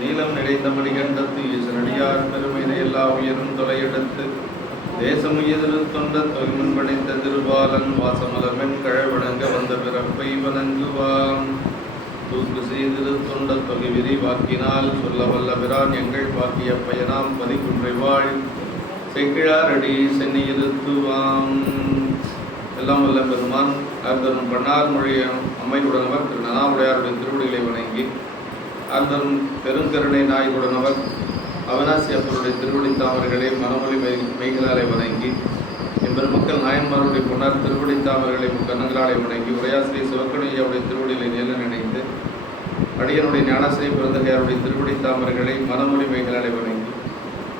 நீலம் நிலைத்தபடி கண்டத்து ஈசனடியார் பெருமையினை எல்லா உயரும் தொலையெடுத்து தேசம் உயதிரு தொண்ட தொய்மன் படைத்த திருபாலன் வாசமலமென் கழவணங்க வந்த பிறப்பை வணங்குவான் தூக்கு செய்திரு தொண்ட தொகை விரிவாக்கினால் சொல்ல வல்ல பிரான் எங்கள் பாக்கிய பயனாம் பதிக்குன்றை வாழ் செக்கிழாரடி சென்னியிருத்துவாம். எல்லாம் வல்ல பெருமான் அர்த்தரும் பண்ணார் மொழி அம்மையுடனவர் திரு நனாவுடையாருடைய திருவடிகளை வணங்கி அர்த்தரும் பெருங்கருணை நாயகுடனவர் அவினாசி அப்பருடைய திருவடி தாமர்களை மனமொழி மெய்களாலை வணங்கி எம்பெருமக்கள் நாயன்மாருடைய பொன்னார் திருவடி தாமர்களை முக்கண்ணங்களாலை வணங்கி உரையாசிரியர் சிவக்கணியாவுடைய திருவடிகளை நேர நினைந்து அடியனுடைய ஞானாசிரிய பிறந்தகையாருடைய திருவடி தாமர்களை மனமொழி மெய்களாலை வணங்கி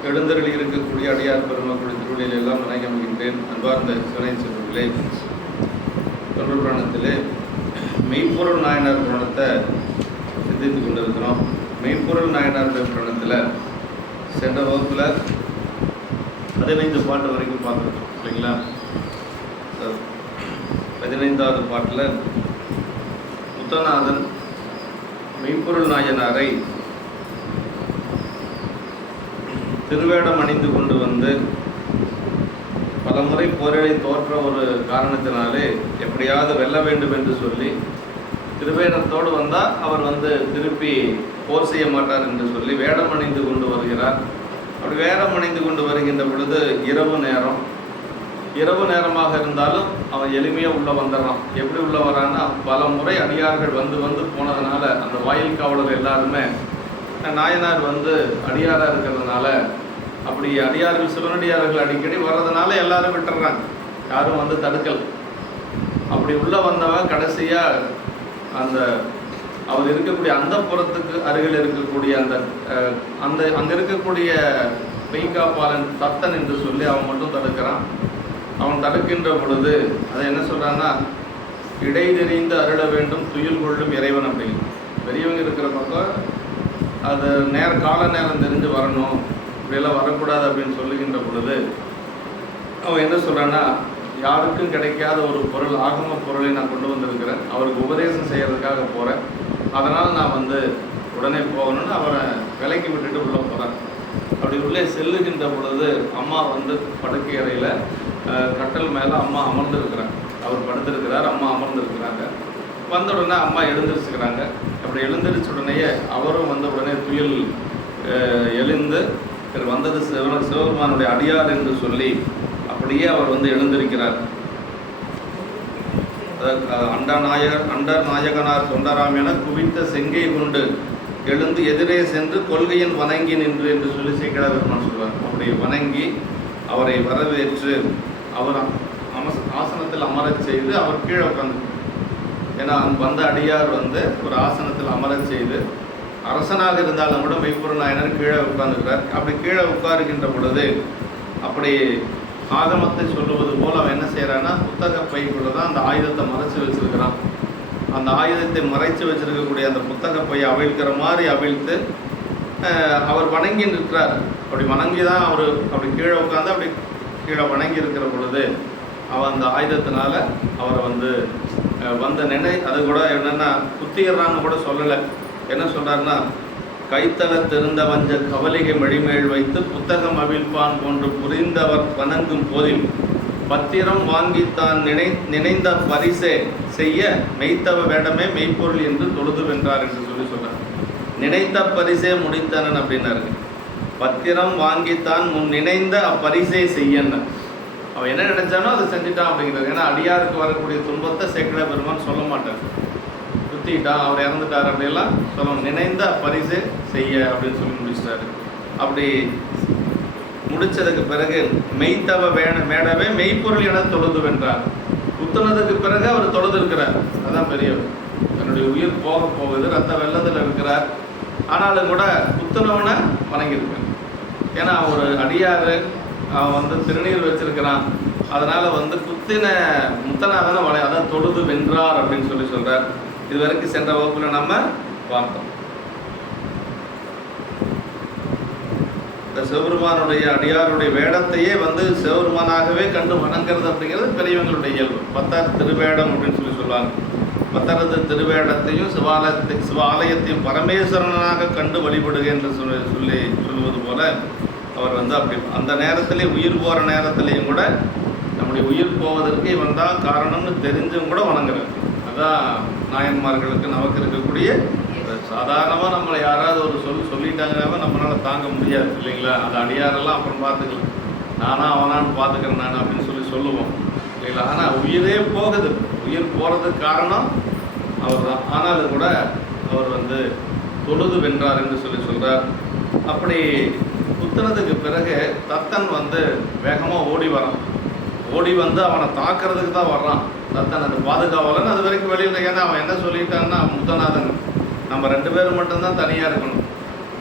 எழுந்தருளி இருக்கக்கூடிய அடியார் பெருமக்களுடைய திருவடியில் எல்லாம் வணங்கி அமைகின்றேன். அன்பார்ந்த சிவனை செல்வர்களே, தொண்டர் புராணத்திலே மெய்ப்பொருள் நாயனார் புராணத்தை சிந்தித்து கொண்டிருக்கிறோம். மெய்ப்பொருள் நாயனாருடைய புராணத்தில் சென்ற வகுப்பில் 15 பாட்டு வரைக்கும் பார்த்துருக்கோம் இல்லைங்களா? 15வது பாட்டில் முத்தநாதன் மெய்ப்பொருள் நாயனாரை திருவேடம் அணிந்து கொண்டு வந்து பலமுறை போரிடை தோற்ற ஒரு காரணத்தினாலே எப்படியாவது வெல்ல வேண்டும் என்று சொல்லி திருவேடத்தோடு வந்தால் அவர் திருப்பி போர் செய்ய மாட்டார் என்று சொல்லி வேடம் அணிந்து கொண்டு வருகிறார். அப்படி வேடம் அணிந்து கொண்டு வருகின்ற பொழுது இரவு நேரமாக இருந்தாலும் அவன் எளிமையாக உள்ளே வந்துடுறான். எப்படி உள்ளே வரான்னா, பல முறை அடியார்கள் வந்து போனதுனால அந்த வாயில் காவலர் எல்லாருமே நாயனார் அடியாராக இருக்கிறதுனால, அப்படி அடியார்கள் சிவனடியார்கள் அடிக்கடி வர்றதுனால எல்லாரும் விட்டுறாங்க, யாரும் தடுக்கல். அப்படி உள்ளே வந்தவன் கடைசியாக அவர் இருக்கக்கூடிய அந்த புறத்துக்கு அருகில் இருக்கக்கூடிய அங்கே இருக்கக்கூடிய மெய்காப்பாளன் தத்தன் என்று சொல்லி அவன் மட்டும் தடுக்கிறான். அவன் தடுக்கின்ற பொழுது அதை என்ன சொல்கிறான்னா, இடை தெரிந்து அருள வேண்டும் துயில் கொள்ளும் இறைவன் அப்படின்னு. பெரியவங்க இருக்கிற பக்கம் அது கால நேரம் தெரிஞ்சு வரணும், இப்படியெல்லாம் வரக்கூடாது அப்படின்னு சொல்லுகின்ற பொழுது அவன் என்ன சொல்கிறான்னா, யாருக்கும் கிடைக்காத ஒரு பொருள், ஆகம பொருளை நான் கொண்டு வந்திருக்கிறேன், அவருக்கு உபதேசம் செய்கிறதுக்காக போகிறேன், அதனால் நான் உடனே போகணும்னு அவரை விலைக்கு விட்டுட்டு உள்ளே போகிறேன். அப்படி உள்ளே செல்லுகின்ற பொழுது அம்மா படுக்கை அறையில் கட்டல் மேலே அம்மா அமர்ந்துருக்கிறாங்க. அவர் படுத்திருக்கிறார், அம்மா அமர்ந்துருக்கிறாங்க. வந்த உடனே அம்மா எழுந்திரிச்சுக்கிறாங்க. அப்படி எழுந்திரிச்ச உடனேயே அவரும் உடனே துயில் எழுந்து வந்தது சிவபெருமானுடைய அடியார் என்று சொல்லி அப்படியே அவர் எழுந்திருக்கிறார். அண்டர் நாயகனார் தொண்டராம் என குவித்த செங்கை கொண்டு எழுந்து எதிரே சென்று கொள்கையின் வணங்கி நின்று என்று சொல்லி சேக்கிழார் பெருமான் சொல்வார். அப்படி வணங்கி அவரை வரவேற்று அவர் ஆசனத்தில் அமரச் செய்து அவர் கீழே உட்காந்து, ஏன்னா வந்த அடியார் ஒரு ஆசனத்தில் அமரச் செய்து, அரசனாக இருந்தாலும் கூட மெய்ப்பொருள் நாயனர் கீழே உட்கார்ந்துக்கிறார். அப்படி கீழே உட்காருகின்ற பொழுது அப்படி ஆகமத்தை சொல்லுவது போல் அவன் என்ன செய்கிறான்னா, புத்தக பைக்குள்ள தான் அந்த ஆயுதத்தை மறைச்சி வச்சிருக்கிறான். அந்த ஆயுதத்தை மறைச்சி வச்சிருக்கக்கூடிய அந்த புத்தக பையை அவிழ்க்கிற மாதிரி அவிழ்த்து அவர் வணங்கி நிற்கிறார். அப்படி வணங்கி தான் அவர் அப்படி கீழே உட்காந்து அப்படி கீழே வணங்கி இருக்கிற பொழுது அவன் அந்த ஆயுதத்தினால அவரை அது கூட என்னென்னா குத்திடுறான்னு கூட சொல்லலை. என்ன சொல்கிறாருன்னா, கைத்தல தெரிந்த வஞ்ச கவலிகை மழிமேல் வைத்து புத்தகம் அவிழ்ப்பான் போன்று புரிந்தவர் வணங்கும் போதில் பத்திரம் வாங்கித்தான் நினைந்த பரிசே செய்ய மெய்த்தவ வேடமே மெய்ப்பொருள் என்று தொழுது வென்றார் என்று சொல்கிறார். நினைத்த பரிசே முடித்தனன் அப்படின்னாரு. பத்திரம் வாங்கித்தான் முன் நினைந்த அப்பரிசை செய்யன்னு அவன் என்ன நினைச்சானோ அதை செஞ்சுட்டான் அப்படிங்கிறது. ஏன்னா அடியாருக்கு வரக்கூடிய துன்பத்தை சேக்கிழார் பெருமான் சொல்ல மாட்டார். குத்திட்டான், அவர் இறந்துட்டார் அப்படியெல்லாம் சொல்லணும். நினைந்த பரிசு செய்ய அப்படின்னு சொல்லி முடிச்சிட்டாரு. அப்படி முடித்ததுக்கு பிறகு மெய்த்தவ மேடவே மெய்ப்பொருள் என தொழுது வென்றார். குத்துனதுக்கு பிறகு அவர் தொழுது இருக்கிறார். அதுதான் பெரியவர். தன்னுடைய உயிர் போக போகுது, ரத்த வெள்ளத்தில் இருக்கிறார். ஆனாலும் கூட குத்துனவனை வணங்கியிருக்கார். ஏன்னா ஒரு அடியார் அவன் திருநீர் வச்சிருக்கிறான், அதனால் குத்தின முத்தனாக அதான் தொழுது வென்றார் அப்படின்னு சொல்லி சொல்கிறார். இது வரைக்கும் சென்ற வகுப்பில் நம்ம பார்த்தோம். இந்த சிவபெருமானுடைய அடியாருடைய வேடத்தையே சிவபெருமானாகவே கண்டு வணங்குறது அப்படிங்கிறது பெரியவங்களுடைய இயல்பு. 10 திருவேடம் அப்படின்னு சொல்லி சொல்லுவாங்க. பத்தரது திருவேடத்தையும் சிவாலயத்தையும் பரமேஸ்வரனாக கண்டு வழிபடுக என்று சொல்வது போல அவர் வந்து அப்படி அந்த நேரத்திலே உயிர் போகிற நேரத்திலையும் கூட நம்முடைய உயிர் போவதற்கு இவன் தான் காரணம்னு தெரிஞ்சும் கூட வணங்குறார். அதுதான் நாயன்மார்களுக்கு நமக்கு இருக்கக்கூடிய சாதாரணமாக நம்மளை யாராவது ஒரு சொல்லிட்டாங்கன்னாவே நம்மளால் தாங்க முடியாது இல்லைங்களா. அது அடியாரெல்லாம் அப்புறம் பார்த்துக்கலாம், நானா அவனான்னு பார்த்துக்கிறேன் நான் அப்படின்னு சொல்லுவோம் இல்லைங்களா. ஆனால் உயிரே போகுது, உயிர் போகிறதுக்கு காரணம் அவர் தான். ஆனாலும் கூட அவர் வந்து தொழுது வென்றார் என்று சொல்கிறார். அப்படி குத்துனதுக்கு பிறகு தத்தன் வந்து வேகமாக ஓடி வரான். ஓடி வந்து அவனை தாக்கிறதுக்கு தான் வர்றான் தத்தன். அது பாதுகாவலன் அது வரைக்கும் வெளியில். ஏன்னா அவன் என்ன சொல்லிட்டான்னா, முத்தநாதன் நம்ம 2 பேரும் மட்டும்தான் தனியாக இருக்கணும்,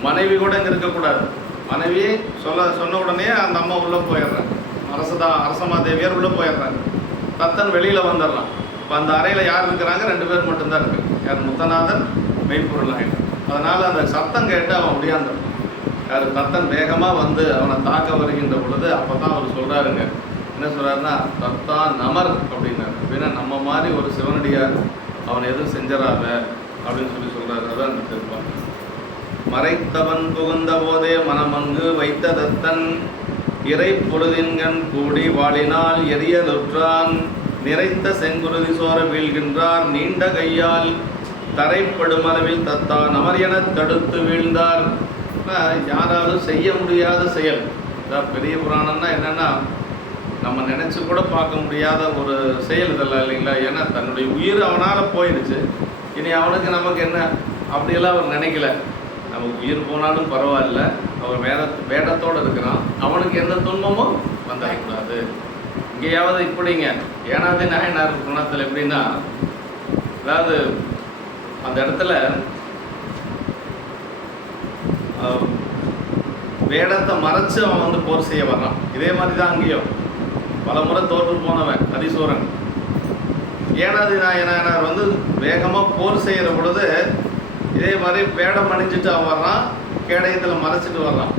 மனைவி கூட இங்கே இருக்கக்கூடாது. மனைவியை சொன்ன உடனே அந்த அம்மா உள்ளே போயிடுறான், அரசமாதேவியார் உள்ளே போயிடுறாங்க. தத்தன் வெளியில் வந்துடுறான். இப்போ அந்த அறையில் யார் இருக்கிறாங்க? 2 பேர் மட்டும்தான் இருக்கு. யார்? முத்தநாதன், மெய்ப்பொருள் ஆகிடும். அதனால் அந்த சத்தம் கேட்டு அவன் முடியாந்துடுறான். யார்? தத்தன் வேகமாக வந்து அவனை தாக்க வருகின்ற பொழுது அப்போ தான் அவர் சொல்கிறாருங்க, என்ன சொல்கிறாருன்னா, தத்தா நமர் அப்படின்னாரு. அப்படின்னா நம்ம மாதிரி ஒரு சிவனடியார் அவனை எதுவும் செஞ்சிடாத அப்படின்னு சொல்கிறாரு. அதான் அந்த திருப்பாங்க. மறைத்தவன் புகுந்த போதே மனமங்கு வைத்த தத்தன் இறை பொழுதின்கண் கூடி வாழினால் எரியலுற்றான் நிறைத்த செங்குருதி சோர வீழ்கின்றார் நீண்ட கையால் தரைப்படுமளவில் தத்தா நமர் என தடுத்து வீழ்ந்தார். யாராலும் செய்ய முடியாத செயல். இதான் பெரிய புராணம்னா என்னென்னா, நம்ம நினச்சி கூட பார்க்க முடியாத ஒரு செயல் இதெல்லாம் இல்லைங்களா. ஏன்னா தன்னுடைய உயிர் அவனால் போயிடுச்சு, இனி அவனுக்கு நமக்கு என்ன அப்படியெல்லாம் அவர் நினைக்கல. நமக்கு உயிர் போனாலும் பரவாயில்ல, அவர் வேடத்தோடு இருக்கிறான், அவனுக்கு எந்த துன்பமும் வந்துடக்கூடாது. இங்கேயாவது இப்படிங்க ஏனாதி நாயனார் குணத்தில் எப்படின்னா, அதாவது அந்த இடத்துல வேடத்தை மறைச்சு அவன் வந்து போர் செய்ய வர்றான். இதே மாதிரி தான் அங்கேயும் பல முறை தோற்று போனவன் அதிசூரன். ஏனாதி நாயனார் வந்து வேகமாக போர் செய்கிற பொழுது இதே மாதிரி வேடம் அணிஞ்சிட்டு அவன் வர்றான், கேடயத்தில் மறைச்சிட்டு வர்றான்.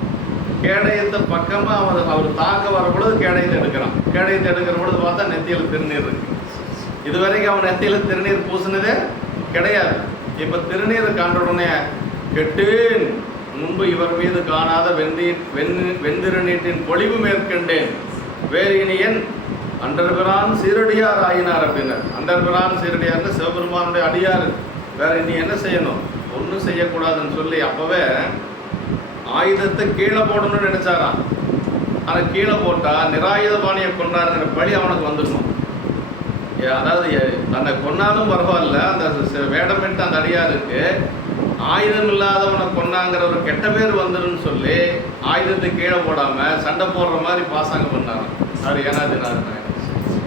கேடயத்தை பக்கமாக அவர் தாக்க வர பொழுது கேடயத்தை எடுக்கிறான். கேடயத்தை எடுக்கிற பொழுது பார்த்தா நெத்தியில் திருநீர் இருக்கு. இதுவரைக்கும் அவன் நெத்தியில் திருநீர் பூசினதே கிடையாது. இப்போ திருநீரை காண்ட உடனே கெட்டேன், முன்பு இவர் மீது காணாத வெந்திருநீட்டின் பொழிவு மேற்கண்டேன், வேறு இனியன் அண்டர்பிரான் சீரடியார் ஆயினார் அப்படின்னார். அண்டர்பிரான் சீரடியார்னு சிவபெருமானுடைய அடியார், வேற இனி என்ன செய்யணும், ஒன்றும் செய்யக்கூடாதுன்னு சொல்லி அப்போவே ஆயுதத்தை கீழே போடணும்னு நினைச்சாராம். ஆனால் கீழே போட்டால் நிராயுத பாணியை கொண்டாருங்கிற பழி அவனுக்கு வந்துடணும். அதாவது தன்னை கொன்னாலும் பரவாயில்ல, அந்த வேடமிட்டு அந்த அடியாருக்கு ஆயுதம் இல்லாதவனை கொன்னாங்கிற ஒரு கெட்ட பேர் வந்துடும் சொல்லி ஆயுதத்தை கீழே போடாமல் சண்டை போடுற மாதிரி பாசாங்க பண்ணாராம். அவர் ஏனாதிநாதன்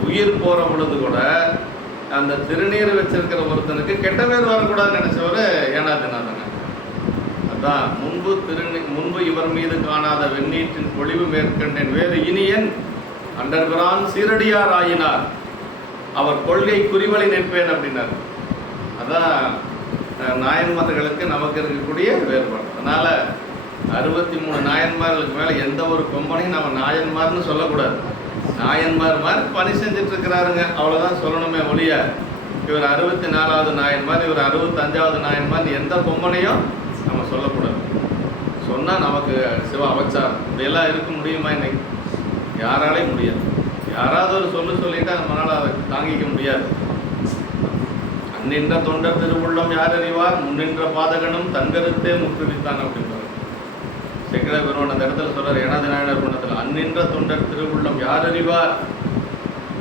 உயிர் போகிற பொழுது கூட அந்த திருநீர் வச்சிருக்கிற ஒருத்தனுக்கு கெட்ட பேர் வரக்கூடாதுன்னு நினைச்சவர் ஏனாதிநாதன். அதான் முன்பு இவர் மீது காணாத வெண்ணீற்றின் பொழிவு மேற்கண்டேன், வேறு இனியன் அண்டர்பிரான் சீரடியார் ஆயினார், அவர் கொள்கை குறிவழி நிற்பேன் அப்படின்னார். அதான் நாயன்மார்களுக்கு நமக்கு இருக்கக்கூடிய வேறுபாடு. அதனால் 63 நாயன்மார்களுக்கு மேலே எந்த ஒரு கொம்பனையும் நம்ம நாயன்மார்னு சொல்லக்கூடாது. நாயன்மார் மாதிரி பணி செஞ்சுட்டு இருக்கிறாருங்க, அவ்வளோதான் சொல்லணுமே ஒழிய இவர் 64வது நாயன்மார், இவர் 65வது நாயன்மார் எந்த கொம்பனையும் நம்ம சொல்லக்கூடாது. சொன்னால் நமக்கு சிவ அவச்சாரம். இப்படியெல்லாம் இருக்க முடியுமா இன்னைக்கு? யாராலையும் முடியாது. யாராவது ஒரு சொல்லிட்டா நம்மளால் அதை தாங்கிக்க முடியாது. அந்நின்ற தொண்டர் திருவுள்ளம் யார் அறிவார், முன்னின்ற பாதகனும் தன்கருத்தே முற்றுவித்தான் அப்படின்றார் செக்கிழ பெருமான். அந்த இடத்துல சொல்றார் ஏனாதி நாயனார் குணத்தில், அந்நின்ற தொண்டர் திருவுள்ளம் யார் அறிவார்,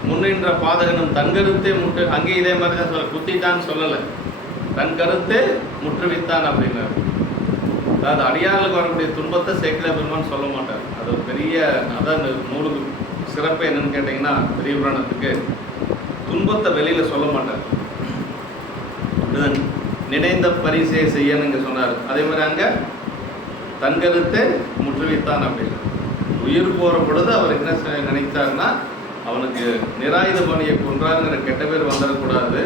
முன்னின்ற பாதகனும் தன்கருத்தே முற்று. அங்கே இதே மாதிரி தான் சொல்ல, குத்திட்டான்னு சொல்லலை, தன் கருத்தே முற்றுவித்தான் அப்படின்னார். அதாவது அடியார்களுக்கு வரக்கூடிய துன்பத்தை சேக்கிழ பெருமான் சொல்ல மாட்டார். அது ஒரு பெரிய, அதான் இந்த நூலுக்கு சிறப்பு என்னன்னு கேட்டிங்கன்னா, பெரிய புராணத்துக்கு துன்பத்தை வெளியில் சொல்ல மாட்டார். நினைந்த பரிசை செய்யன்னு இங்கே சொன்னார். அதே மாதிரி அங்கே தன்கருத்தை முற்றுவித்தான் அப்படின்னு. உயிர் போகிற பொழுது அவர் என்ன நினைத்தார்னா, அவனுக்கு நிராயுத பணியை கொன்றாருங்கிற கெட்ட பேர் வந்துடக்கூடாது,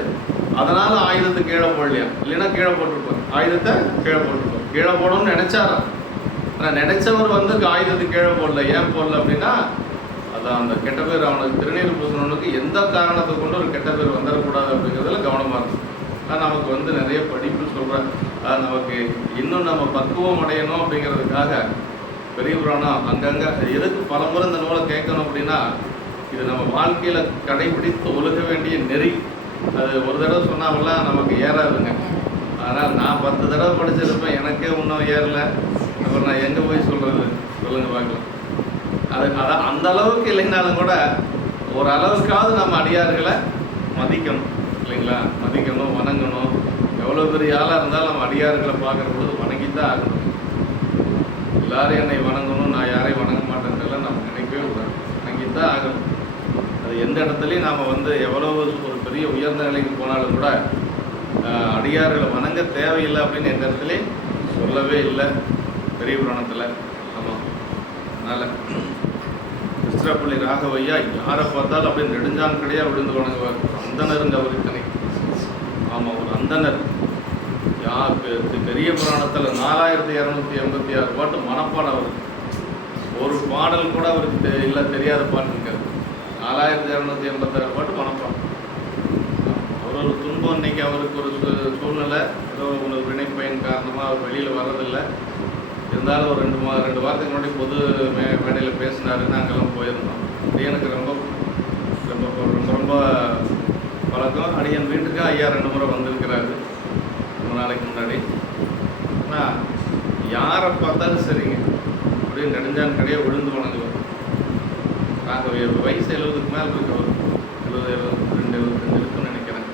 அதனால் ஆயுதத்தை கீழே போடலையா, இல்லைன்னா கீழே போட்டுருப்பார், ஆயுதத்தை கீழே போட்டுருப்பார். கீழே போடணும்னு நினைச்சாராம். ஆனால் நினைச்சவர் வந்து ஆயுதத்தை கீழே போடல. ஏன் போடல அப்படின்னா, அதான் அந்த கெட்ட பேர் அவனுக்கு திருநீர் பூசணவனுக்கு எந்த காரணத்தை கொண்டு ஒரு கெட்ட பேர் வந்துடக்கூடாது அப்படிங்கிறதுல கவனமாக இருக்கும். நமக்கு வந்து நிறைய படிப்பு சொல்கிறேன். நமக்கு இன்னும் நம்ம பக்குவம் அடையணும் அப்படிங்கிறதுக்காக பெரிய புராணம் அங்கங்கே எதுக்கு பலமுறை இந்த நூலை கேட்கணும் அப்படின்னா, இது நம்ம வாழ்க்கையில் கடைபிடித்து ஒழுக வேண்டிய நெறி. அது ஒரு தடவை சொன்னாவெல்லாம் நமக்கு ஏறாதுங்க. அதனால் நான் 10 தடவை படிச்சிருப்பேன், எனக்கே இன்னும் ஏறல. அப்புறம் நான் எங்கே போய் சொல்கிறது சொல்லுங்கள் பார்க்கலாம். அதான் அந்த அளவுக்கு இல்லைனாலும் கூட ஓரளவுக்காவது நம்ம அடியார்களை மதிக்கணும் இல்லைங்களா? மதிக்கணும், வணங்கணும். எவ்வளோ பெரிய ஆளாக இருந்தாலும் நம்ம அடியார்களை பார்க்குற பொழுது வணங்கி தான் ஆகணும். எல்லாரும் என்னை வணங்கணும், நான் யாரையும் வணங்க மாட்டேன்றலாம் நம்ம நினைக்கவே கூடாது. வணங்கி தான் ஆகணும். அது எந்த இடத்துலையும் நாம் வந்து எவ்வளோ ஒரு பெரிய உயர்ந்த நிலைக்கு போனாலும் கூட அடியார்களை வணங்க தேவையில்லை அப்படின்னு எந்த இடத்துலையும் சொல்லவே இல்லை பெரிய புராணத்தில். ஆமாம். அதனால் திருச்சிராப்பள்ளி ராகவையா யாரை பார்த்தாலும் அப்படியே நெடுஞ்சான் கிடையாது விழுந்து வணங்குவார். அந்தனருங்க அவர் இத்தனை. ஆமாம், ஒரு அந்தனர். பெரிய புராணத்தில் 4286 பாட்டு மனப்பாடம் அவருக்கு. ஒரு பாடல் கூட அவருக்கு இல்லை தெரியாத பாட்டுங்க. 4286 பாட்டு மனப்பாடம். அவர் ஒரு துன்பம் இன்னைக்கு அவருக்கு ஒரு சூழ்நிலை, ஏதோ ஒரு வினைப்பயன் காரணமாக அவர் வெளியில் வர்றதில்லை. இருந்தாலும் ஒரு 2 வாரத்துக்கு முன்னாடி பொது மேடையில் பேசினார். நாங்கள்லாம் போயிருந்தோம். அது எனக்கு ரொம்ப ரொம்ப ரொம்ப ரொம்ப பழக்கம். அடியன் வீட்டுக்கு ஐயா 2 முறை வந்திருக்கிறாரு 3 நாளைக்கு முன்னாடி. ஆனால் யாரை பார்த்தாலும் சரிங்க, அப்படியே நெடுஞ்சான் கடையாக விழுந்து வணங்குவார். நாங்கள் வயசு 70க்கு மேலே இருக்கவர். 70, 72, 75 இருக்குன்னு நினைக்கிறேன்.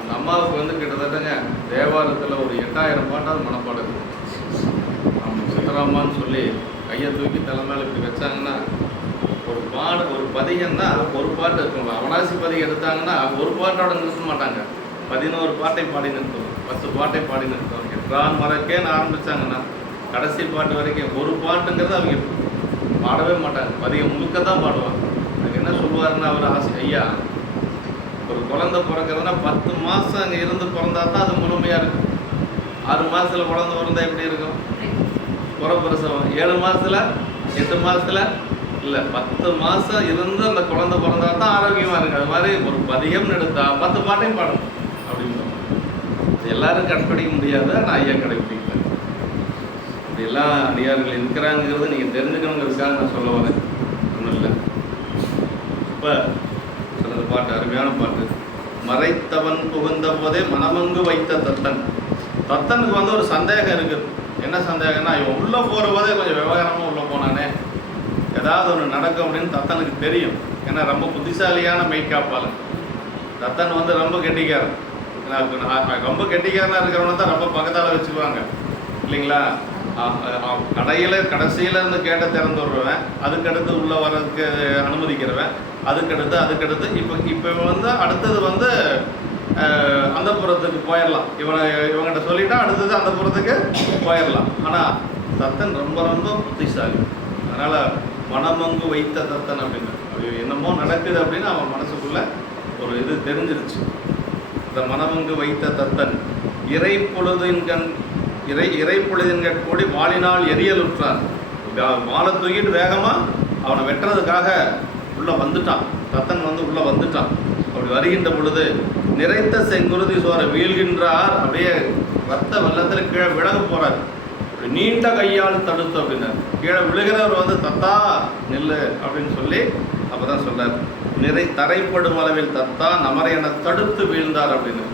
அந்த அம்மாவுக்கு வந்து கிட்டத்தட்டங்க தேவாரத்தில் ஒரு 8000 பாட்டாவது மனப்பாடம் இருக்குது. அவங்க சித்தராமான்னு சொல்லி கையை தூக்கி தலைமையில் இப்படி வச்சாங்கன்னா ஒரு பதிகன்னா ஒரு பாட்டு இருக்கும். அவனாசி பதிகம் எடுத்தாங்கன்னா ஒரு பாட்டோட நிறுத்த மாட்டாங்க. 11 பாட்டை பாடி நிறுத்துவோம், 10 பாட்டை பாடி நிறுத்துவாங்க. 8ஆம் மரக்கேன்னு ஆரம்பித்தாங்கன்னா கடைசி பாட்டு வரைக்கும் ஒரு பாட்டுங்கிறது அவங்க பாடவே மாட்டாங்க. பதிகம் முழுக்க தான் பாடுவாங்க. அதுக்கு என்ன சொல்லுவாருன்னா அவர் ஐயா, ஒரு குழந்தை பிறக்கிறதுனா 10 மாதம் அங்கே இருந்து பிறந்தா தான் அது முழுமையாக இருக்கும். 6 மாதத்தில் குழந்தை பிறந்தா எப்படி இருக்கும்? புறப்பிரசவம். 7 மாதத்தில் 8 மாதத்தில் இல்லை, 10 மாதம் இருந்து அந்த குழந்தை பிறந்தா தான் ஆரோக்கியமாக இருக்குது. அது மாதிரி ஒரு பதிகம்னு எடுத்தால் 10 பாட்டையும் பாடணும் அப்படின்னு. எல்லாரும் கடைப்பிடிக்க முடியாத நான் ஐயா கடைப்பிடிக்கிறேன். இப்படி எல்லா அடியார்கள் இருக்கிறாங்கிறது நீங்கள் தெரிஞ்சுக்கணுங்கிறதுக்காக நான் சொல்ல வரேன், ஒன்றும் இல்லை. இப்போ சிலது பாட்டு, அருமையான பாட்டு. மறைத்தவன் புகுந்த போதே மனமங்கு வைத்த தத்தன். தத்தனுக்கு வந்து ஒரு சந்தேகம் இருக்குது. என்ன சந்தேகம்னா, இவன் உள்ளே போகிற போதே கொஞ்சம் விவகாரமாக உள்ளே போனானே, ஏதாவது ஒன்று நடக்கும் அப்படின்னு தத்தனுக்கு தெரியும். ஏன்னா ரொம்ப புத்திசாலியான மெய்காப்பாளன் தத்தன். வந்து ரொம்ப கெட்டிக்காரன். ரொம்ப கெட்டிக்காரனாக இருக்கிறவன தான் ரொம்ப பக்கத்தால் வச்சுக்குவாங்க இல்லைங்களா? கடைசியில் இருந்து கேட்ட திறந்து விடுறவன், அதுக்கடுத்து உள்ளே வர்றதுக்கு அனுமதிக்கிறவன், அதுக்கடுத்து இப்போ வந்து அடுத்தது வந்து அந்த புறத்துக்கு போயிடலாம். இவங்கிட்ட சொல்லிட்டா அடுத்தது அந்த புறத்துக்கு போயிடலாம். ஆனால் தத்தன் ரொம்ப ரொம்ப புத்திசாலி. அதனால் மனமங்கு வைத்த தத்தன் அப்படின்னு என்னமோ நடக்குது அப்படின்னு அவன் மனசுக்குள்ளே ஒரு இது தெரிஞ்சிருச்சு. இந்த மனமங்கு வைத்த தத்தன் இறை பொழுதின் கூடி வாளினால் எரியலுற்றார். வாழை தூக்கிட்டு வேகமாக அவனை வெட்டுறதுக்காக உள்ளே வந்துட்டான். தத்தன் வந்து உள்ளே வந்துட்டான். அப்படி வருகின்ற பொழுது நிறைத்த செங்குருதி சோர வீழ்கின்றார். அப்படியே ரத்த வெள்ளத்தில் கீழே விலக போகிறார். நீண்ட கையால் தடுத்து அப்படின்னார். கீழே விழுகிறவர் வந்து தத்தா நெல்லு அப்படின்னு சொல்லி அப்போ தான் சொல்கிறார். தரைப்படும் அளவில் தத்தா நமரை என தடுத்து வீழ்ந்தார் அப்படின்னு.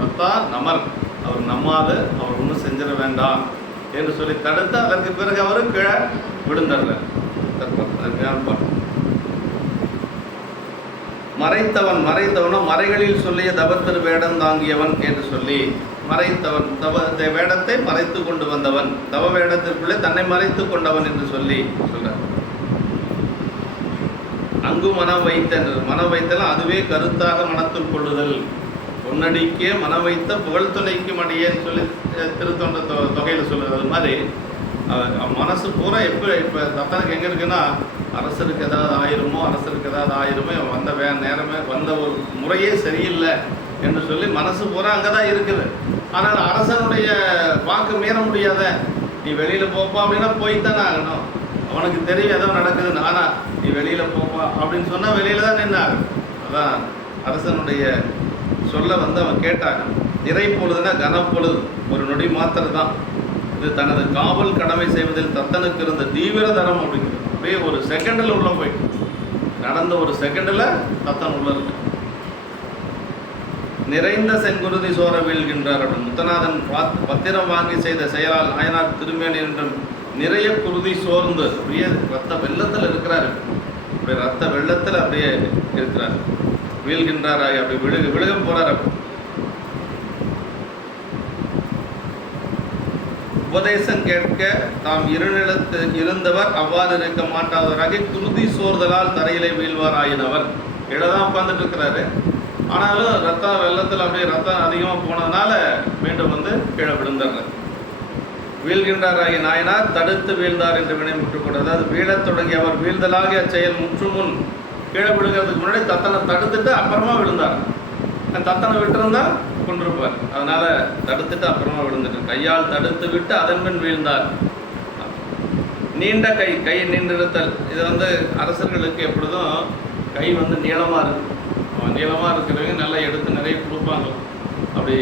தத்தா நமர், அவர் நம்மாது, அவர் ஒன்றும் செஞ்சிட வேண்டாம் என்று சொல்லி தடுத்து அதற்கு பிறகு அவர் கீழே விழுந்தார். மறைத்தவனோ மறைகளில் சொல்லிய தவத்திரு வேடம் தாங்கியவன் என்று சொல்லி மறைத்தவன், வேடத்தை மறைத்து கொண்டு வந்தவன், தவ வேடத்திற்குள்ளே தன்னை மறைத்து கொண்டவன் என்று சொல்லி சொல்றார். அங்கு மனம் வைத்தலாம் அதுவே கருத்தாக மனத்துள் கொள்ளுதல். பொன்னடிக்கே மனம் வைத்த புகழ் துணைக்கு மடியேன்னு சொல்லி திருத்தொண்ட தொகையில் சொல்லுறது. அது மாதிரி மனசு பூரா இப்போ தத்தனுக்கு எங்கே இருக்குன்னா, அரசருக்கு ஏதாவது ஆயிருமோ வந்த நேரமே வந்த ஒரு முறையே சரியில்லை என்று சொல்லி மனசு பூரா அங்கே தான் இருக்குது. ஆனால் அரசனுடைய வாக்கு மீற முடியாத, நீ வெளியில் போப்பா அப்படின்னா போய்த்தானே ஆகணும். அவனுக்கு தெரியும் ஏதோ நடக்குதுன்னு. ஆனால் நீ வெளியில் போப்பா அப்படின்னு சொன்னால் வெளியில் தான் நின்று ஆகணும். அதான் அரசனுடைய சொல்ல வந்து அவன் கேட்டாங்க. நிறை பொழுதுனா கனப்பொழுது, ஒரு நொடி மாத்திரம் தான். இது தனது காவல் கடமை செய்வதில் தத்தனுக்கு இருந்த தீவிர தரம் அப்படிங்கிறது. அப்படியே ஒரு செகண்டில் உள்ள போயிட்டு, நடந்த ஒரு செகண்டில் தத்தன் உள்ள இருக்கு. நிறைந்த செங்குருதி சோர வீழ்கின்றார் அப்படின்னு முத்தநாதன் பத்திரம் வாங்கி செய்த செயலால் நாயனார் திருமேனி என்றும் நிறைய குருதி சோர்ந்து அப்படியே ரத்த வெள்ளத்தில் இருக்கிறார். அப்படியே ரத்த வெள்ளத்தில் அப்படியே இருக்கிறார், வீழ்கின்றார், அப்படி விழுக போறார். உபதேசம் கேட்க தாம் இருநிலத்து இருந்தவர் அவ்வாறு இருக்க மாட்டாதவராக குருதி சோர்தலால் தரையிலே வீழ்வார் ஆயினவர். கீழதான் உட்கார்ந்துட்டு இருக்கிறாரு, ஆனாலும் ரத்தம் வெள்ளத்தில் அப்படியே ரத்தம் அதிகமாக போனதுனால மீண்டும் வந்து கீழே விழுந்தார். வீழ்கின்றாராகிய நாயனார் தடுத்து வீழ்ந்தார் என்று வினை முற்றுக்கூடாது. அதாவது வீழத் தொடங்கி அவர் வீழ்தலாகிய அச்செயல் முற்று முன் கீழே விழுகிறதுக்கு முன்னாடி தத்தனை தடுத்துட்டு அப்புறமா விழுந்தார். தத்தனை விட்டுருந்தா கொண்டிருப்பார், அதனால தடுத்துட்டு அப்புறமா விழுந்துட்டு கையால் தடுத்து விட்டு அதன் பின் வீழ்ந்தார். நீண்ட கை நின்றிருத்தல். இது வந்து அரசர்களுக்கு எப்பொழுதும் கை வந்து நீளமாக இருக்கு. நீளமாக இருக்கிறவங்க நல்லா எடுத்து நிறைய கொடுப்பாங்க. அப்படி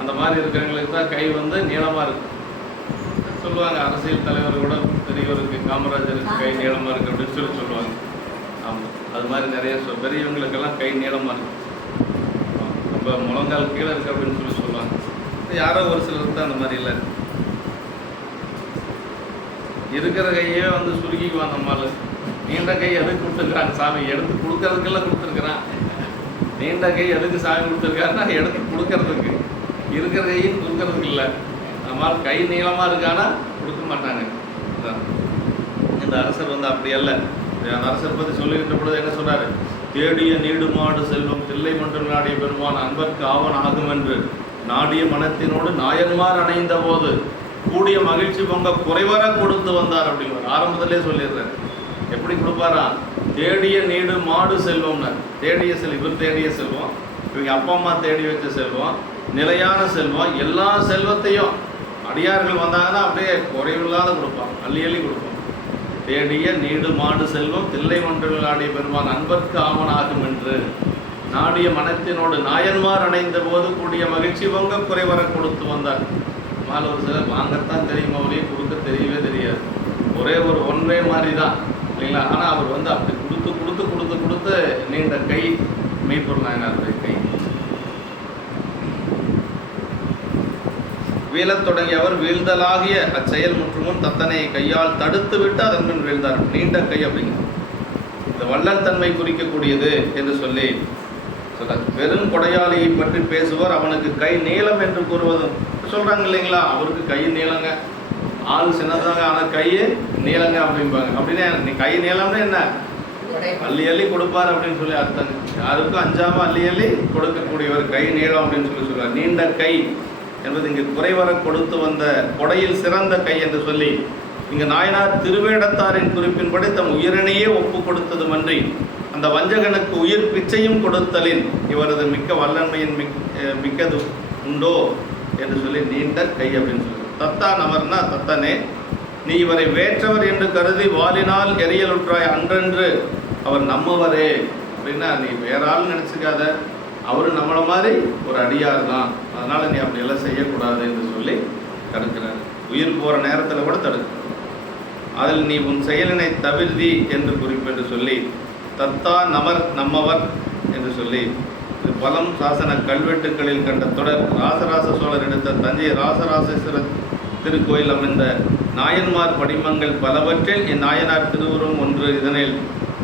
அந்த மாதிரி இருக்கிறவங்களுக்கு தான் கை வந்து நீளமாக இருக்கு சொல்லுவாங்க. அரசியல் தலைவர் கூட பெரியவருக்கு, காமராஜருக்கு கை நீளமாக இருக்குது அப்படின்னு சொல்லுவாங்க. ஆமாம், அது மாதிரி நிறைய பெரியவங்களுக்கெல்லாம் கை நீளமாக இருக்கு, ரொம்ப முழங்கால் கீழே இருக்கு அப்படின்னு சொல்லுவாங்க. யாரோ ஒரு சிலருக்கு தான் அந்த மாதிரி இல்லை. இருக்கிற கையே வந்து சுருக்கிக்குவான் நம்மால். நீண்ட கை எதுக்கு கொடுத்துருக்குறாங்க சாமி? எடுத்து கொடுக்கறதுக்கெல்லாம் கொடுத்துருக்குறான். நீண்ட கை எதுக்கு சாமி கொடுத்துருக்காருன்னா எடுத்து கொடுக்கறதுக்கு. இருக்கிற கையும் கொடுக்கறதுக்கு இல்லை. நம்மால் கை நீளமாக இருக்கானா கொடுக்க மாட்டாங்க. இந்த அரசர் வந்து அப்படி அல்ல. அந்த அரசர் பற்றி சொல்லிக்கிட்ட பொழுது என்ன சொன்னார்? தேடிய நீடுமாடு செல்வம் தில்லை மன்றம் நாடிய பெருமான் அன்பர்க்கு ஆவன் ஆகும் என்று நாடிய மனத்தினோடு நாயன்மார் அணைந்த போது கூடிய மகிழ்ச்சி பொங்க குறைவர கொடுத்து வந்தார் அப்படிங்கிற ஆரம்பத்திலே சொல்லிடுறாரு. எப்படி கொடுப்பாரா? தேடிய நீடு மாடு செல்வம்னு. தேடிய செல்வம், இவர் தேடிய செல்வம், இவங்க அப்பா அம்மா தேடி வச்ச செல்வம், நிலையான செல்வம், எல்லா செல்வத்தையும் அடியார்கள் வந்தாங்கன்னா அப்படியே குறைவில்லாத கொடுப்பான், அள்ளி அள்ளி கொடுப்பான். தேடிய நீடு மாடு செல்வம் தில்லை மன்றம் நாடிய பெருமான் அன்பர்க்கு ஆவன் ஆகும் என்று நாடிய மனத்தினோடு நாயன்மார் அணைந்த போது கூடிய மகிழ்ச்சி பொங்க குறைவர கொடுத்து வந்தார். மாலை ஒரு சிலர் வாங்கத்தான் தெரியுமா, ஒளியை கொடுக்க தெரியவே தெரியாது. ஒரே ஒரு ஒன்றே மாதிரி தான் இல்லைங்களா? ஆனால் அவர் வந்து அப்படி கொடுத்து கொடுத்து கொடுத்து கொடுத்து நீண்ட கை மெய்ப்பொருள் நாயனாருடைய கை. வீழத் தொடங்கிய அவர் வீழ்தலாகிய அச்செயல் முற்றுமுன் தத்தனை கையால் தடுத்து விட்டு அதன் பின் வீழ்ந்தார். நீண்ட கை அப்படிங்கிறது இந்த வள்ளல் தன்மை குறிக்கக்கூடியது என்று சொல்லி சொல்றார். வெறும் கொடையாளியை பற்றி பேசுவார் அவனுக்கு கை நீளம் என்று கூறுவதும் சொல்றாங்க இல்லைங்களா? அவருக்கு கை நீளங்க, ஆள் சின்னதாங்க, ஆனால் கையே நீளங்க அப்படிம்பாங்க. அப்படின்னா நீ கை நீளம்னு என்ன? அள்ளி அள்ளி கொடுப்பார் அப்படின்னு சொல்லி அர்த்தம். யாருக்கும் அஞ்சாம அள்ளி அள்ளி கொடுக்கக்கூடியவர் கை நீளம் அப்படின்னு சொல்லி சொல்றார். நீண்ட கை என்பது இங்கு குறைவர கொடுத்து வந்த கொடையில் சிறந்த கை என்று சொல்லி இங்கு நாயனார் திருவேடத்தாரின் குறிப்பின்படி தம் உயிரினையே ஒப்பு கொடுத்ததுமன்றி அந்த வஞ்சகனுக்கு உயிர் பிச்சையும் கொடுத்தலின் இவரது மிக்க வல்லன்மையின் மிக்கது உண்டோ என்று சொல்லி நீண்ட கை அப்படின்னு சொல்லி. தத்தா நமர்னா தத்தனே, நீ இவரை வேற்றவர் என்று கருதி வாலினால் எரியலுற்றாய் அன்றென்று அவர் நம்மவரே அப்படின்னா நீ வேற ஆள் நினச்சிக்காத, அவரு நம்மளை மாதிரி ஒரு அடியார் தான், அதனால நீ அப்படியெல்லாம் செய்யக்கூடாது என்று சொல்லி தடுக்கிறார். உயிர் போகிற நேரத்தில் கூட தடுக்கிறார். அதில் நீ உன் செயலினை தவிர்தி என்று குறிப்பென்று சொல்லி தத்தா நமர் நம்மவர் என்று சொல்லி இது பலம் சாசன கல்வெட்டுக்களில் கண்ட தொடர். ராசராச சோழர் எடுத்த தஞ்சை ராசராசேஸ்வரர் திருக்கோயில் அமைந்த நாயன்மார் படிமங்கள் பலவற்றில் இந்நாயனார் திருவுருவம் ஒன்று. இதனில்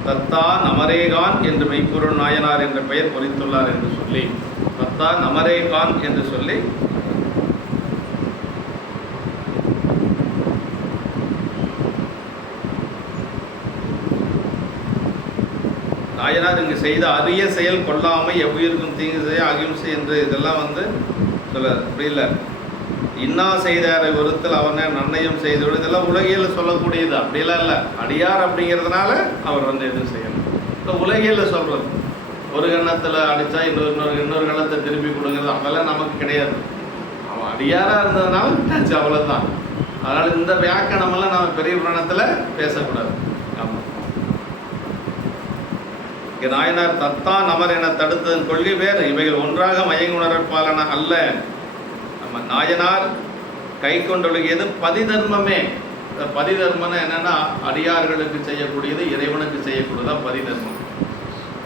தத்தா நமரேகான் என்று மெய்ப்பொருள் நாயனார் என்ற பெயர் பொறித்துள்ளார் என்று சொல்லி தத்தா நமரேகான் என்று சொல்லி நாயனார் இங்கு செய்த அரிய செயல் கொல்லாமை எவ்வுயிருக்கும் தீங்கு செய்ய அகிம்சை என்று இதெல்லாம் வந்து சொல்ல அப்படி இல்லை. இன்னா செய்தாரை ஒருத்தல் அவனை நன்னயம் செய்தோடு இதெல்லாம் உலகியல் சொல்லக்கூடியது, அப்படிலாம் இல்லை. அடியார் அப்படிங்கிறதுனால அவர் வந்து எதுவும் செய்யணும். இப்போ உலகியல் சொல்கிறது ஒரு கணத்தில் அடித்தா இன்னொரு கணத்தை திருப்பி கொடுங்கிறது அதெல்லாம் நமக்கு கிடையாது. அவன் அடியாராக இருந்ததுனால அவ்வளோதான். அதனால் இந்த வியாக்கணமெல்லாம் நம்ம பெரிய புராணத்தில் பேசக்கூடாது. ஆமாம், நாயனார் தத்தா நமர் என தடுத்ததன் கொள்கை வேறு. இவைகள் ஒன்றாக மயங்குணர்பாலன அல்ல. நம்ம நாயனார் கை கொண்டொழுகியது பதிதர்மமே. பதிதர்மம்னு என்னென்னா அடியார்களுக்கு செய்யக்கூடியது, இறைவனுக்கு செய்யக்கூடியதான் பதிதர்மம்.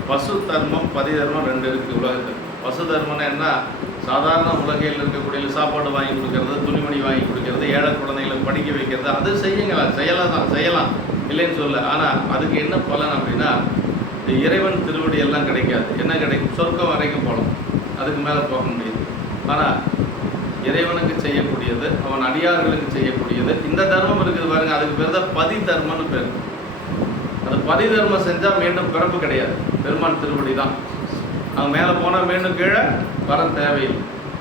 பசு தர்மம் பதிதர்மம் ரெண்டு இருக்குது உலகத்தில். பசு தர்மம்னா என்ன, சாதாரண உலகையில் இருக்கக்கூடிய சாப்பாடு வாங்கி கொடுக்கறது, துணிமணி வாங்கி கொடுக்கறது, ஏழை குழந்தைகளுக்கு படிக்க வைக்கிறது, அது செய்யுங்களா, செய்யலாம் இல்லைன்னு சொல்ல. ஆனால் அதுக்கு என்ன பலன் அப்படின்னா, இறைவன் திருவடி எல்லாம் கிடைக்காது. என்ன கிடைக்கும், சொர்க்கம் வரைக்கும் போகலாம், அதுக்கு மேலே போக முடியாது. ஆனால் இறைவனுக்கு செய்யக்கூடியது, அவன் அடியார்களுக்கு செய்யக்கூடியது, இந்த தர்மம் இருக்குது பாருங்க, அதுக்கு பேர் தான் பதி தர்மம்னு பேர். அது பதி தர்மம் செஞ்சால் மீண்டும் பிறப்பு கிடையாது, பெருமான் திருவடி தான். அவன் மேலே போனால் மீண்டும் கீழே வர தேவையில்லை.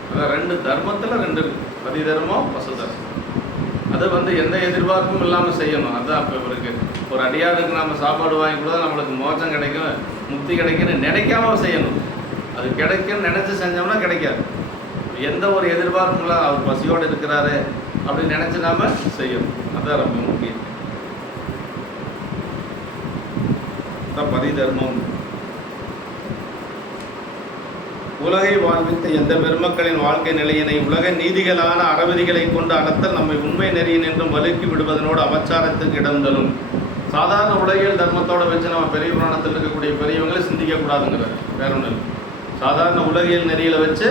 அதான் ரெண்டு தர்மத்தில் ரெண்டு இருக்குது, பதி தர்மம் பசு தர்மம். அது எந்த எதிர்பார்ப்பும் இல்லாமல் செய்யணும். அதுதான் இப்போ இவருக்கு ஒரு அடியாருக்கு நம்ம சாப்பாடு வாங்கி கூட நம்மளுக்கு மோட்சம் கிடைக்கும், முக்தி கிடைக்குன்னு நினைக்காம செய்யணும். அது கிடைக்குன்னு நினச்சி செஞ்சோம்னா கிடைக்காது. எந்த ஒரு எதிர்பார்ப்பும் இல்லை, அவர் பசியோடு இருக்கிறாரு அப்படின்னு நினச்சி நாம செய்யணும். அதுதான் ரொம்ப முக்கியம். அதான் பதி தர்மம். உலகை வாழ்வித்த எந்த பெருமக்களின் வாழ்க்கை நிலையினை உலக நீதிகளான அறவிதிகளை கொண்டு அளத்தல் நம்மை உண்மை நெறியின் என்றும் வலுக்கி விடுவதனோடு அபச்சாரத்துக்கு இடந்தலும். சாதாரண உலகியல் தர்மத்தோட வச்சு நம்ம பெரிய புராணத்தில் இருக்கக்கூடிய பெரியவங்களை சிந்திக்கக்கூடாதுங்கிறார். வேற ஒன்று இல்லை. சாதாரண உலகியல் நெறியில வச்சு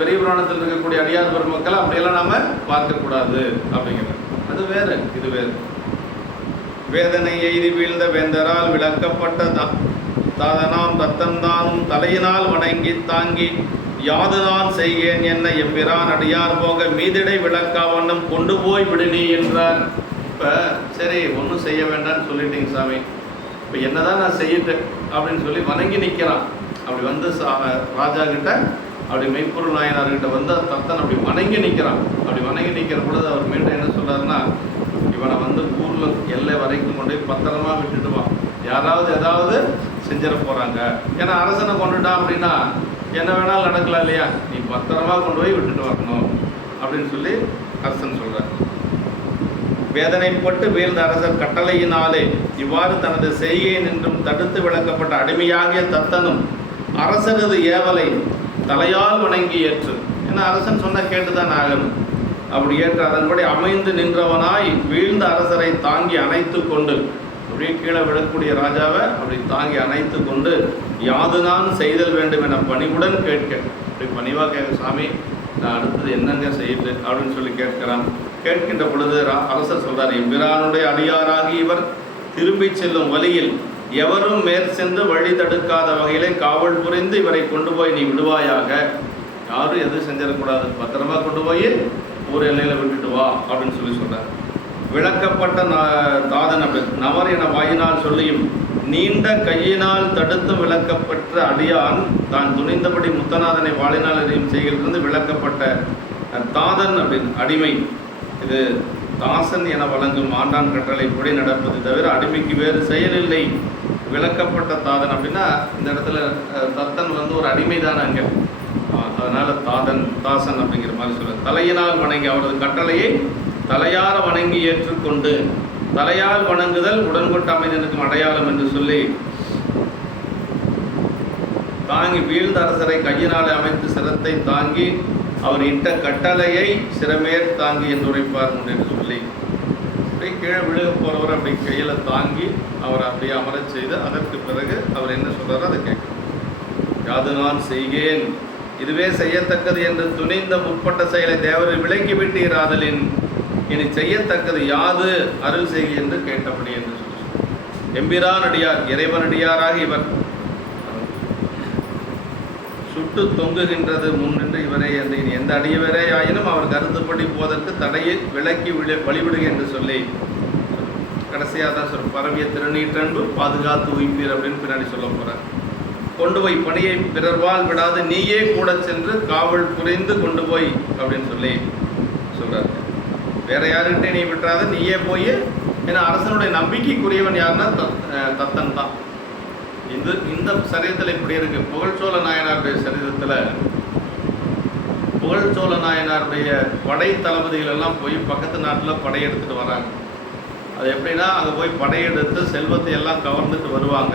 பெரிய புராணத்தில் இருக்கக்கூடிய அடியார் பெருமக்களை அப்படியெல்லாம் நாம பார்க்கக்கூடாது அப்படிங்கிறார். அது வேறு, இது வேறு. வேதனை எய்தி வீழ்ந்த வேந்தரால் விளக்கப்பட்ட தாதனாம் தத்தந்தானும் தலையினால் வணங்கி தாங்கி யாதுதான் செய்கேன் என்ன எம்பிரான் அடியார் போக மீதிடை விளக்காவண்ணம் கொண்டு போய் விடுனி என்றார். இப்போ சரி ஒன்றும் செய்ய வேண்டாம்னு சொல்லிட்டீங்க சாமி, இப்போ என்னதான் நான் செய்யிட்டேன் அப்படின்னு சொல்லி வணங்கி நிற்கிறான். அப்படி வந்து ராஜா கிட்ட, அப்படி மெய்ப்பொருள் நாயனார்கிட்ட வந்து தத்தன் அப்படி வணங்கி நிற்கிறான். அப்படி வணங்கி நிற்கிற பொழுது அவர் மீண்டும் என்ன சொல்றாருன்னா, இவனை ஊரில் எல்லை வரைக்கும் கொண்டு போய் பத்திரமா விட்டுட்டு வா, யாராவது ஏதாவது செஞ்சிட போகிறாங்க. ஏன்னா அரசனை கொண்டுட்டான் அப்படின்னா என்ன வேணாலும் நடக்கலாம் இல்லையா, நீ பத்திரமா கொண்டு போய் விட்டுட்டு வரணும் அப்படின்னு சொல்லி அரசன் சொல்கிறார். வேதனைப்பட்டு வீழ்ந்த அரசர் கட்டளையினாலே இவ்வாறு தனது செய்கை நின்றும் தடுத்து விளக்கப்பட்ட அடிமையாகிய தத்தனும் அரசனது ஏவலை தலையால் வணங்கி ஏற்று, ஏன்னா அரசன் சொன்ன கேட்டுதான் ஆகணும். அப்படி ஏற்று அதன்படி அமைந்து நின்றவனாய் வீழ்ந்த அரசரை தாங்கி அணைத்து கொண்டு, அப்படியே கீழே விழக்கூடிய ராஜாவை அப்படி தாங்கி அணைத்து கொண்டு யாதுதான் செய்தல் வேண்டும் என பணிவுடன் கேட்க, அப்படி பணிவாக கேட்க, சாமி நான் அடுத்தது என்னங்க செய்யுது அப்படின்னு சொல்லி கேட்கிறான். கேட்கின்ற பொழுது அரசர் சொல்றார், எம்பிரானுடைய அடியாராகி இவர் திரும்பி செல்லும் வழியில் எவரும் மேற்சென்று வழி தடுக்காத வகையிலே காவல் புரிந்து இவரை கொண்டு போய் நீ விடுவாயாக. யாரும் எதுவும் செஞ்சிடக்கூடாது, பத்திரமா கொண்டு போய் ஊர் எல்லையில் விட்டுட்டு வா அப்படின்னு சொல்லி சொல்றார். விளக்கப்பட்ட தாதன் அப்படி நவர் என வாயினால் சொல்லியும் நீண்ட கையினால் தடுத்தும் விளக்கப்பட்ட அடியான் தான் துணிந்தபடி முத்தநாதனை வாழினால் எறியும் செய்கிறது விளக்கப்பட்ட தாதன் அப்படின்னு அடிமை. இது தாசன் என வழங்கும் ஆண்டான் கட்டளைப்படி நடப்பது தவிர அடிமைக்கு வேறு செயலில்லை. விளக்கப்பட்ட தாதன் அப்படின்னா இந்த இடத்துல தத்தன் ஒரு அடிமை தானே அங்கே, அதனால தாசன் அப்படிங்கிற மாதிரி சொல்ல. தலையினால் வணங்கி அவரது கட்டளையை தலையார வணங்கி ஏற்றுக்கொண்டு, தலையால் வணங்குதல் உடன்கொட்ட அமைதிக்கும் அடையாளம் என்று சொல்லி தாங்கி வீழ்ந்த அரசரை கையினாலே அமைத்து சிரத்தை தாங்கி அவர் இட்ட கட்டளையை சிரமேற் தாங்கி என்று உரைப்பார் என்று சொல்லி அப்படியே கீழே விழுக போறவர் அப்படி கையில தாங்கி அவர் அப்படியே அமரச் செய்து அதற்கு பிறகு அவர் என்ன சொல்றாரோ அதை கேட்கணும். யாது நான் செய்கேன், இதுவே செய்யத்தக்கது என்று துணிந்த முற்பட்ட செயலை தேவரை விலக்கி விட்டீராதலின் இனி செய்யத்தக்கது யாது அருள் செய்க என்று கேட்டபடி என்று சொல்லி எம்பிரான் அடியார் இறைவனடியாராக இவர் சுட்டு தொங்குகின்றது முன்னின்று இவரே என்று இனி எந்த அடியவரே ஆயினும் அவர் கருத்துப்படி போதற்கு தடையை விலக்கி வழிவிடுக என்று சொல்லி கடைசியாக தான் சொல்ற பரவிய திருநீற்றன்பு பாதுகாத்து உயிப்பீர் அப்படின்னு பின்னாடி சொல்ல போறார். கொண்டு போய் பணியை பிறர்வால் விடாது நீயே கூட சென்று காவல் புரிந்து கொண்டு போய் அப்படின்னு சொல்லி சொல்றாரு. வேற யாருக்கிட்டே நீ விட்டுறாத, நீயே போய். ஏன்னா அரசனுடைய நம்பிக்கைக்குரியவன் யாருன்னா தத்தன் தான். இந்த சரிதத்தில் இப்படி இருக்கு. புகழ்ச்சோழ நாயனாருடைய சரிதத்தில் புகழ்ச்சோழ நாயனாருடைய படை தளபதிகள் எல்லாம் போய் பக்கத்து நாட்டில் படையெடுத்துட்டு வராங்க. அது எப்படின்னா அங்கே போய் படையெடுத்து செல்வத்தை எல்லாம் கவர்ந்துட்டு வருவாங்க.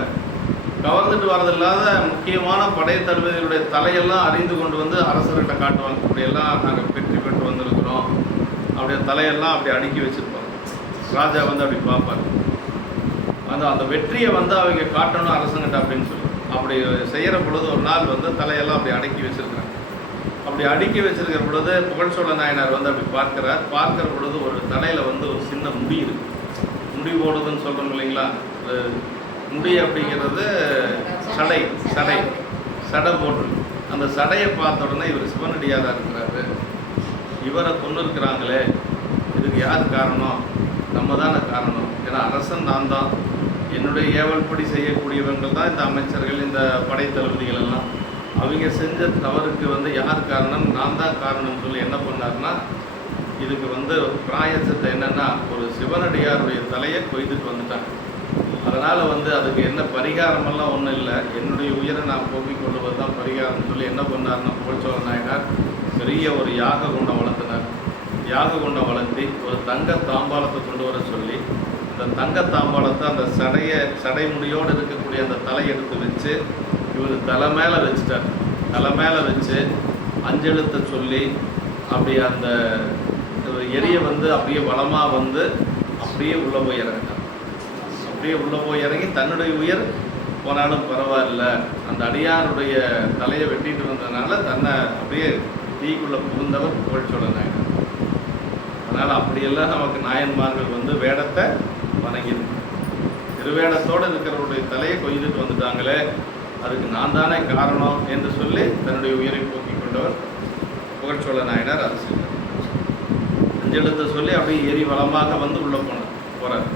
கவர்ந்துட்டு வரதில்லாத முக்கியமான படை தளபதிகளுடைய தலையெல்லாம் அறிந்து கொண்டு வந்து அரசர்கிட்ட காட்டுவாங்க. அப்படியெல்லாம் நாங்கள் வெற்றி பெற்று வந்திருக்கிறோம், அப்படியே தலையெல்லாம் அப்படி அடுக்கி வச்சுருப்பாங்க. ராஜா வந்து அப்படி பார்ப்பார். அந்த வெற்றியை வந்து அவங்க காட்டணும் அரசங்கிட்ட அப்படின்னு சொல்லி அப்படி செய்கிற பொழுது ஒரு நாள் வந்து தலையெல்லாம் அப்படி அடக்கி வச்சுருக்கிறாங்க. அப்படி அடுக்கி வச்சிருக்கிற பொழுது புகழ்ச்சோழ நாயனார் வந்து அப்படி பார்க்கிற பொழுது ஒரு தலையில் வந்து ஒரு சின்ன முடி இருக்கு. முடி போடுதுன்னு சொல்கிறோம் இல்லைங்களா, முடி அப்படிங்கிறது சடை போட்டிருக்கு. அந்த சடையை பார்த்த உடனே இவர் சிவனடியாராக இருக்கிறாரு, இவரை கொண்டு இருக்கிறாங்களே, இதுக்கு யார் காரணம்? நம்ம தானே காரணம். ஏன்னா அரசன் நான் தான், என்னுடைய ஏவல்படி செய்யக்கூடியவர்கள் தான் இந்த அமைச்சர்கள், இந்த படை தளபதிகள் எல்லாம். அவங்க செஞ்ச தவறுக்கு வந்து யார் காரணம்? நான் தான் காரணம்னு சொல்லி என்ன பண்ணார்னா, இதுக்கு வந்து பிராயசத்தை என்னென்னா ஒரு சிவனடியாருடைய தலையை கொய்துட்டு வந்துட்டாங்க. அதனால் வந்து அதுக்கு என்ன பரிகாரமெல்லாம் ஒன்றும் இல்லை, என்னுடைய உயிரை நான் போக்கிக் கொள்வது தான் பரிகாரம்னு சொல்லி என்ன பண்ணார்னா புகழ்ச்சோழ நாயனார் பெரிய ஒரு யாக குண்டம் வளர்த்தினார். யாக குண்டம் வளர்த்தி ஒரு தங்க தாம்பாளத்தை கொண்டு வர சொல்லி அந்த தங்க தாம்பாளத்தை அந்த சடை முடியோடு இருக்கக்கூடிய அந்த தலையை எடுத்து வச்சு இவர் தலை மேலே வச்சுட்டார். தலை மேலே வச்சு அஞ்செழுத்தை சொல்லி அப்படி அந்த எரியை வந்து அப்படியே வளமாக வந்து அப்படியே உள்ளே போய் இறங்கிட்டார். அப்படியே உள்ளே போய் இறங்கி தன்னுடைய உயிர் போனாலும் பரவாயில்ல, அந்த அடியாருடைய தலையை வெட்டிட்டு வந்ததுனால தன்னை அப்படியே தீக்குள்ளே புகுந்தவர் புகழ்ச்சோழ நாயனார். அதனால் அப்படியெல்லாம் நமக்கு நாயன்மார்கள் வந்து வேடத்தை வணங்கியிருக்கு. திருவேடத்தோடு இருக்கிறவருடைய தலையை கொய்துட்டு வந்துட்டாங்களே, அதுக்கு நான் தானே காரணம் என்று சொல்லி தன்னுடைய உயிரை போக்கிக் கொண்டவர் புகழ்ச்சோழ நாயனார். அது செய்தார். அஞ்செழுத்தை சொல்லி அப்படியே எரி வளமாக வந்து உள்ள போறார்.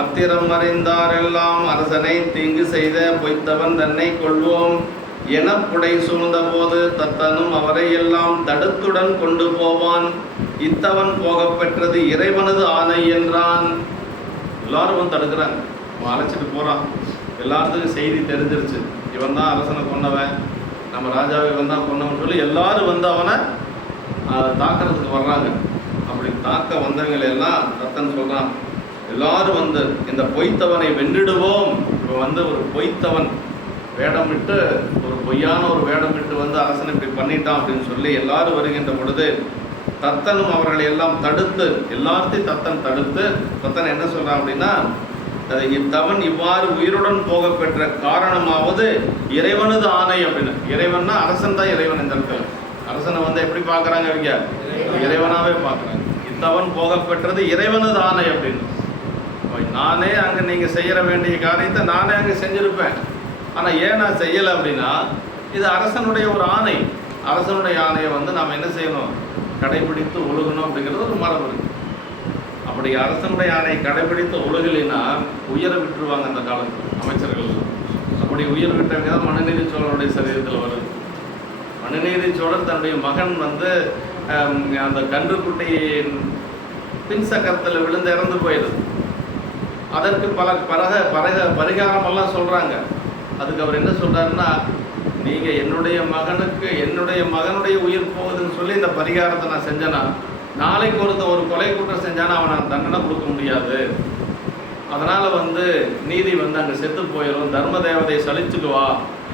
அத்திரம் அறிந்தாரெல்லாம் அரசனை தீங்கு செய்த பொய்த்தவன் தன்னை கொள்வோம் என புடை சூழ்ந்த போது தத்தனும் அவரை எல்லாம் தடுத்துடன் கொண்டு போவான். இத்தவன் போக பெற்றது இறைவனது ஆணை என்றான். எல்லாரும் வந்து தடுக்கிறாங்க, அழைச்சிட்டு போறான். எல்லாத்துக்கும் செய்தி தெரிஞ்சிருச்சு, இவன் தான் அரசனை கொன்னவன், நம்ம ராஜாவை இவன் தான் கொன்னவன் சொல்லி எல்லாரும் வந்து அவனை தாக்கிறதுக்கு வர்றாங்க. அப்படி தாக்க வந்தவங்களை எல்லாம் தத்தன் சொல்றான், எல்லாரும் வந்து இந்த பொய்த்தவனை வென்றிடுவோம். இப்போ வந்து ஒரு பொய்த்தவன் வேடமிட்டு, ஒரு பொய்யான ஒரு வேடமிட்டு வந்து அரசனை இப்படி பண்ணிட்டான் அப்படின்னு சொல்லி எல்லாரும் வருகின்ற பொழுது தத்தனும் அவர்களை எல்லாம் தடுத்து, எல்லாத்தையும் தத்தன் என்ன சொல்றான் அப்படின்னா, இத்தவன் இவ்வாறு உயிருடன் போக பெற்ற காரணமாவது இறைவனது ஆணை அப்படின்னு. இறைவன்னா அரசன் தான் இறைவன். இந்த இடத்துல அரசனை வந்து எப்படி பார்க்குறாங்க அவங்க? இறைவனாவே பார்க்குறாங்க. இத்தவன் போக பெற்றது இறைவனது ஆணை அப்படின்னு. நானே அங்கே நீங்கள் செய்ய வேண்டிய காரியத்தை நானே அங்கே செஞ்சுருப்பேன், ஆனால் ஏன் நான் செய்யலை அப்படின்னா இது அரசனுடைய ஒரு ஆணை. அரசனுடைய ஆணையை வந்து நாம் என்ன செய்யணும்? கடைபிடித்து ஒழுகணும் அப்படிங்கிறது ஒரு மரபு இருக்கு. அப்படி அரசனுடைய ஆணையை கடைபிடித்து ஒழுகலைன்னா உயர விட்டுருவாங்க அந்த காலத்தில் அமைச்சர்கள். அப்படி உயர் விட்டவங்க தான் மனுநீதி சோழனுடைய சரீரத்தில் வருது. மனுநீதி சோழர் தன்னுடைய மகன் வந்து அந்த கன்றுக்குட்டியின் பின் சக்கரத்தில் விழுந்து இறந்து போயிடுது. அதற்கு பரிகாரமெல்லாம் சொல்கிறாங்க. அதுக்கு அவர் என்ன சொல்கிறாருன்னா, நீங்கள் என்னுடைய மகனுடைய உயிர் போகுதுன்னு சொல்லி இந்த பரிகாரத்தை நான் செஞ்சேன்னா, நாளைக்கு ஒரு கொலை குற்றம் செஞ்சானா அவன் நான் தண்டனை கொடுக்க முடியாது. அதனால் வந்து நீதி வந்து அங்கே செத்து போயிடும், தர்ம தேவதையை சலிச்சுக்குவா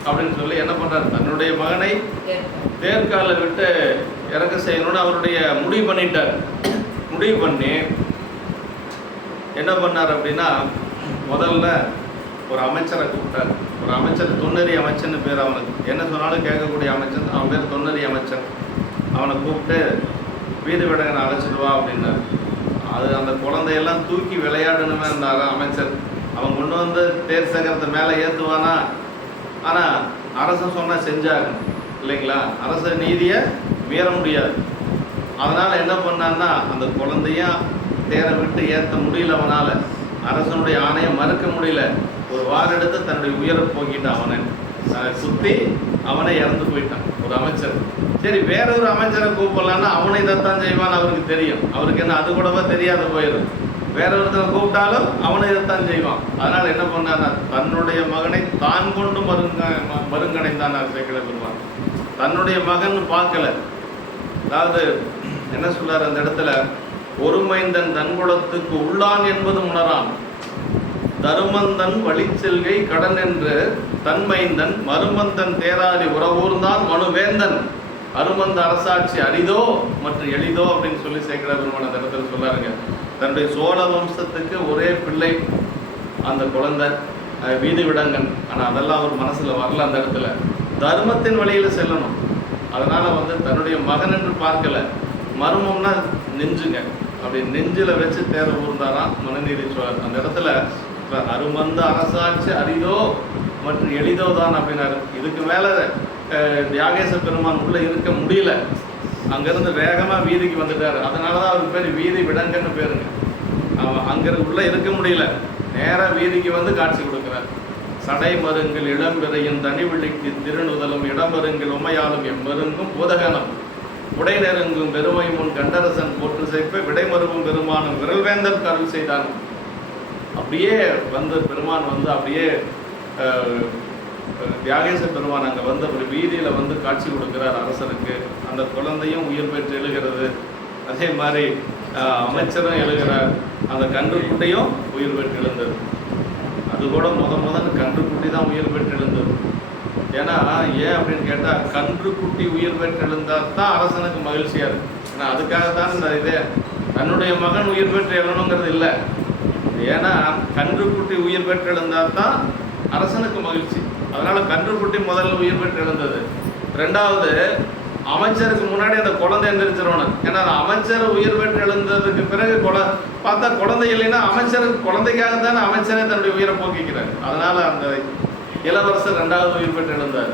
அப்படின்னு சொல்லி என்ன பண்ணுறாரு, தன்னுடைய மகனை தேர்காலில் விட்டு இறக்க செய்யணும்னு அவருடைய முடிவு பண்ணிட்டார். முடிவு பண்ணி என்ன பண்ணார் அப்படின்னா, முதல்ல ஒரு அமைச்சரை கூப்பிட்டார். ஒரு அமைச்சர், தொன்னறி அமைச்சர்னு பேர் அவனுக்கு, என்ன சொன்னாலும் கேட்கக்கூடிய அமைச்சர், அவன் பேர் தொன்னறி அமைச்சர். அவனை கூப்பிட்டு வீடு விடங்கனை அழைச்சிட்டு வா அப்படின்னாரு. அது அந்த குழந்தையெல்லாம் தூக்கி விளையாடணுமே இருந்தார் அமைச்சர். அவன் கொண்டு வந்து தேர் சக்கரத்தை மேலே ஏற்றுவானா? ஆனால் அரசன் சொன்னால் செஞ்சாகணும் இல்லைங்களா? அரச நீதியை மீற முடியாது. அதனால் என்ன பண்ணான்னா, அந்த குழந்தையும் தேரை விட்டு ஏற்ற முடியல, அவனால் அரசனுடைய ஆணையை மறுக்க முடியல. ஒரு வாரம் எடுத்து தன்னுடைய உயரை போக்கிட்டான். அவனை சுற்றி அவனை இறந்து போயிட்டான் ஒரு அமைச்சர். சரி, வேறொரு அமைச்சரை கூப்பிடலான்னா அவனை இதைத்தான் செய்வான்னு அவருக்கு தெரியும். அவருக்கு என்ன அது கூடவா தெரியாது போயிடும். வேற ஒருத்தரை கூப்பிட்டாலும் அவனை இதைத்தான் செய்வான். அதனால் என்ன பண்ணார், தன்னுடைய மகனை தான் கொண்டு மருங்கடைந்தான் சேக்கிழ பெருமான். தன்னுடைய மகன் பார்க்கல. அதாவது என்ன சொல்றாரு அந்த இடத்துல, ஒரு மைந்தன் தன்குலத்துக்கு உள்ளான் என்பது உணரான். தருமந்தன் வழிச்செல்கை கடன் என்று தன்மைந்தன் மருமந்தன் தேராதி உறவூர்ந்தான் மனுவேந்தன் அருமந்த அரசாட்சி அரிதோ மற்றும் எளிதோ அப்படின்னு சொல்லி சேக்கட பெருமான அந்த இடத்துல சொல்லாருங்க. தன்னுடைய சோழ வம்சத்துக்கு ஒரே பிள்ளை அந்த குழந்தை வீதி விடங்கன். ஆனால் அதெல்லாம் அவர் மனசில் வரல. அந்த இடத்துல தர்மத்தின் வழியில் செல்லணும். அதனால் தன்னுடைய மகன் என்று பார்க்கல. மர்மம்னா நெஞ்சுங்க, அப்படி நெஞ்சில் வச்சு தேர ஊர்ந்தாராம் மனுநீதி சோழர். அந்த இடத்துல அருமந்த அரசாட்சி அரிதோ மற்றும் எளிதோ தான் அப்படின்னாரு. இதுக்கு மேலே தியாகேச பெருமான் உள்ளே இருக்க முடியல. அங்கேருந்து வேகமாக வீதிக்கு வந்துட்டார். அதனால தான் அவருக்கு பேர் வீதி விடங்கன்னு பேருங்க. அங்கிருந்து உள்ளே இருக்க முடியல, நேராக வீதிக்கு வந்து காட்சி கொடுக்குறார். சடை மருங்கில் இளம்பிறையின் தனிவிழிக்கு திருநுதலும் இடமருங்கில் உமையாலும் எம்மருங்கும் பூதகனம் உடை நெருங்கும் பெருமை முன் கண்டரசன் போற்று செய்ப்ப விடைமருவும் பெருமானும் விரல்வேந்தர் கருள் செய்தான். அப்படியே பெருமான் அப்படியே தியாகேச பெருமான் அங்கே அப்படி வீதியில் காட்சி கொடுக்கிறார் அரசருக்கு. அந்த குழந்தையும் உயிர் பெற்று எழுகிறது. அதே மாதிரி அமைச்சரும் எழுகிறார். அந்த கன்றுக்குட்டியும் உயிர் பெற்று எழுந்தது. அது கூட முதல் கன்றுக்குட்டி தான் உயிர் பெற்று எழுந்தது. ஏன்னா ஏன் அப்படின்னு கேட்டால் கன்றுக்குட்டி உயிர் பெற்று எழுந்தால் தான் அரசனுக்கு மகிழ்ச்சியாக இருக்கு. ஏன்னா அதுக்காகத்தான் இந்த இதே தன்னுடைய மகன் உயிர் பெற்று எழணுங்கிறது இல்லை. ஏன்னா கன்றுக்குட்டி உயிர் பெற்று எழுந்தால் தான் அரசனுக்கு மகிழ்ச்சி. அதனால கன்றுக்குட்டி முதல்ல உயிர் பெற்று எழுந்தது. ரெண்டாவது அமைச்சருக்கு முன்னாடி அந்த குழந்தை எந்திரிச்சிடணும். ஏன்னா அமைச்சர் உயிர் பெற்று எழுந்ததுக்கு பிறகு பார்த்தா குழந்தை இல்லைன்னா அமைச்சருக்கு குழந்தைக்காக தானே அமைச்சரே தன்னுடைய உயிரை போக்கிக்கிறார். அதனால அந்த இளவரசர் ரெண்டாவது உயிர் பெற்று எழுந்தார்.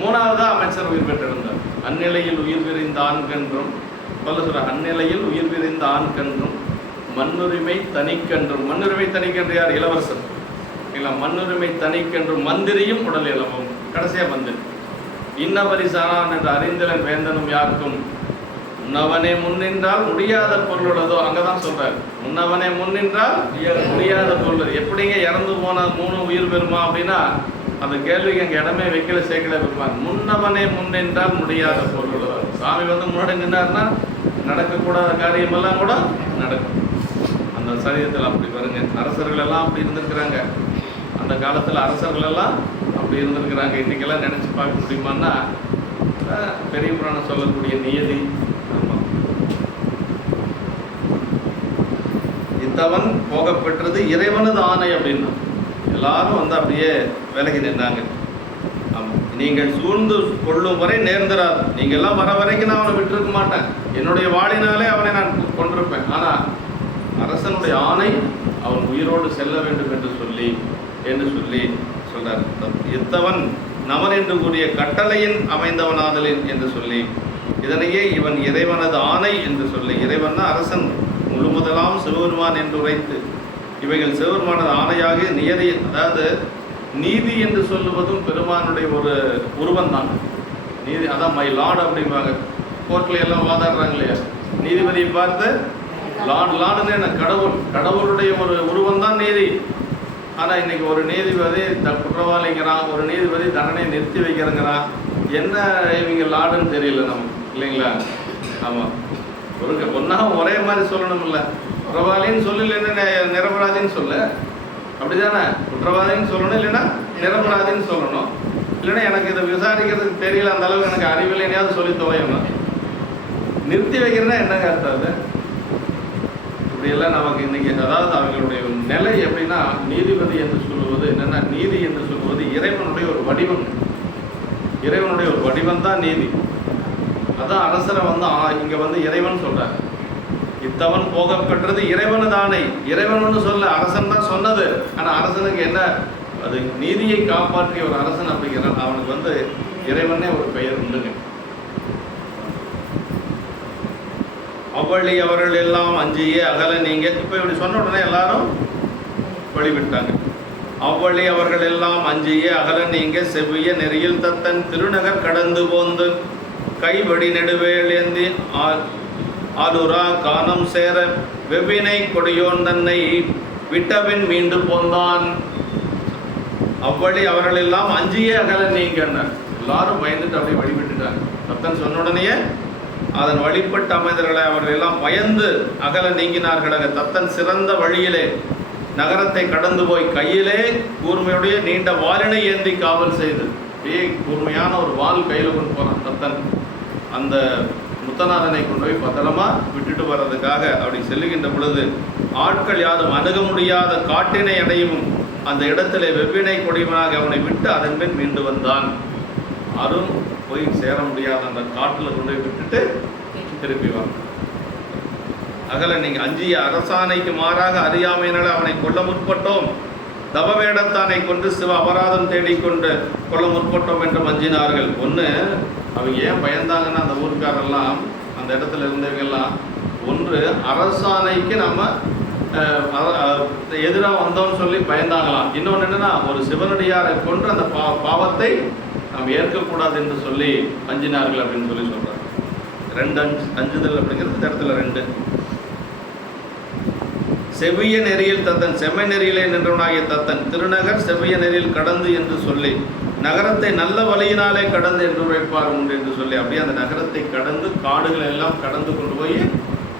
மூணாவதா அமைச்சர் உயிர் பெற்று எழுந்தார். அந்நிலையில் உயிர் விரிந்த ஆண்கன்றும் சொல்ற அந்நிலையில் உயிர் விரிந்த ஆண்கன்றும் மண்ணுரிமை தனிக்கன்றும். மண்ணுரிமை தனிக்கன்று யார்? இளவரசர் இல்லை. மண்ணுரிமை தனிக்கன்றும் மந்திரியும் உடல் இளவும். கடைசியா மந்திரி இன்னபரிசானான் என்று அறிந்தலன் வேந்தனும் யாருக்கும் முன்னவனே முன்னின்றால் முடியாத பொருளுள்ளதோ. அங்கதான் சொல்றாரு, முன்னவனே முன்னின்றால் முடியாத பொருள். எப்படிங்க இறந்து போன 3 உயிர் பெறுமா அப்படின்னா அந்த கேள்விக்கு அங்கே இடமே வைக்கல சேக்கல பெருமான். முன்னவனே முன்னின்றால் முடியாத பொருள் உள்ளதோ. சாமி முன்னாடி நின்றாருன்னா நடக்கக்கூடாத காரியமெல்லாம் கூட நடக்கும். அந்த சரீரத்தில் அப்படி வருங்க. அரசர்கள் எல்லாம் அப்படி இருந்திருக்கிறாங்க. அந்த காலத்தில் அரசர்கள் எல்லாம் அப்படி இருந்திருக்கிறாங்க. இன்னைக்கெல்லாம் நினைச்சு பார்க்க முடியுமான்னா பெரிய புராணம் சொல்லக்கூடிய நியதி. இத்தவன் போக பெற்றது இறைவனது ஆணை அப்படின்னா எல்லாரும் அப்படியே விலகி நின்றாங்க. நீங்கள் சூழ்ந்து கொள்ளும் வரை நேர்ந்தராது. நீங்க எல்லாம் வர வரைக்கும் நான் அவனை விட்டுருக்க மாட்டேன். என்னுடைய வாளினாலே அவனை நான் கொண்டிருப்பேன். ஆனா அரசனுடைய ஆணை அவன் உயிரோடு செல்ல வேண்டும் என்று சொல்லி சொல்றார். இத்தவன் நமன் என்று கூறிய கட்டளையின் அமைந்தவனாதலின் என்று சொல்லி இதனையே இவன் இறைவனது ஆணை என்று சொல்லி, இறைவன் அரசன் முழுமுதலாம் சிவபெருமான் என்று உரைத்து இவைகள் சிவபெருமானது ஆணையாக நியதி, அதாவது நீதி என்று சொல்லுவதும் பெருமானுடைய ஒரு உருவம் தான். நீதி அதான் மை லார்டு அப்படிம்பாங்க. கோர்ட்ல எல்லாம் வாதாடுறாங்க இல்லையா, நீதிபதியை பார்த்து லார்டுன்னு என்ன, கடவுளுடைய ஒரு உருவம் தான் நீதி. ஆனால் இன்னைக்கு ஒரு நீதிபதி குற்றவாளிங்கிறான், ஒரு நீதிபதி தண்டனை நிறுத்தி வைக்கிறங்கிறான். என்ன இவங்க லார்டுன்னு தெரியல நமக்கு, இல்லைங்களா? ஆமாம், ஒன்றா ஒரே மாதிரி சொல்லணும். இல்லை குற்றவாளின்னு சொல்லு, இல்லைன்னா நிரபராதின்னு சொல்ல, அப்படிதானே? குற்றவாளின்னு சொல்லணும், இல்லைன்னா நிரபராதின்னு சொல்லணும். இல்லைன்னா எனக்கு இதை விசாரிக்கிறதுக்கு தெரியல, அந்த அளவுக்கு எனக்கு அறிவில்லைனையாவது சொல்லி தொலையணும். நிறுத்தி வைக்கிறதுனா என்னங்க அர்த்தம்? அது இப்படியெல்லாம் நமக்கு இன்னைக்கு, அதாவது அவங்களுடைய நிலை எப்படின்னா, நீதிபதி என்று சொல்லுவது என்னென்னா, நீதி என்று சொல்லுவது இறைவனுடைய ஒரு வடிவம். இறைவனுடைய ஒரு வடிவம் தான் நீதி. அதான் அரசரை இங்கே இறைவன் சொல்றார். இத்தவன் போக பெற்றது இறைவனு தானே. இறைவன் சொல்ல, அரசன் தான் சொன்னது. ஆனால் அரசனுக்கு என்ன, அது நீதியை காப்பாற்றிய ஒரு அரசன் அப்படிங்கிறான். அவனுக்கு இறைவனே ஒரு பெயர் உண்டுங்க. அவ்வழி அவர்கள் எல்லாம் அஞ்சியே அகல நீங்க. இப்போ இப்படி சொன்ன உடனே எல்லாரும் வழிவிட்டாங்க. அவ்வழி அவர்கள் எல்லாம் அஞ்சியே அகல நீங்க செவ்விய நெறியில் தத்தன் திருநகர் கடந்து போந்து கைவடி நெடுவேல் ஏந்தி ஆலுரா கானம் சேர வெவ்வினை கொடியோன் தன்னை விட்டபின் மீண்டு போந்தான். அவ்வழி அவர்கள் எல்லாம் அஞ்சியே அகல நீங்க. எல்லாரும் பயந்துட்டு அப்படியே வழிவிட்டுட்டாங்க. தத்தன் சொன்ன உடனேயே அதன் வழிபட்ட அமைதர்களை அவர்கள் எல்லாம் பயந்து அகல நீங்கினார்களாக. தத்தன் சிறந்த வழியிலே நகரத்தை கடந்து போய் கையிலே கூர்மையுடைய நீண்ட வாளினை ஏந்தி காவல் செய்து, கூர்மையான ஒரு வாள் கையில் கொண்டு போனான் தத்தன். அந்த முத்தநாதனை கொண்டு போய் பத்திரமா விட்டுட்டு வர்றதுக்காக அப்படி செல்லுகின்ற பொழுது ஆட்கள் யாரும் அணுக முடியாத காட்டினை அடையும் அந்த இடத்திலே வெவ்வினை கொடிவனாக அவனை விட்டு அதன் பின் மீண்டு வந்தான். யாரும் போய் சேர முடியாத அந்த காட்டில் கொண்டு போய் விட்டுட்டு திருப்பி வாங்க. அகல நீங்க அஞ்சிய அரசாணைக்கு மாறாக அறியாமையினால அவனை கொல்ல முற்பட்டோம், தவவேடத்தானை கொண்டு சிவ அபராதம் தேடிக்கொண்டு கொல்ல முற்பட்டோம் என்று மஞ்சினார்கள். ஒன்று, அவங்க ஏன் பயந்தாங்கன்னா அந்த ஊருக்காரெல்லாம் அந்த இடத்துல இருந்தவங்கெல்லாம், ஒன்று அரசாணைக்கு நம்ம எதிராக வந்தோம்னு சொல்லி பயந்தாங்களாம். இன்னொன்று என்னன்னா, ஒரு சிவனடியாரை கொண்டு அந்த பாவத்தை நாம் ஏற்கக்கூடாது என்று சொல்லி அஞ்சினார்கள் அப்படின்னு சொல்லி சொல்றாங்க. ரெண்டு அஞ்சுதல் அப்படிங்கிறது இந்த இடத்துல ரெண்டு. செவ்விய நெறியில் தத்தன் செம்மை நெறியிலே நின்றவனாகிய தத்தன் திருநகர் செவ்விய நெறியில் கடந்து என்று சொல்லி நகரத்தை நல்ல வழியினாலே கடந்து என்று உரைப்பார் உண்டு என்று சொல்லி அப்படியே அந்த நகரத்தை கடந்து காடுகளை எல்லாம் கடந்து கொண்டு போய்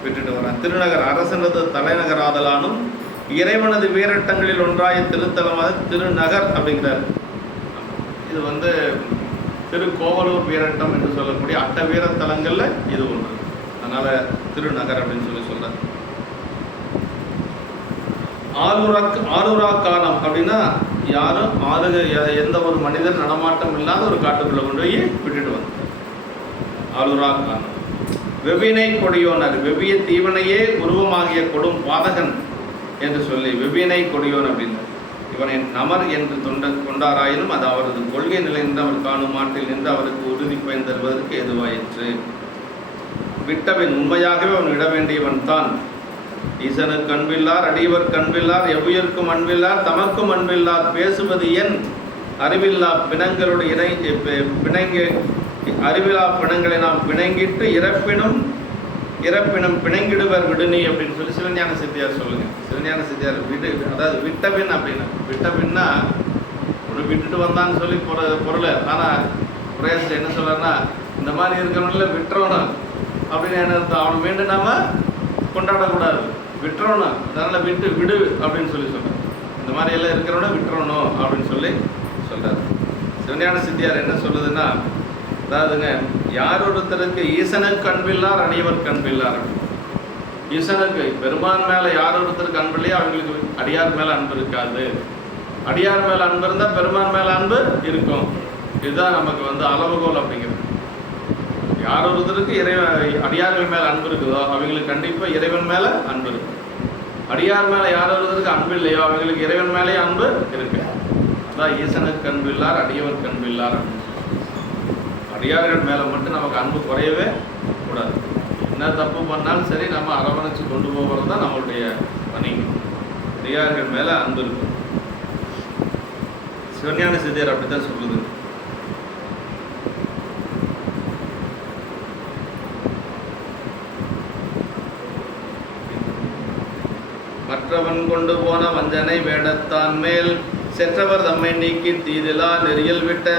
விட்டுட்டு வரான். திருநகர் அரசனது தலைநகர் ஆதலானும் இறைவனது வீரட்டங்களில் ஒன்றாய திருத்தலமாக திருநகர் அப்படிங்கிறார். இது திருக்கோவலூர் வீரட்டம் என்று சொல்லக்கூடிய அட்ட வீரத்தலங்கள்ல இது ஒன்று. அதனால திருநகர் அப்படின்னு சொல்லி சொல்றார். ஆரூரா காலம் அப்படின்னா யாரும் எந்த ஒரு மனிதர் நடமாட்டம் இல்லாத ஒரு காட்டுக்குள்ள கொண்டு போய் விட்டுட்டு வந்தார். ஆரூரா காலம். வெவ்வினை கொடியோனர், வெவ்விய தீவனையே உருவமாகிய கொடும் பாதகன் என்று சொல்லி வெவ்வினை கொடியோன் அப்படின்னு இவனை நமர் என்று கொண்டாராயினும் அது அவரது கொள்கை நிலை நின்று அவர் காணும் மாட்டில் நின்று அவருக்கு உறுதி பயன் தருவதற்கு எதுவாயிற்று. விட்டவன் உண்மையாகவே அவன் விட வேண்டியவன் தான். ஈசனுக்கு அன்பில்லார், அடியவர் கண்பில்லார், எவ்வுயர்க்கும் அன்பில்லார், தமக்கும் அன்பில்லார், பேசுவது என் அறிவில்லா பிணங்களுடைய அறிவிலா பிணங்களை நாம் பிணங்கிட்டு இறப்பினும் பிணங்கிடுவர் விடுனி அப்படின்னு சொல்லி சிவஞான சித்தியார் சொல்லுங்க. சிவஞான சித்தியார் அதாவது விட்டபின் அப்படின்னா, விட்டபின்னா ஒரு விட்டுட்டு வந்தான்னு சொல்லி பொருள். ஆனால் பிரேசத்தில் என்ன சொல்றாருன்னா, இந்த மாதிரி இருக்கிறவங்கள விட்டுறணும் அப்படின்னு என்ன அர்த்தம், அவனை மீண்டும் நாம கொண்டாடக்கூடாது, விட்டுறணும், அதனால விடு அப்படின்னு சொல்லி சொல்றாரு. இந்த மாதிரி எல்லாம் இருக்கிறவன விட்டுறணும் அப்படின்னு சொல்லி சொல்றாரு. சிவஞான சித்தியார் என்ன சொல்லுதுன்னா, அதாவதுங்க, யார் ஒருத்தருக்கு ஈசனுக்கு அன்பில்லார், அடியவர் கண்பில்லார். ஈசனுக்கு பெருமான் மேல யார் ஒருத்தருக்கு அன்பு இல்லையோ அவங்களுக்கு அடியார் மேல அன்பு இருக்காது. அடியார் மேல அன்பு இருந்தா பெருமான் மேல அன்பு இருக்கும். இதுதான் நமக்கு அளவுகோல் அப்படிங்கிறது. யார் ஒருத்தருக்கு அடியார்கள் மேல அன்பு இருக்குதோ அவங்களுக்கு கண்டிப்பா இறைவன் மேல அன்பு இருக்கு. அடியார் மேல யார் ஒருத்தருக்கு அன்பு இல்லையோ அவங்களுக்கு இறைவன் மேலே அன்பு இருக்கு. அதான் ஈசனுக்கு அன்பு இல்லார், அடியவர் கண்பு இல்லார். அடியார்கள் மேலே மட்டும் நமக்கு அன்பு குறையவே கூடாது. என்ன தப்பு பண்ணாலும் சரி நம்ம அரவணைச்சு கொண்டு போகிறது தான் நம்மளுடைய பணி. அடியார்கள் மேலே அன்பு இருக்கும். சிவஞான சித்தியார் அப்படித்தான் சொல்லுது. மற்றவன் கொண்டு போன வஞ்சனை வேடத்தான் மேல் செற்றவர் தம்மை நீக்கி தீதிலா நெறியில் விட்ட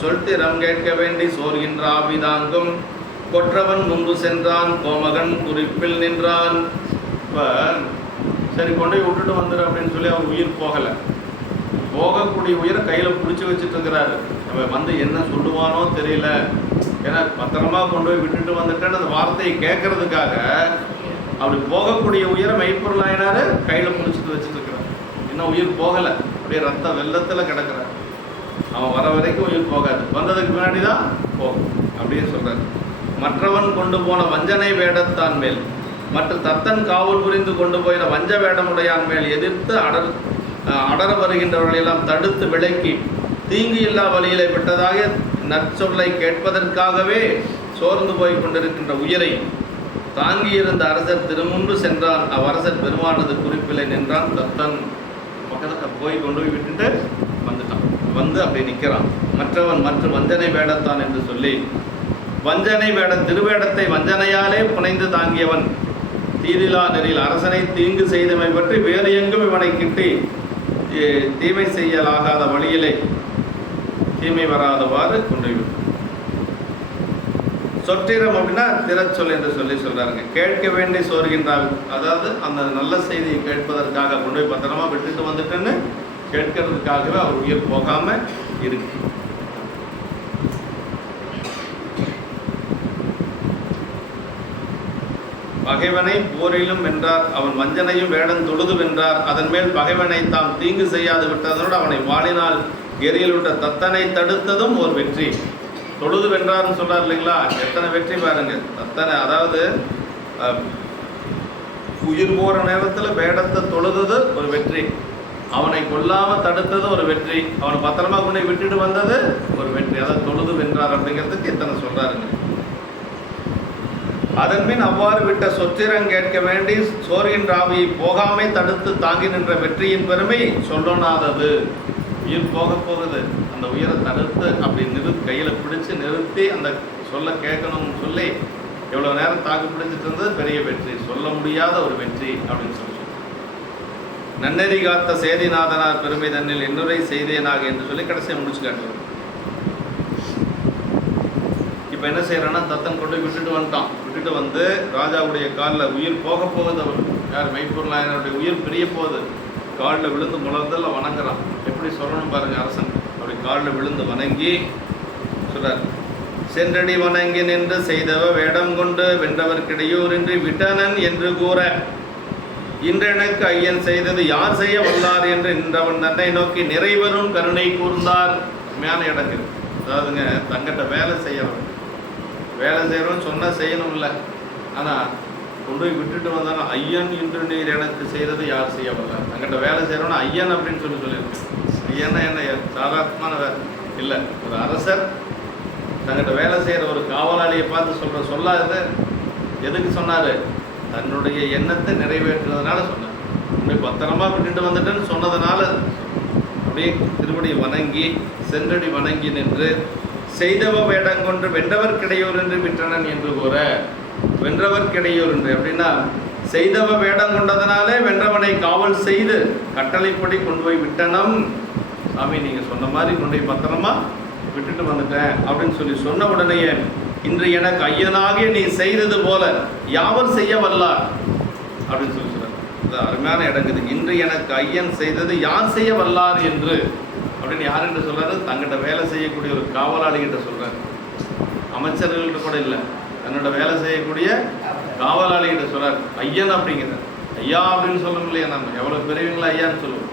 சொல்திறம் கேட்க வேண்டி சோர்கின்ற ஆவிதாங்கும் கொற்றவன் முன்பு சென்றான் கோமகன் குறிப்பில் நின்றான். இப்போ சரி கொண்டு போய் விட்டுட்டு வந்துடு அப்படின்னு சொல்லி அவன் உயிர் போகலை. போகக்கூடிய உயிரை கையில் பிடிச்சி வச்சுட்டு இருக்கிறாரு. நம்ம என்ன சொல்லுவானோ தெரியல, ஏன்னா பத்திரமா கொண்டு போய் விட்டுட்டு வந்துட்டேன்னு அந்த வார்த்தையை கேட்கறதுக்காக அப்படி போகக்கூடிய உயிரை மெய்ப்பொருளாயினாரு கையில் பிடிச்சிட்டு வச்சுட்டு இருக்கிறார். இன்னும் உயிர் போகலை, அப்படியே ரத்த வெள்ளத்தில் கிடக்கிறார். அவன் வர வரைக்கும் உயிர் போகாது, வந்ததுக்கு முன்னாடி தான் போகும் அப்படின்னு சொல்றாரு. மற்றவன் கொண்டு போன வஞ்சனை வேடத்தான் மேல், மற்ற தத்தன் காவல் புரிந்து கொண்டு போயின வஞ்ச வேடமுடையான் மேல் எதிர்த்து அடர வருகின்றவர்களெல்லாம் தடுத்து விலக்கி தீங்கு இல்லா வழியிலே விட்டதாக நற்சொல்லை கேட்பதற்காகவே சோர்ந்து போய் கொண்டிருக்கின்ற உயிரை தாங்கியிருந்த அரசர் திருமுன்பு சென்றான். அவ்வரசர் பெருமானது குறிப்பிலை நின்றான். தத்தன் பக்கத்தில் போய் கொண்டு போய் விட்டுட்டு வந்துட்டான். அப்படி நிற்கிறான். மற்றவன் வஞ்சனை வேடத்தான் என்று சொல்லி வஞ்சனை திருவேடத்தை வஞ்சனையாலே புனைந்து தாங்கியவன் தீதிலா நெறியில் அரசனை தீங்கு செய்தமை பற்றி வேறு எங்கும் இவனை கிட்டி தீமை செய்யலாகாத வழியிலே தீமை வராதவாறு கொண்டு சொற்றிரம் அப்படின்னா திறச்சொல் என்று சொல்றாருங்க. கேட்க வேண்டி சோர்கின்றார், அதாவது அந்த நல்ல செய்தியை கேட்பதற்காக கொண்டு போய் பத்திரமா விட்டுட்டு வந்துட்டேன்னு கேட்கறதுக்காகவே அவர் உயிர் போகாம இருக்கு. பகைவனை போரிலும் வென்றார், அவன் வஞ்சனையும் வேடன் தொழுது வென்றார், அதன் மேல் பகைவனை தாம் தீங்கு செய்யாது விட்டதனோடு அவனை வாளினால் எரியில் விட்ட தத்தனை தடுத்ததும் ஒரு வெற்றி. தொழுது வென்றார்னு சொல்றார் இல்லைங்களா, எத்தனை வெற்றி பாருங்க. தத்தனை, அதாவது உயிர் போற நேரத்தில் வேடத்தை தொழுதது ஒரு வெற்றி, அவனை கொல்லாம தடுத்தது ஒரு வெற்றி, அவனை பத்திரமா கொண்டு விட்டுட்டு வந்தது ஒரு வெற்றி. அதாவது தொழுது வென்றார் அப்படிங்கிறதுக்கு இத்தனை சொல்றாருங்க. அதன்பின் அவ்வாறு விட்ட சொத்திரம் கேட்க வேண்டி சோர்கின்ற ஆவியை போகாமை தடுத்து தாங்கி நின்ற வெற்றியின் பெருமை சொல்லொணாதது. உயிர் போக போகுது, அந்த உயிரை தடுத்து அப்படி கையில் பிடிச்சு நிறுத்தி அந்த சொல்ல கேட்கணும்னு சொல்லி எவ்வளோ நேரம் தாக்கு பிடிச்சிட்டு இருந்தது பெரிய வெற்றி, சொல்ல முடியாத ஒரு வெற்றி அப்படின்னு சொல்லி நன்னெறி காத்த சேதிநாதனார் பெருமை தன்னில் இன்னுரை செய்தேனாக என்று சொல்லி கடைசியை முடிச்சு காட்டுவார். இப்போ என்ன செய்யறான்னா, தத்தன் கொண்டு விட்டுட்டு வந்துட்டான். விட்டுட்டு வந்து ராஜாவுடைய காலில் உயிர் போக போகுது, அவர் யார் மெய்ப்பொருள் நாயனருடைய உயிர் பிரிய போகுது, காலில் விழுந்து முழந்தல வணங்குறான். எப்படி சொல்லணும் பாருங்க, அரசன் அப்படி காலில் விழுந்து வணங்கி சொல்றார், சென்றடி வணங்கி நின்று செய்தவ வேடம் கொண்டு வென்றவர்க்கிடையூரின்றி விட்டனன் என்று கூற, இன்றெனக்கு ஐயன் செய்தது யார் செய்ய வல்லார் என்று நின்றவன் தன்னை நோக்கி நிறைவரும் கருணை கூர்ந்தார். மேன இடங்கள், அதாவதுங்க தங்கிட்ட வேலை செய்யறோம் சொன்னா செய்யணும் இல்லை, ஆனால் கொண்டு போய் விட்டுட்டு வந்தாலும் ஐயன் இன்று நீர் எனக்கு செய்கிறது யார் செய்ய வல்லார். தங்கிட்ட வேலை செய்யறோம்னா ஐயன் அப்படின்னு சொல்லியிருக்கேன். ஐயன்னா என்ன சாதாரணமான வேலை இல்லை, ஒரு அரசர் தங்கிட்ட வேலை செய்கிற ஒரு காவலாளியை பார்த்து சொல்லாது. எதுக்கு சொன்னார்? தன்னுடைய எண்ணத்தை நிறைவேற்றுறதுனால சொன்னார். உன்னை பத்திரமா விட்டுட்டு வந்துட்டேன்னு சொன்னதுனால அப்படியே திருப்படி வணங்கி சென்றடி வணங்கி நின்று செய்தவ வேடம் கொண்டு வென்றவர் கிடையூர் என்று விட்டனன் என்று கூற. வென்றவர் கிடையூர் என்று அப்படின்னா செய்தவ வேடம் கொண்டதனாலே வென்றவனை காவல் செய்து கட்டளைப்படி கொண்டு போய் விட்டனம். சாமி நீங்கள் சொன்ன மாதிரி கொண்டு போய் பத்திரமா விட்டுட்டு வந்துட்டேன் அப்படின்னு சொன்ன உடனேயே, இன்று எனக்கு ஐயனாகிய நீ செய்தது போல யாவர் செய்ய வல்லார் அப்படின்னு சொல்றார். இது அருமையான இடங்குது. இன்று எனக்கு ஐயன் செய்தது யார் செய்ய வல்லார் என்று அப்படின்னு யார் என்று சொல்றாரு? தங்கிட்ட வேலை செய்யக்கூடிய ஒரு காவலாளிகிட்ட சொல்றாரு. அமைச்சர்கள்ட்ட கூட இல்லை, தன்னோட வேலை செய்யக்கூடிய காவலாளிகிட்ட சொல்றார் ஐயன் அப்படிங்கிறார். ஐயா அப்படின்னு சொல்லணும் இல்லையா, நம்ம எவ்வளோ பெரியவங்களா ஐயான்னு சொல்லுவோம்,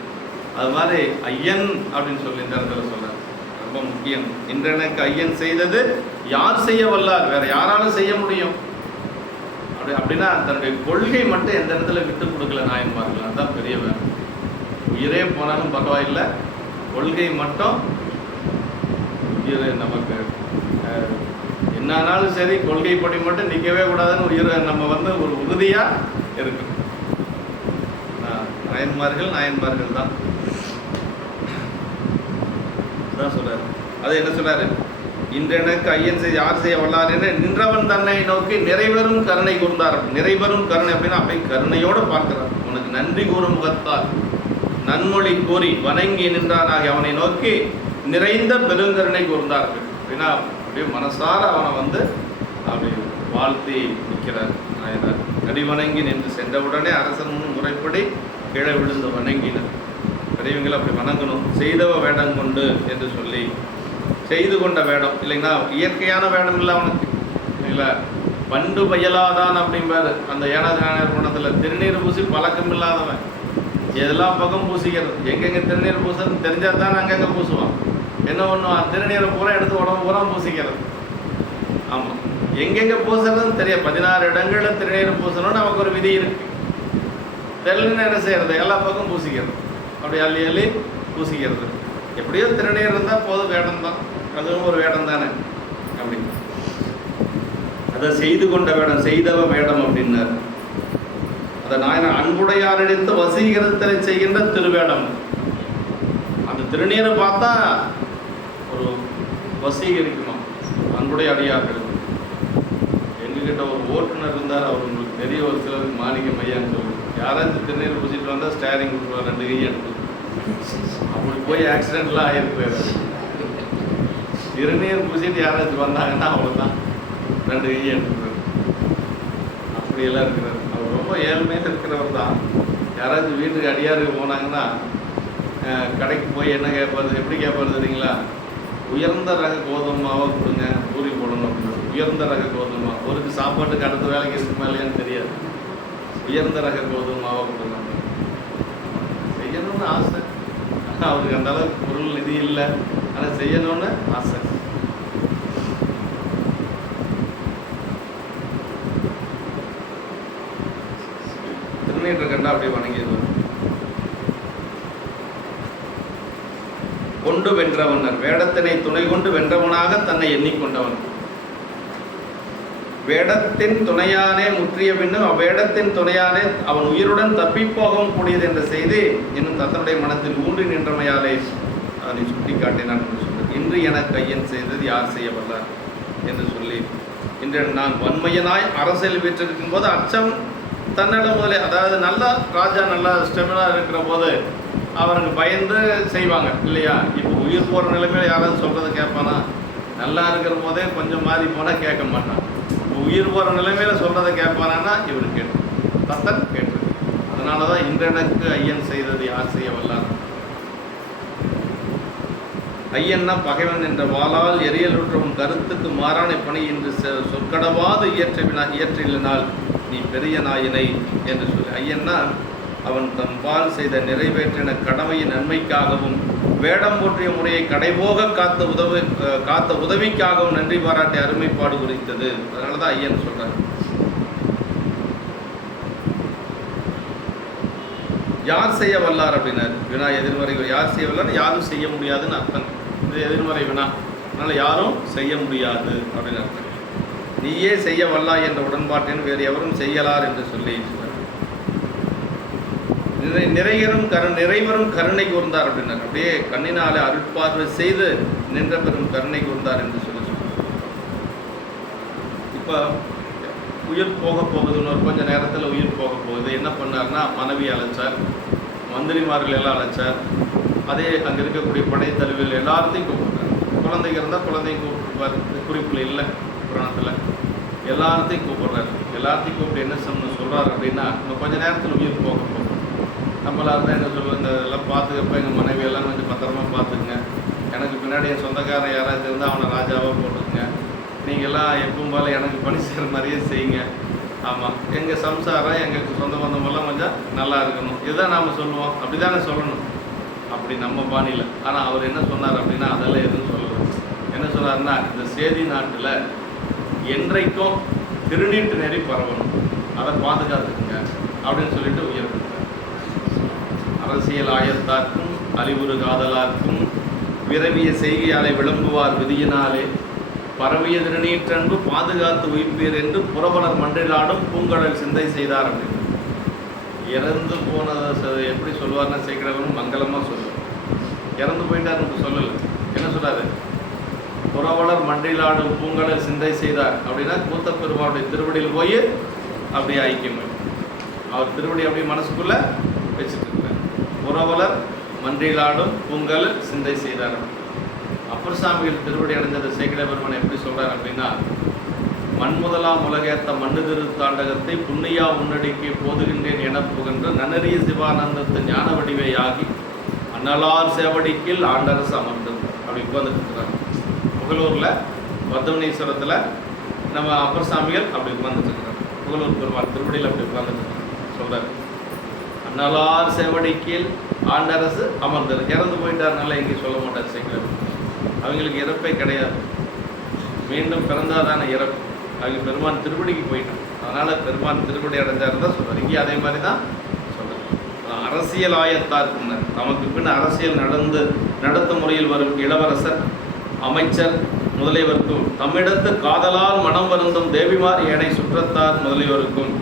அது மாதிரி ஐயன் அப்படின்னு சொல்லி இந்த இடத்துல சொல்றாரு. ரொம்ப முக்கியம். இன்று எனக்கு ஐயன் செய்தது யார் செய்ய வல்லார், வேற யாராலும் செய்ய முடியும் அப்படின்னா தன்னுடைய கொள்கை மட்டும் எந்த இடத்துல விட்டு கொடுக்கல நாயன்மார்கள். அதுதான் பெரிய வேலை. உயிரே போனாலும் பரவாயில்லை, கொள்கை மட்டும் உயிர் நமக்கு என்னானாலும் சரி கொள்கைப்படி மட்டும் நிற்கவே கூடாதுன்னு உயிரை நம்ம ஒரு உறுதியாக இருக்கு. நாயன்மார்கள் தான் சொல்றாரு. அது என்ன சொல்றாரு? இன்று எனக்கு ஐயன் செய்ய யார் செய்ய வல்லார் என்று நின்றவன் தன்னை நோக்கி நிறைவரும் கருணை கூர்ந்தார். நிறைவரும் கருணை அப்படின்னா அப்படியே கருணையோடு பார்க்கிறார். உனக்கு நன்றி கூறும் முகத்தால் நன்மொழி கூறி வணங்கி நின்றானாக அவனை நோக்கி நிறைந்த பெருங்கருணை கூர்ந்தார்கள் அப்படின்னா அப்படியே மனசார அவனை அப்படி வாழ்த்தி நிற்கிறார் நாயனார். அடி வணங்கி நின்று சென்றவுடனே அரசன் முறைப்படி கீழே விழுந்து வணங்கினர். பெரியவங்களை அப்படி வணங்கணும். செய்தவ வேடம் கொண்டு என்று சொல்லி செய்து கொண்ட வேடம் இல்லைங்களா, இயற்கையான வேடம் இல்லை அவனுக்கு இல்லைங்களா. பண்டு பயலாதான் அப்படிம்பாரு அந்த ஏனாதிநாயகர் குணத்தில். திருநீர் பூசி பழக்கம் இல்லாதவன் எல்லா பக்கம் பூசிக்கிறது. எங்கெங்கே திருநீர் பூசுன்னு தெரிஞ்சால் தான் அங்கங்கே பூசுவான். என்ன பண்ணுவான்? திருநீரை பூரா எடுத்து உடம்பு பூரா பூசிக்கிறது. ஆமாம், எங்கெங்கே பூசுறதுன்னு தெரியும். 16 இடங்களில் திருநீர் பூசணும்னு நமக்கு ஒரு விதி இருக்கு. தெரியலன்னு என்ன செய்யறது? எல்லா பக்கம் பூசிக்கிறது. அப்படி அள்ளி அள்ளி பூசிக்கிறது. எப்படியோ திருநீர் இருந்தால் போதும், வேடம் தான், அதுவும் ஒரு வேடம் தானே. அப்படி அதை செய்து கொண்ட வேடம், செய்தவ வேடம் அப்படின்னார். அதை நாயனார் அன்புடையார் எடுத்து வசீகரத்தலை செய்கின்ற திருவேடம். அந்த திருநீரை பார்த்தா ஒரு வசீகரிக்கணும் அன்புடைய அடியார்கள். எங்ககிட்ட ஒரு ஓட்டுநர் இருந்தார், அவர் உங்களுக்கு தெரிய ஒரு சிலருக்கு மாணிக்க மையான்னு சொல்லுவோம். யாராச்சும் திருநீர் பூசிட்டு வந்தால் ஸ்டேரிங் கொடுத்துருவார், 2 கை எடுத்து. அப்படி போய் ஆக்சிடென்ட்லாம் ஆகிருக்கு. திருநீர் பூசிட்டு யாராச்சும் வந்தாங்கன்னா அவ்வளோதான். 2 கையை எடுத்துக்கிறார். அப்படியெல்லாம் இருக்கிறார். அவர் ரொம்ப ஏழ்மையாக இருக்கிறவர் தான். யாராச்சும் வீட்டுக்கு அடியாருக்கு போனாங்கன்னா கடைக்கு போய் என்ன கேட்பாரு, எப்படி கேட்பாரு தெரியுங்களா? உயர்ந்த ரக கோதுமை மாவை கொடுங்க, பூரி போடணும் அப்படின்னு. உயர்ந்த ரக கோதுமை மாவு, ஒருக்கு சாப்பாட்டுக்கு அடுத்த வேலைக்கு இருக்கு மேலேயான்னு தெரியாது. உயர்ந்த ரக கோதுமை மாவை கொடுங்க செய்யணும்னு ஆசை. அவருக்கு அந்த அளவுக்கு பொருள் நிதி இல்லை, ஆனால் செய்யணும்னு ஆசை. திருநீற்றை கண்டா அப்படியே வணங்கிடுவார். கொண்டு வென்றவனர், வேடத்தினை துணை கொண்டு வென்றவனாக தன்னை எண்ணிக்கொண்டவன். வேடத்தின் துணையானே முற்றிய பின்னும் அவ்வேடத்தின் துணையானே அவன் உயிருடன் தப்பிப்போகவும் கூடியது என்ற செய்தி இன்னும் தத்தனுடைய மனத்தில் ஊன்றி நின்றமையாலே அதை சுட்டி காட்டினான் என்று சொன்னார். இன்று எனக்கு ஐயன் செய்தது யார் செய்ய வல்லார் என்று சொல்லி, இன்று நான் வன்மையனாய் அரசியல் வீற்றிருக்கும் போது அச்சம் தன்னிடம் முதலே, அதாவது நல்லா ராஜா நல்லா ஸ்டெமினாக இருக்கிற போது அவருக்கு பயந்து செய்வாங்க இல்லையா? இப்போ உயிர் போகிற நிலைமையில் யாராவது சொல்கிறத கேட்பானா? நல்லா இருக்கிற போதே கொஞ்சம் மாறி போனால் கேட்க மாட்டான். இப்போ உயிர் போகிற நிலைமையில் சொல்கிறத கேட்பானா? இவர் கேட்டு தத்தன் கேட்டு. அதனால தான் இன்றெனக்கு ஐயன் செய்தது யார் செய்ய வல்லார். ஐயன்னா பகைவன் என்ற வாளால் எரியலுற்றவும் கருத்துக்கு மாறான பணி என்று சொற்கடவாது இயற்றினால் நீ பெரிய நாயினை என்று சொல்லி. ஐயன்னா அவன் தன் பால் செய்த நிறைவேற்றின கடமையின் நன்மைக்காகவும் வேடம் போற்றிய முறையை கடைபோக காத்த உதவிக்காகவும் நன்றி பாராட்டி அருமைப்பாடு குறித்தது. அதனால தான் ஐயன் சொல்றார். யார் செய்ய வல்லார் அப்படின்னாரு. வினா எதிர்மறை. யார் செய்ய வல்லார்? யாரும் செய்ய முடியாதுன்னு அர்த்தம். இது எதிர்மறை வினா, அதனால யாரும் செய்ய முடியாது அப்படின்னு அர்த்தம். நீயே செய்ய வல்லாய் என்ற உடன்பாட்டின் வேறு எவரும் செய்யலார் என்று சொல்லி நிறைவரும் கருணை கூர்ந்தார் அப்படின்னார். அப்படியே கண்ணினாலே அருட்பார்வை செய்து நின்ற பெரும் கருணை கூர்ந்தார் என்று சொல்லி சொன்னார். இப்போ உயிர் போக போகுதுன்னு ஒரு கொஞ்சம் நேரத்தில் உயிர் போக போகுது. என்ன பண்ணார்னா, மனைவி அழைச்சார், மந்திரிமார்கள் எல்லாம் அழைச்சார், அதே அங்கே இருக்கக்கூடிய படைத்தலைவர்கள் எல்லாத்தையும் கூப்பிட்டார். குழந்தைங்க இருந்தால் குழந்தையும் கூப்பிட்டுருப்பார். குறிப்பில் இல்லை புராணத்தில். எல்லாத்தையும் கூப்பிடுறாரு. எல்லாத்தையும் கூப்பிட்டு என்ன சொல்கிறார் அப்படின்னா, இன்னும் கொஞ்சம் நேரத்தில் உயிர் போக போகும். நம்மளாக இருந்தால் என்ன சொல்லுவோம், இந்த இதெல்லாம் பார்த்துக்கப்ப எங்கள் மனைவியெல்லாம் கொஞ்சம் பத்திரமா பார்த்துக்குங்க, எனக்கு பின்னாடி என் சொந்தக்காரன் யாராவது இருந்தால் அவனை ராஜாவாக போட்டுக்குங்க, நீங்கள்லாம் எப்பவும் போல எனக்கு பணி செய்கிற மாதிரியே செய்யுங்க. ஆமாம், எங்கள் சம்சாரம் எங்கள் சொந்த பந்தமெல்லாம் கொஞ்சம் நல்லா இருக்கணும், இதுதான் நாம் சொல்லுவோம். அப்படி தானே சொல்லணும், அப்படி நம்ம பாணியில். ஆனால் அவர் என்ன சொன்னார் அப்படின்னா, அதெல்லாம் எதுவும் சொல்லலை. என்ன சொன்னார்னா, இந்த சேதி நாட்டில் என்றைக்கும் திருநீட்டு நெறி பரவணும், அதை பாதுகாத்துக்குங்க அப்படின்னு சொல்லிட்டு உயர் கொடுத்தார். அரசியல் ஆயத்தார்க்கும் அறிவுறு காதலார்க்கும் விரவிய செய்கையாலை விளம்புவார் விதியினாலே பரவிய திருநீற்றன்பு பாதுகாத்து உயிர்ப்பீர் என்று புறவலர் மன்றிலாடும் பூங்கடல் சிந்தை செய்தார் அப்படின்னு. இறந்து போனதை எப்படி சொல்லுவார்னா, சேக்கிரவனும் மங்களமாக சொல்லுவார். இறந்து போயிட்டார்னு சொல்லலை. என்ன சொல்றாரு? புறவலர் மன்றிலாடும் பூங்கடல் சிந்தை செய்தார் அப்படின்னா, கூத்த பெருமானுடைய திருவடியில் போய் அப்படியே ஐக்கியம், அவர் திருவடி அப்படியே மனசுக்குள்ள வச்சுட்டு இருக்கிறார். புறவலர் மன்றிலாடும் பூங்கல் சிந்தை செய்தார். அப்பர் சாமிகள் திருவடி அடைஞ்சது சேக்கிழ பெருமான் எப்படி சொல்றார் அப்படின்னா, மண் முதலாம் உலகேத்த மண்ணு திருத்தாண்டகத்தை புண்ணியா உன்னடிக்கு போதுகின்றேன் என புகன்று நன்னறிய சிவானந்தத்து ஞான வடிவை ஆகி அன்னலார் சேவடிக்கில் ஆண்டரசு அமர்ந்தது. அப்படி உட்கார்ந்துட்டு இருக்கிறாங்க புகழூரில் வர்தவனீஸ்வரத்தில். நம்ம அப்பர் சாமிகள் அப்படி உட்கார்ந்துட்டு இருக்கிறாங்க. புகழூர் பெருமாள் திருவடியில் அப்படி உட்கார்ந்துட்டு இருக்கிறாங்க. சொல்றாரு, அன்னலார் சேவடிக்கில் ஆண்டரசு அமர்ந்தது. இறந்து போயிட்டாருனால எங்கே சொல்ல மாட்டார் சேக்கிழ. அவங்களுக்கு இறப்பே கிடையாது, மீண்டும் பிறந்தாதான இறப்பு. அவங்க பெருமான் திருவடிக்கு போயிட்டான், அதனால் பெருமான் திருவடி அடைஞ்சார் தான் சொல்கிறார். இங்கே அதே மாதிரி தான் சொல்கிறார். அரசியல் ஆயத்தார்க்குனர், நமக்கு பின் அரசியல் நடத்தும் முறையில் வரும் இளவரசர், அமைச்சர் முதலியவருக்கும் தம்மிடத்து காதலால் மனம் வருந்தும் தேவிமார் ஏனை சுற்றத்தார் முதலியவருக்கும்.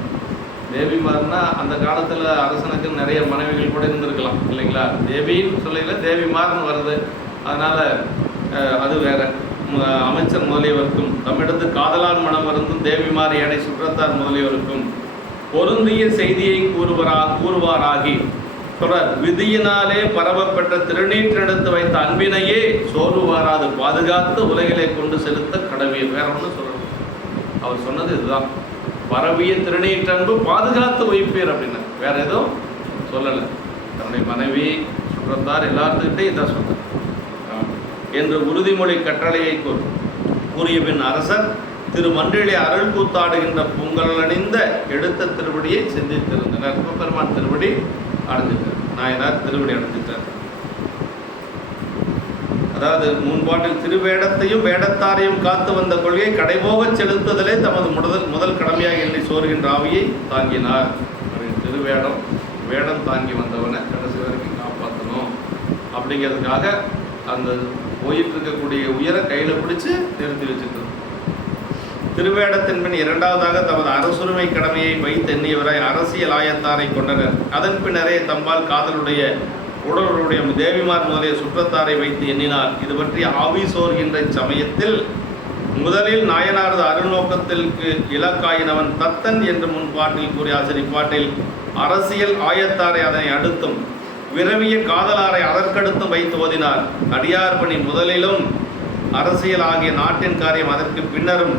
தேவிமார்னா அந்த காலத்தில் அரசனுக்கு நிறைய மனைவிகள் கூட இருந்திருக்கலாம் இல்லைங்களா? தேவின்னு சொல்லல, தேவிமார்னு வருது, அதனால் அது வேற. அமைச்சர் முதலியவருக்கும் தம்மிடத்து காதலால் மனம் வருந்தும் தேவிமார் ஏனை சுற்றத்தார் முதலியவருக்கும் பொருந்திய செய்தியை கூறுவாராகி சொல்றார். விதியினாலே பரவப்பெற்ற திருநீற்றெடுத்து வைத்த அன்பினையே சோர்வு வாராது பாதுகாத்து உலகிலே கொண்டு செலுத்த கடவீர். வேற ஒன்று சொல்றோம், அவர் சொன்னது இதுதான், பரவிய திருநீற்றன்பு பாதுகாத்து வைப்பீர் அப்படின்னா, வேற எதுவும் சொல்லலை. தன்னுடைய மனைவி சுற்றத்தார் எல்லாத்துக்கிட்டே இதான் சொன்னார் என்று உறுதிமொழி கட்டளையை கூறிய பின் அரசர் திருமன்றிலே அருள் கூத்தாடுகின்ற பொங்கல் அணிந்த எடுத்த திருவடியை சிந்தித்திருந்தனர். பெருமான் திருவடி அடைஞ்சிட்டார், நாயனார் திருவடி அடைஞ்சிட்டார். அதாவது முன்பாட்டில் திருவேடத்தையும் வேடத்தாரையும் காத்து வந்த கொள்கையை கடைபோக செலுத்துதலே தமது முதல் கடமையாக எண்ணி சோறுகின்ற ஆவியை தாங்கினார். திருவேடம் வேடம் தாங்கி வந்தவனை கடைசி வரைக்கும் காப்பாற்றணும் அப்படிங்கிறதுக்காக அந்த போயிட்டு இருக்கக்கூடிய உயர கையில் பிடிச்சி நிறுத்தி வச்சுட்டு திருவேடத்தின் பின் இரண்டாவதாக தமது அரசுரிமை கடமையை வைத்தெண்ணியவராய் அரசியல் ஆயத்தாரை கொண்டனர். அதன் பின்னரே தம்பால் காதலுடைய உடலுடைய தேவிமார் முதலிய சுற்றத்தாரை வைத்து எண்ணினார். இது பற்றி ஆவி சோர்கின்ற சமயத்தில் முதலில் நாயனாரது அருள்நோக்கத்திற்கு இலக்காயினவன் தத்தன் என்று முன்பாட்டில் கூறிய ஆசிரியர் பாட்டில் அரசியல் ஆயத்தாரை அதனை அடுத்தும் விரவிய காதலாரை அதற்கடுத்தும் வைத்து ஓதினார். அடியார் பணி முதலிலும் அரசியல் ஆகிய நாட்டின் காரியம் அதற்கு பின்னரும்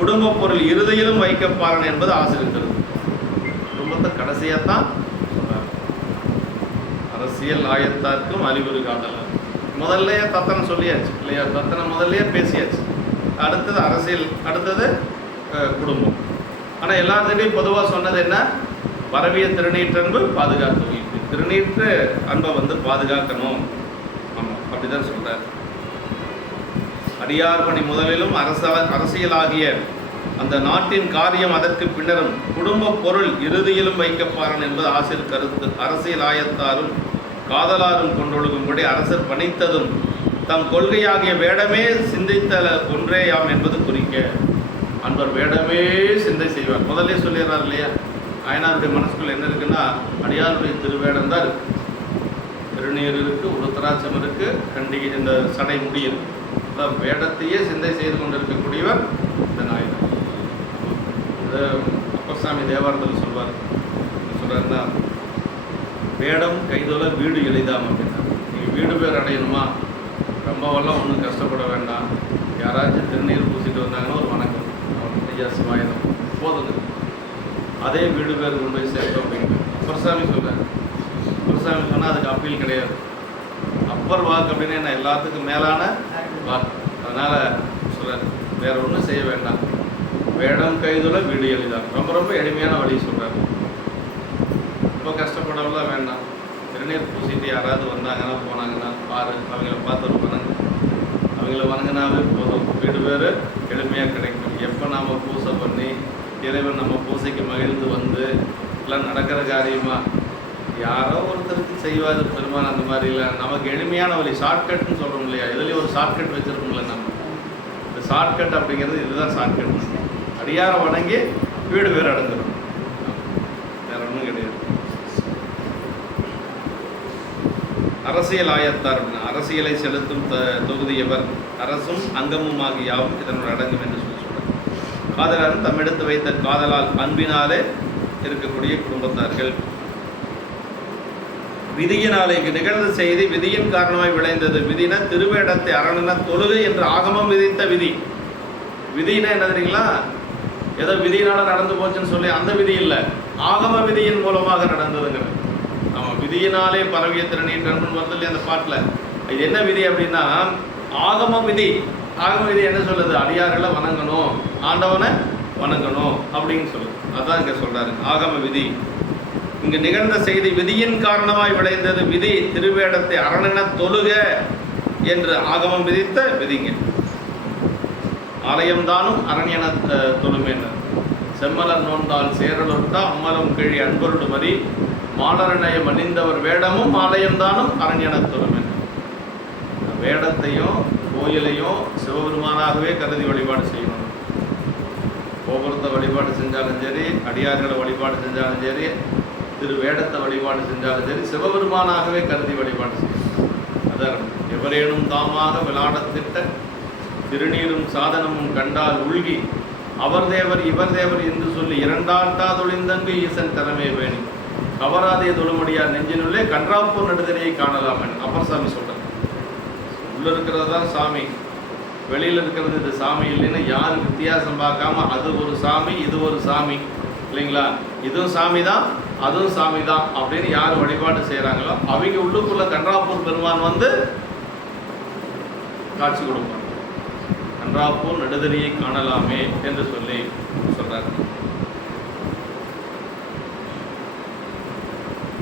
குடும்ப பொருள் இறுதியிலும் வைக்கப்பாரன் என்பது ஆசிரியர். குடும்பத்தை கடைசியாத்தான் சொன்னார். அரசியல் ஆயத்தாருக்கும் அறிவுறு காதலர் முதல்லையே தத்தனை சொல்லியாச்சு இல்லையா, தத்தனை முதல்லையே பேசியாச்சு. அடுத்தது அரசியல், அடுத்தது குடும்பம். ஆனால் எல்லாத்துக்கிட்டையும் பொதுவாக சொன்னது என்ன, பரவிய திருநீற்றன்பு பாதுகாத்து வைப்பு, திருநீற்று அன்பை பாதுகாக்கணும். ஆமாம், அப்படிதான் சொல்கிறார். அடியார் பணி முதலிலும் அரசியலாகிய அந்த நாட்டின் காரியம் அதற்கு பின்னரும் குடும்ப பொருள் இறுதியிலும் வைக்கப்பாரன் என்பது ஆசிரியர் கருத்து. அரசியல் ஆயத்தாரும் காதலாரும் கொண்டொழுகும்படி அரசர் பணித்ததும் தம் கொள்கையாகிய வேடமே சிந்தித்த ஒன்றேயாம் என்பது குறிக்க. அன்பர் வேடமே சிந்தை செய்வார். முதலே சொல்லிடுறார் இல்லையா, நாயனாருடைய மனசுக்குள்ள என்ன இருக்குன்னா, அடியாருடைய திருவேடம் தான் இருக்கு. திருநீர் இருக்கு, உருத்தராட்சம் இருக்கு, கண்டிகை இந்த சடை முடியும். வேடத்தையே சிந்தை செய்து கொண்டிருக்கக்கூடியவர் இந்த நாயனார். இது அப்பசாமி தேவாரத்தில் சொல்வார். சொல்றாருன்னா, வேடம் கைதோல வீடு எளிதாம் அப்படின்னா, நீங்கள் வீடு பேர் அடையணுமா, ரொம்பவெல்லாம் ஒன்றும் கஷ்டப்பட வேண்டாம். யாராச்சும் திருநீர் பூசிட்டு வந்தாங்கன்னா ஒரு வணக்கம், ஐயா சிவாயனம் போதுங்க, அதே வீடு பேர் கொண்டு போய் சேர்த்தோம் அப்படின்னு அப்பர்சாமி சொல்கிறார். அப்பர்சாமி சொன்னால் அதுக்கு அப்பீல் கிடையாது. அப்பர் வாக்கு அப்படின்னு என்ன, எல்லாத்துக்கும் மேலான வாக்கு. அதனால் சொல்கிறார், வேற ஒன்றும் செய்ய வேண்டாம், வேடம் கைதுல வீடு எளிதான். ரொம்ப ரொம்ப எளிமையான வழி சொல்கிறார். ரொம்ப கஷ்டப்படலாம் வேண்டாம். திருநீர் பூசிட்டு யாராவது வந்தாங்கன்னா போனாங்கன்னா பாரு, அவங்கள பார்த்து ஒரு வணங்கு, அவங்கள வணங்கினாவே போதும், வீடு பேர் எளிமையாக கிடைக்கும். எப்போ நாம் பூசை பண்ணி இறைவன் நம்ம பூசைக்கு மகிழ்ந்து வந்து எல்லாம் நடக்கிற காரியமாக யாரோ ஒருத்தருக்கு செய்வார் பெருமான். அந்த மாதிரி இல்லை, நமக்கு எளிமையான வழி, ஷார்ட்கட்னு சொல்கிறோம் இல்லையா, இதுலேயும் ஒரு ஷார்ட்கட் வச்சுருக்கோம்ல நம்ம. இந்த ஷார்ட்கட் அப்படிங்கிறது இதுதான் ஷார்ட்கட். அடியாரை வணங்கி வீடு பேர் அடைஞ்சிடும், வேற ஒன்றும் கிடையாது. அரசியல் ஆயத்தார் அப்படின்னா அரசியலை செலுத்தும் தொகுதியவர், அரசும் அங்கமும் யாவும் இதனோட அடங்கும் என்று சொல்கிறார். காதலர் தம்மெடுத்து வைத்த காதலால் அன்பினாலே இருக்கக்கூடிய குடும்பத்தார்கள். விதியினாலே இங்கு நிகழ்ந்த செய்தி விதியின் காரணமாய் விளைந்தது. விதின திருவேடத்தை அரணன தொழுகை என்று ஆகமம் விதித்த விதி. விதினா என்ன தெரியுங்களா, ஏதோ விதியினால நடந்து போச்சுன்னு சொல்லி அந்த விதி இல்லை, ஆகம விதியின் மூலமாக நடந்ததுங்கிறது. ஆமாம், விதியினாலே பரவிய திருநீற்றன் வருது அந்த பாட்டில். இது என்ன விதி அப்படின்னா ஆகம விதி. ஆகம விதி என்ன சொல்லுது, அடியார்களை வணங்கணும், ஆண்டவனை வணங்கணும் அப்படின்னு சொல்லுது. அதான் இங்கே சொல்றாரு, ஆகம விதி. இங்கு நிகழ்ந்த செய்தி விதியின் காரணமாய் விளைந்தது. விதி திருவேடத்தை அரணென தொழுக என்று ஆகமம் விதித்த விதிங்க. ஆலயம்தானும் அரண்யன தொழுமேனர். செம்மலர் நோந்தால் சேரலொட்டா அம்மலம் கிழி அன்பருடு மறி மாலரணையம் அணிந்தவர் வேடமும் ஆலயம்தானும் அரண்யன தொழுமேனர். வேடத்தையும் கோயிலையும் சிவபெருமானாகவே கருதி வழிபாடு செய்யணும். கோபுரத்தை வழிபாடு செஞ்சாலும் சரி, அடியார்களை வழிபாடு செஞ்சாலும் சரி, திரு வேடத்தை வழிபாடு செஞ்சாலும் சரி, சிவபெருமானாகவே கருதி வழிபாடு செய்யணும். அதான் எவரேனும் தாமாக விளாடத்திட்ட திருநீரும் சாதனமும் கண்டால் உள்கி அவர் தேவர் இவர் தேவர் என்று சொல்லி இரண்டாட்டா தொழிந்தங்கு ஈசன் திறமே வேணி கவராதே தொழுமடியார் நெஞ்சினுள்ளே கன்றாப்பூர் நடுதலையை காணலாம். அப்பர் சாமி சொல்றார், உள்ள இருக்கிறது தான் சாமி, வெளியில் இருக்கிறது இது சாமி இல்லைன்னு யாரும் வித்தியாசம் பார்க்காம அது ஒரு சாமி இது ஒரு சாமி இல்லைங்களா, இதுவும் சாமி தான் அதுவும் சாமி தான் அப்படின்னு யார் வழிபாடு செய்கிறாங்களோ அவங்க உள்ளுக்குள்ள கன்றாப்பூர் பெருமான் வந்து காட்சி கொடுப்பாங்க. கன்றாப்பூர் நெடுதறியை காணலாமே என்று சொல்லி சொல்றாரு.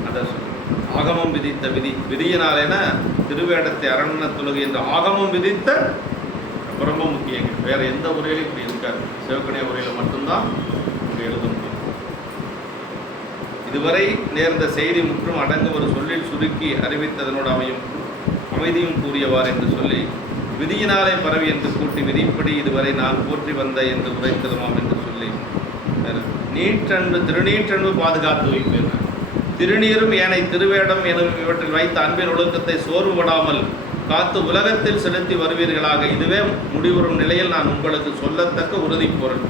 அதான் சொல்ற ஆகமம் விதித்த விதியினாலேன திருவேடத்தை அரண்மனை தொழுகை என்ற ஆகமம் விதித்த ரொம்ப முக்கியங்க. வேற எந்த உரையிலும் இப்படி இருக்காது. சிவக்கணிய உரையில் மட்டும்தான் இங்கே எழுத முடியும். இதுவரை நேர்ந்த செய்தி முற்றும் அடங்கு ஒரு சொல்லில் சுருக்கி அறிவித்ததனோடு அமைதியும் கூறியவார் என்று சொல்லி விதியினாலே பரவி என்று கூட்டி விதிப்படி இதுவரை நான் போற்றி வந்த என்று உரைத்ததுமாம் என்று சொல்லி நீற்றன்பு திருநீற்றன்பு பாதுகாத்து வைப்பேன். திருநீரும் ஏனை திருவேடம் எனும் இவற்றில் வைத்த அன்பின் ஒழுக்கத்தை சோர்வுபடாமல் காத்து உலகத்தில் செலுத்தி வருவீர்களாக. இதுவே முடிவுறும் நிலையில் நான் உங்களுக்கு சொல்லத்தக்க உறுதி பொருள்.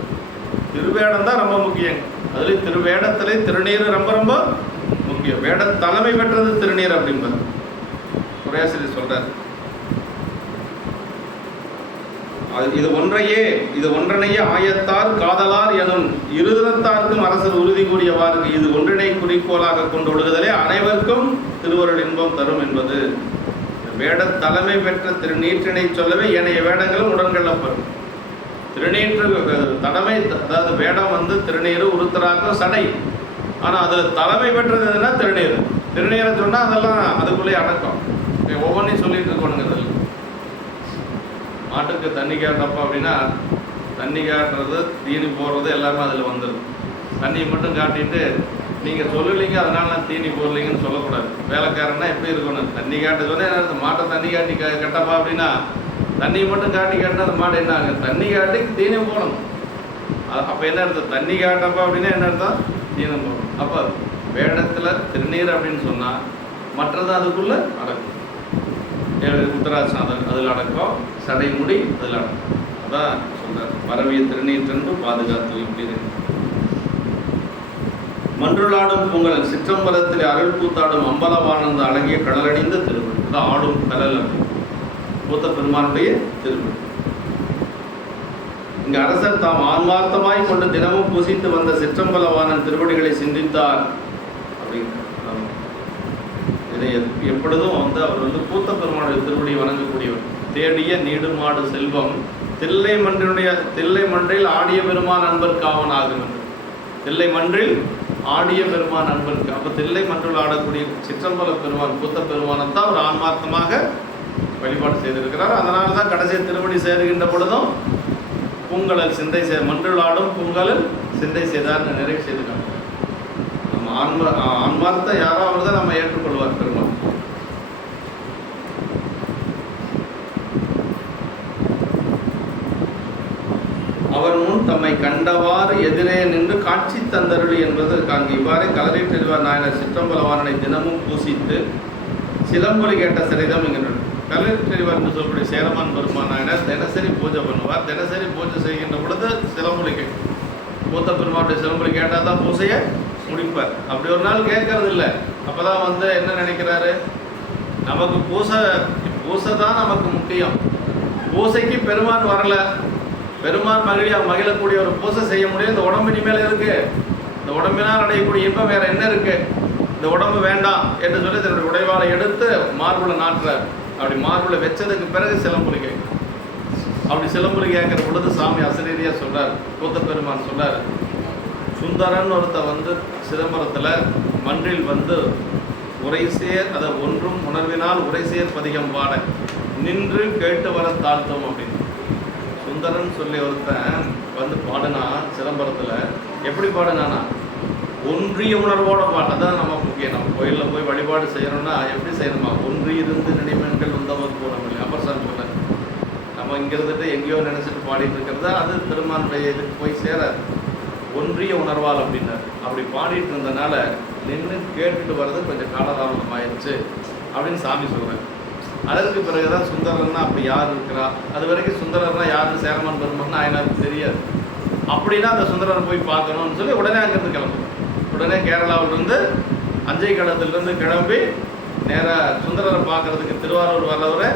திருவேடம் தான் ரொம்ப முக்கியம். அதுலேயும் திருவேடத்திலே திருநீர் ரொம்ப ரொம்ப முக்கியம். வேட தலைமை பெற்றது திருநீர் அப்படின்பார் குறையாசிரியர் சொல்றார். இது ஒன்றனையே ஆயத்தார் காதலார் எனும் இருதரத்தார்க்கும் அரசர் உறுதி கூறியவாறு இது ஒன்றினை குறிக்கோளாக கொண்டு ஒழுகுதலே அனைவருக்கும் திருவருள் இன்பம் தரும் என்பது. வேட தலைமை பெற்ற திருநீற்றினை சொல்லவே ஏனைய வேடங்களும் உடன்கொள்ளப்படும். திருநீற்று தலைமை, அதாவது வேடம் வந்து திருநீர் உருத்தராக்கம் சடை. ஆனால் அதில் தலைமை பெற்றது எதுனா திருநீர். திருநீரை சொன்னால் அதெல்லாம் அதுக்குள்ளேயே அடக்கம். ஒவ்வொன்றையும் சொல்லிட்டு இருக்கணுங்கிறது. மாட்டுக்கு தண்ணி காட்டுறப்ப அப்படின்னா தண்ணி காட்டுறது தீனி போடுறது எல்லாமே அதில் வந்துடும். தண்ணியை மட்டும் காட்டிட்டு நீங்கள் சொல்லலைங்க அதனால நான் தீனி போடலைங்கன்னு சொல்லக்கூடாது. வேலைக்காரன்னா எப்படி இருக்கணும், தண்ணி காட்ட சொன்னே மாட்டை தண்ணி காட்டி கட்டப்பா அப்படின்னா தண்ணியை மட்டும் காட்டி காட்டினா அந்த மாடு என்ன ஆகும், தண்ணி காட்டி தீனி போடணும். அப்போ என்ன அர்த்தம், தண்ணி காட்டப்பா அப்படின்னா என்ன அர்த்தம், தீனம் போடணும். அப்போ வேடத்தில் திருநீர் அப்படின்னு சொன்னால் மற்றது அதுக்குள்ளே அடக்கும். உத்தராட்சம் அதில் அடக்கம், சடைமுடி அதில் அடக்கம். அதான் சொல்கிறார் பரவிய திருநீற்றென்று பாதுகாத்து வைப்பீர்கள். மன்றுளாடும் பொங்கல் சிற்றம்பலத்தில் அருள் கூத்தாடும் அம்பலவானந்த அழகிய கடலடைந்த திருவிழா. அதான் ஆடும் கடல் மூத்த பெருமானுடைய திருவிழா. இங்கு அரசர் தாம் ஆன்மார்த்தமாய் கொண்டு தினமும் பூசித்து வந்த சிற்றம்பலவானன் திருவடிகளை சிந்தித்தார் அப்படிங்கிற. இதை எப்பொழுதும் வந்து அவர் வந்து கூத்த பெருமானுடைய திருவடியை வணங்கக்கூடியவர். தேடிய நீடுமாடு செல்வம் தில்லை மன்றில் ஆடிய பெருமான் அன்பர் காவன் ஆகும் என்று. தில்லை மன்றில் ஆடிய பெருமான் அன்பருக்கு. அப்போ தில்லை மன்றில் ஆடக்கூடிய சிற்றம்பல பெருமான் கூத்த பெருமானை தான் அவர் ஆன்மார்த்தமாக வழிபாடு செய்திருக்கிறார். அதனால தான் கடைசி திருவடி சேருகின்ற பொழுதும் பூங்கலல் சிந்தை மன்றில் ஆடும் பூங்கலல் சிந்தை செய்தார்னு நிறைவு செய்திருக்காங்க. நம்ம ஆன்மார்த்த யாரோ அவர் தான் நம்ம ஏற்றுக்கொள்வார் பெருமாள். அவர் முன் தம்மை கண்டவாறு எதிரே நின்று காட்சி தந்தருளி என்பது காண்க. இவ்வாறே கலரை தெரிவார் நாயனர் சிற்றம்பலவாரனை தினமும் பூசித்து சிலம்பொலி கேட்ட சரிதம் என்கின்றனர். கலரை தெரிவார் என்று சொல்லக்கூடிய சேரமான் பெருமான் நாயனர் தினசரி பூஜை பண்ணுவார். தினசரி பூஜை செய்கின்ற பொழுது சிலம்பொலி கேட்கும். மூத்த பெருமானுடைய சிலம்பொலி கேட்டால் தான் பூசையை முடிப்பார். அப்படி ஒரு நாள் கேட்கறது இல்லை. அப்போதான் வந்து என்ன நினைக்கிறாரு, நமக்கு பூசை தான் நமக்கு முக்கியம். பூசைக்கு பெருமான் வரல, பெருமான் மகிழக்கூடிய ஒரு பூசை செய்ய முடியும். இந்த உடம்பு இனிமேல் இருக்கு, இந்த உடம்பினால் அடையக்கூடிய இன்பம் வேற என்ன இருக்கு, இந்த உடம்பு வேண்டாம் என்று சொல்லி தன்னுடைய உடைவாளை எடுத்து மார்புல நாட்டுறார். அப்படி மார்புல வச்சதுக்கு பிறகு சிலம்பொலி கேட்கும். அப்படி சிலம்பொலி கேட்கிற பொழுது சாமி அசரீரியா சொல்றார், கூத்த பெருமான் சொல்றாரு, சுந்தரன் ஒருத்த வந்து சிதம்பரத்தில் மன்றில் வந்து உரைசேர் அதை ஒன்றும் உணர்வினால் உரைசேர் பதிகம் பாட நின்று கேட்டு வர தாழ்த்தோம் அப்படின்னு. சுந்தரன் சொல்லி ஒருத்தன் வந்து பாடுனா சிதம்பரத்தில் எப்படி பாடுனானா ஒன்றிய உணர்வோட பாடு. அதான் நம்ம முக்கியம். நம்ம கோயிலில் போய் வழிபாடு செய்யணும்னா எப்படி செய்யணுமா, ஒன்றி இருந்து நினைமென்கள் வந்தவர் போனோம் இல்லை. அப்பர் சாமி சொன்னார், நம்ம இங்கே இருந்துட்டு எங்கேயோ நினைச்சிட்டு பாடிட்டு இருக்கிறதா அது பெருமானுடைய இதுக்கு போய் சேராது. ஒன்றிய உணர்வால் அப்படின்னார். அப்படி பாடிட்டு இருந்தனால நின்று கேட்டுட்டு வர்றது கொஞ்சம் காலதாமதம் ஆயிடுச்சு அப்படின்னு சாமி சொல்கிறார். அதற்கு பிறகுதான் சுந்தரர்னா அப்படி யார் இருக்கிறா, அது வரைக்கும் சுந்தரர்னா யாருன்னு சேரமான் பெருமான் ஆயினாருக்கு தெரியாது. அப்படின்னா அந்த சுந்தரரை போய் பார்க்கணும்னு சொல்லி உடனே அங்கேருந்து கிளம்புறோம். உடனே கேரளாவிலிருந்து அஞ்சை களத்திலிருந்து கிளம்பி நேராக சுந்தரரை பார்க்கறதுக்கு திருவாரூர் வரவரை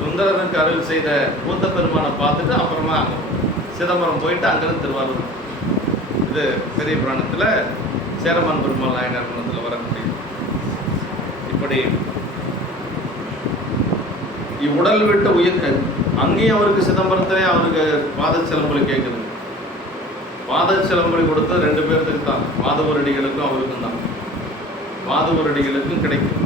சுந்தரனுக்கு அருள் செய்த கூத்த பெருமானை பார்த்துட்டு அப்புறமா சிதம்பரம் போயிட்டு அங்கிருந்து திருவாரூர். இது பெரிய புராணத்தில் சேரமான் பெருமாள் நாயனார் புராணத்தில் வரக்கூடிய. இப்படி இவ்வுடல் விட்டு உயிர் அங்கேயும் அவருக்கு சிதம்பரத்திலே அவருக்கு பாதச்சிலம்பொலி கேட்குது. பாதச்சிலம்பொலி கொடுத்தது 2 பேர்த்துக்கு தான், மாதவரடிகளுக்கும் அவருக்கும் தான். மாதவரடிகளுக்கும் கிடைக்கும்.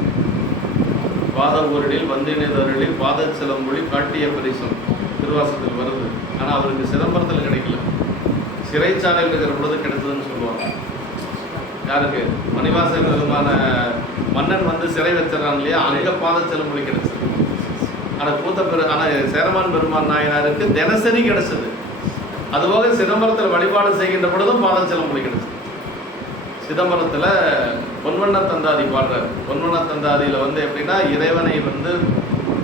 பாதவூரடியில் வந்தினதரில் பாதச்சிலம்பொலி காட்டிய பரிசம் திருவாசத்தில் வருது. ஆனால் அவருக்கு சிதம்பரத்தில் கிடைக்கல, சிறைச்சாலையில் இருக்கிற பொழுது கிடைத்ததுன்னு சொல்லுவாங்க. யாருக்கு? மணிவாசகர் விதமான மன்னன் வந்து சிறை வச்சிடறாங்க இல்லையா, அங்கே பாதச்சிலம்பொலி கிடைச்சது. ஆனால் ஆனால் சேரமான் பெருமான் நாயனாருக்கு தினசரி கிடைச்சது. அதுபோக சிதம்பரத்தில் வழிபாடு செய்கின்ற பொழுதும் பாதச்சிலம்பொலி கிடைச்சது. சிதம்பரத்தில் பொன்வண்ண தந்தாதி பாடுறார். பொன்வண்ண தந்தாதியில் வந்து எப்படின்னா, இறைவனை வந்து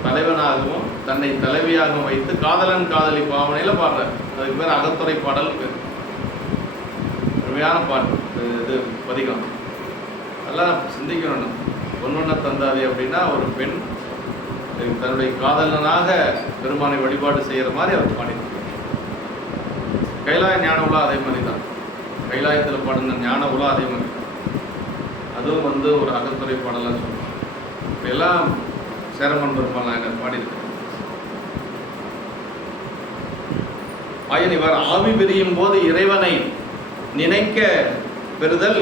தலைவனாகவும் தன்னை தலைவியாகவும் வைத்து காதலன் காதலி பாவனையில் பாடுறார். அதுக்கு பேர் அகத்துறை பாடல் பேர். அருமையான பாட்டு இது பதிகம். அதெல்லாம் சிந்திக்கணும். பொன்வண்ண தந்தாதி அப்படின்னா ஒரு பெண் தன்னுடைய காதலனாக பெருமானை வழிபாடு செய்கிற மாதிரி அவர் பாடினார். கைலாய ஞான உலா அதே மாதிரி தான். கைலாயத்தில் பாடின ஞான உலா அதே மாதிரி தான். அதுவும் வந்து ஒரு அகத்துறை பாடலாம் சொல்லுவாங்க. இப்படியெல்லாம் சேரமான் பெருமாள் நாயனார் பாடியிருக்கார். ஆயன் இவர் ஆவி பிரியும் போது இறைவனை நினைக்க பெறுதல்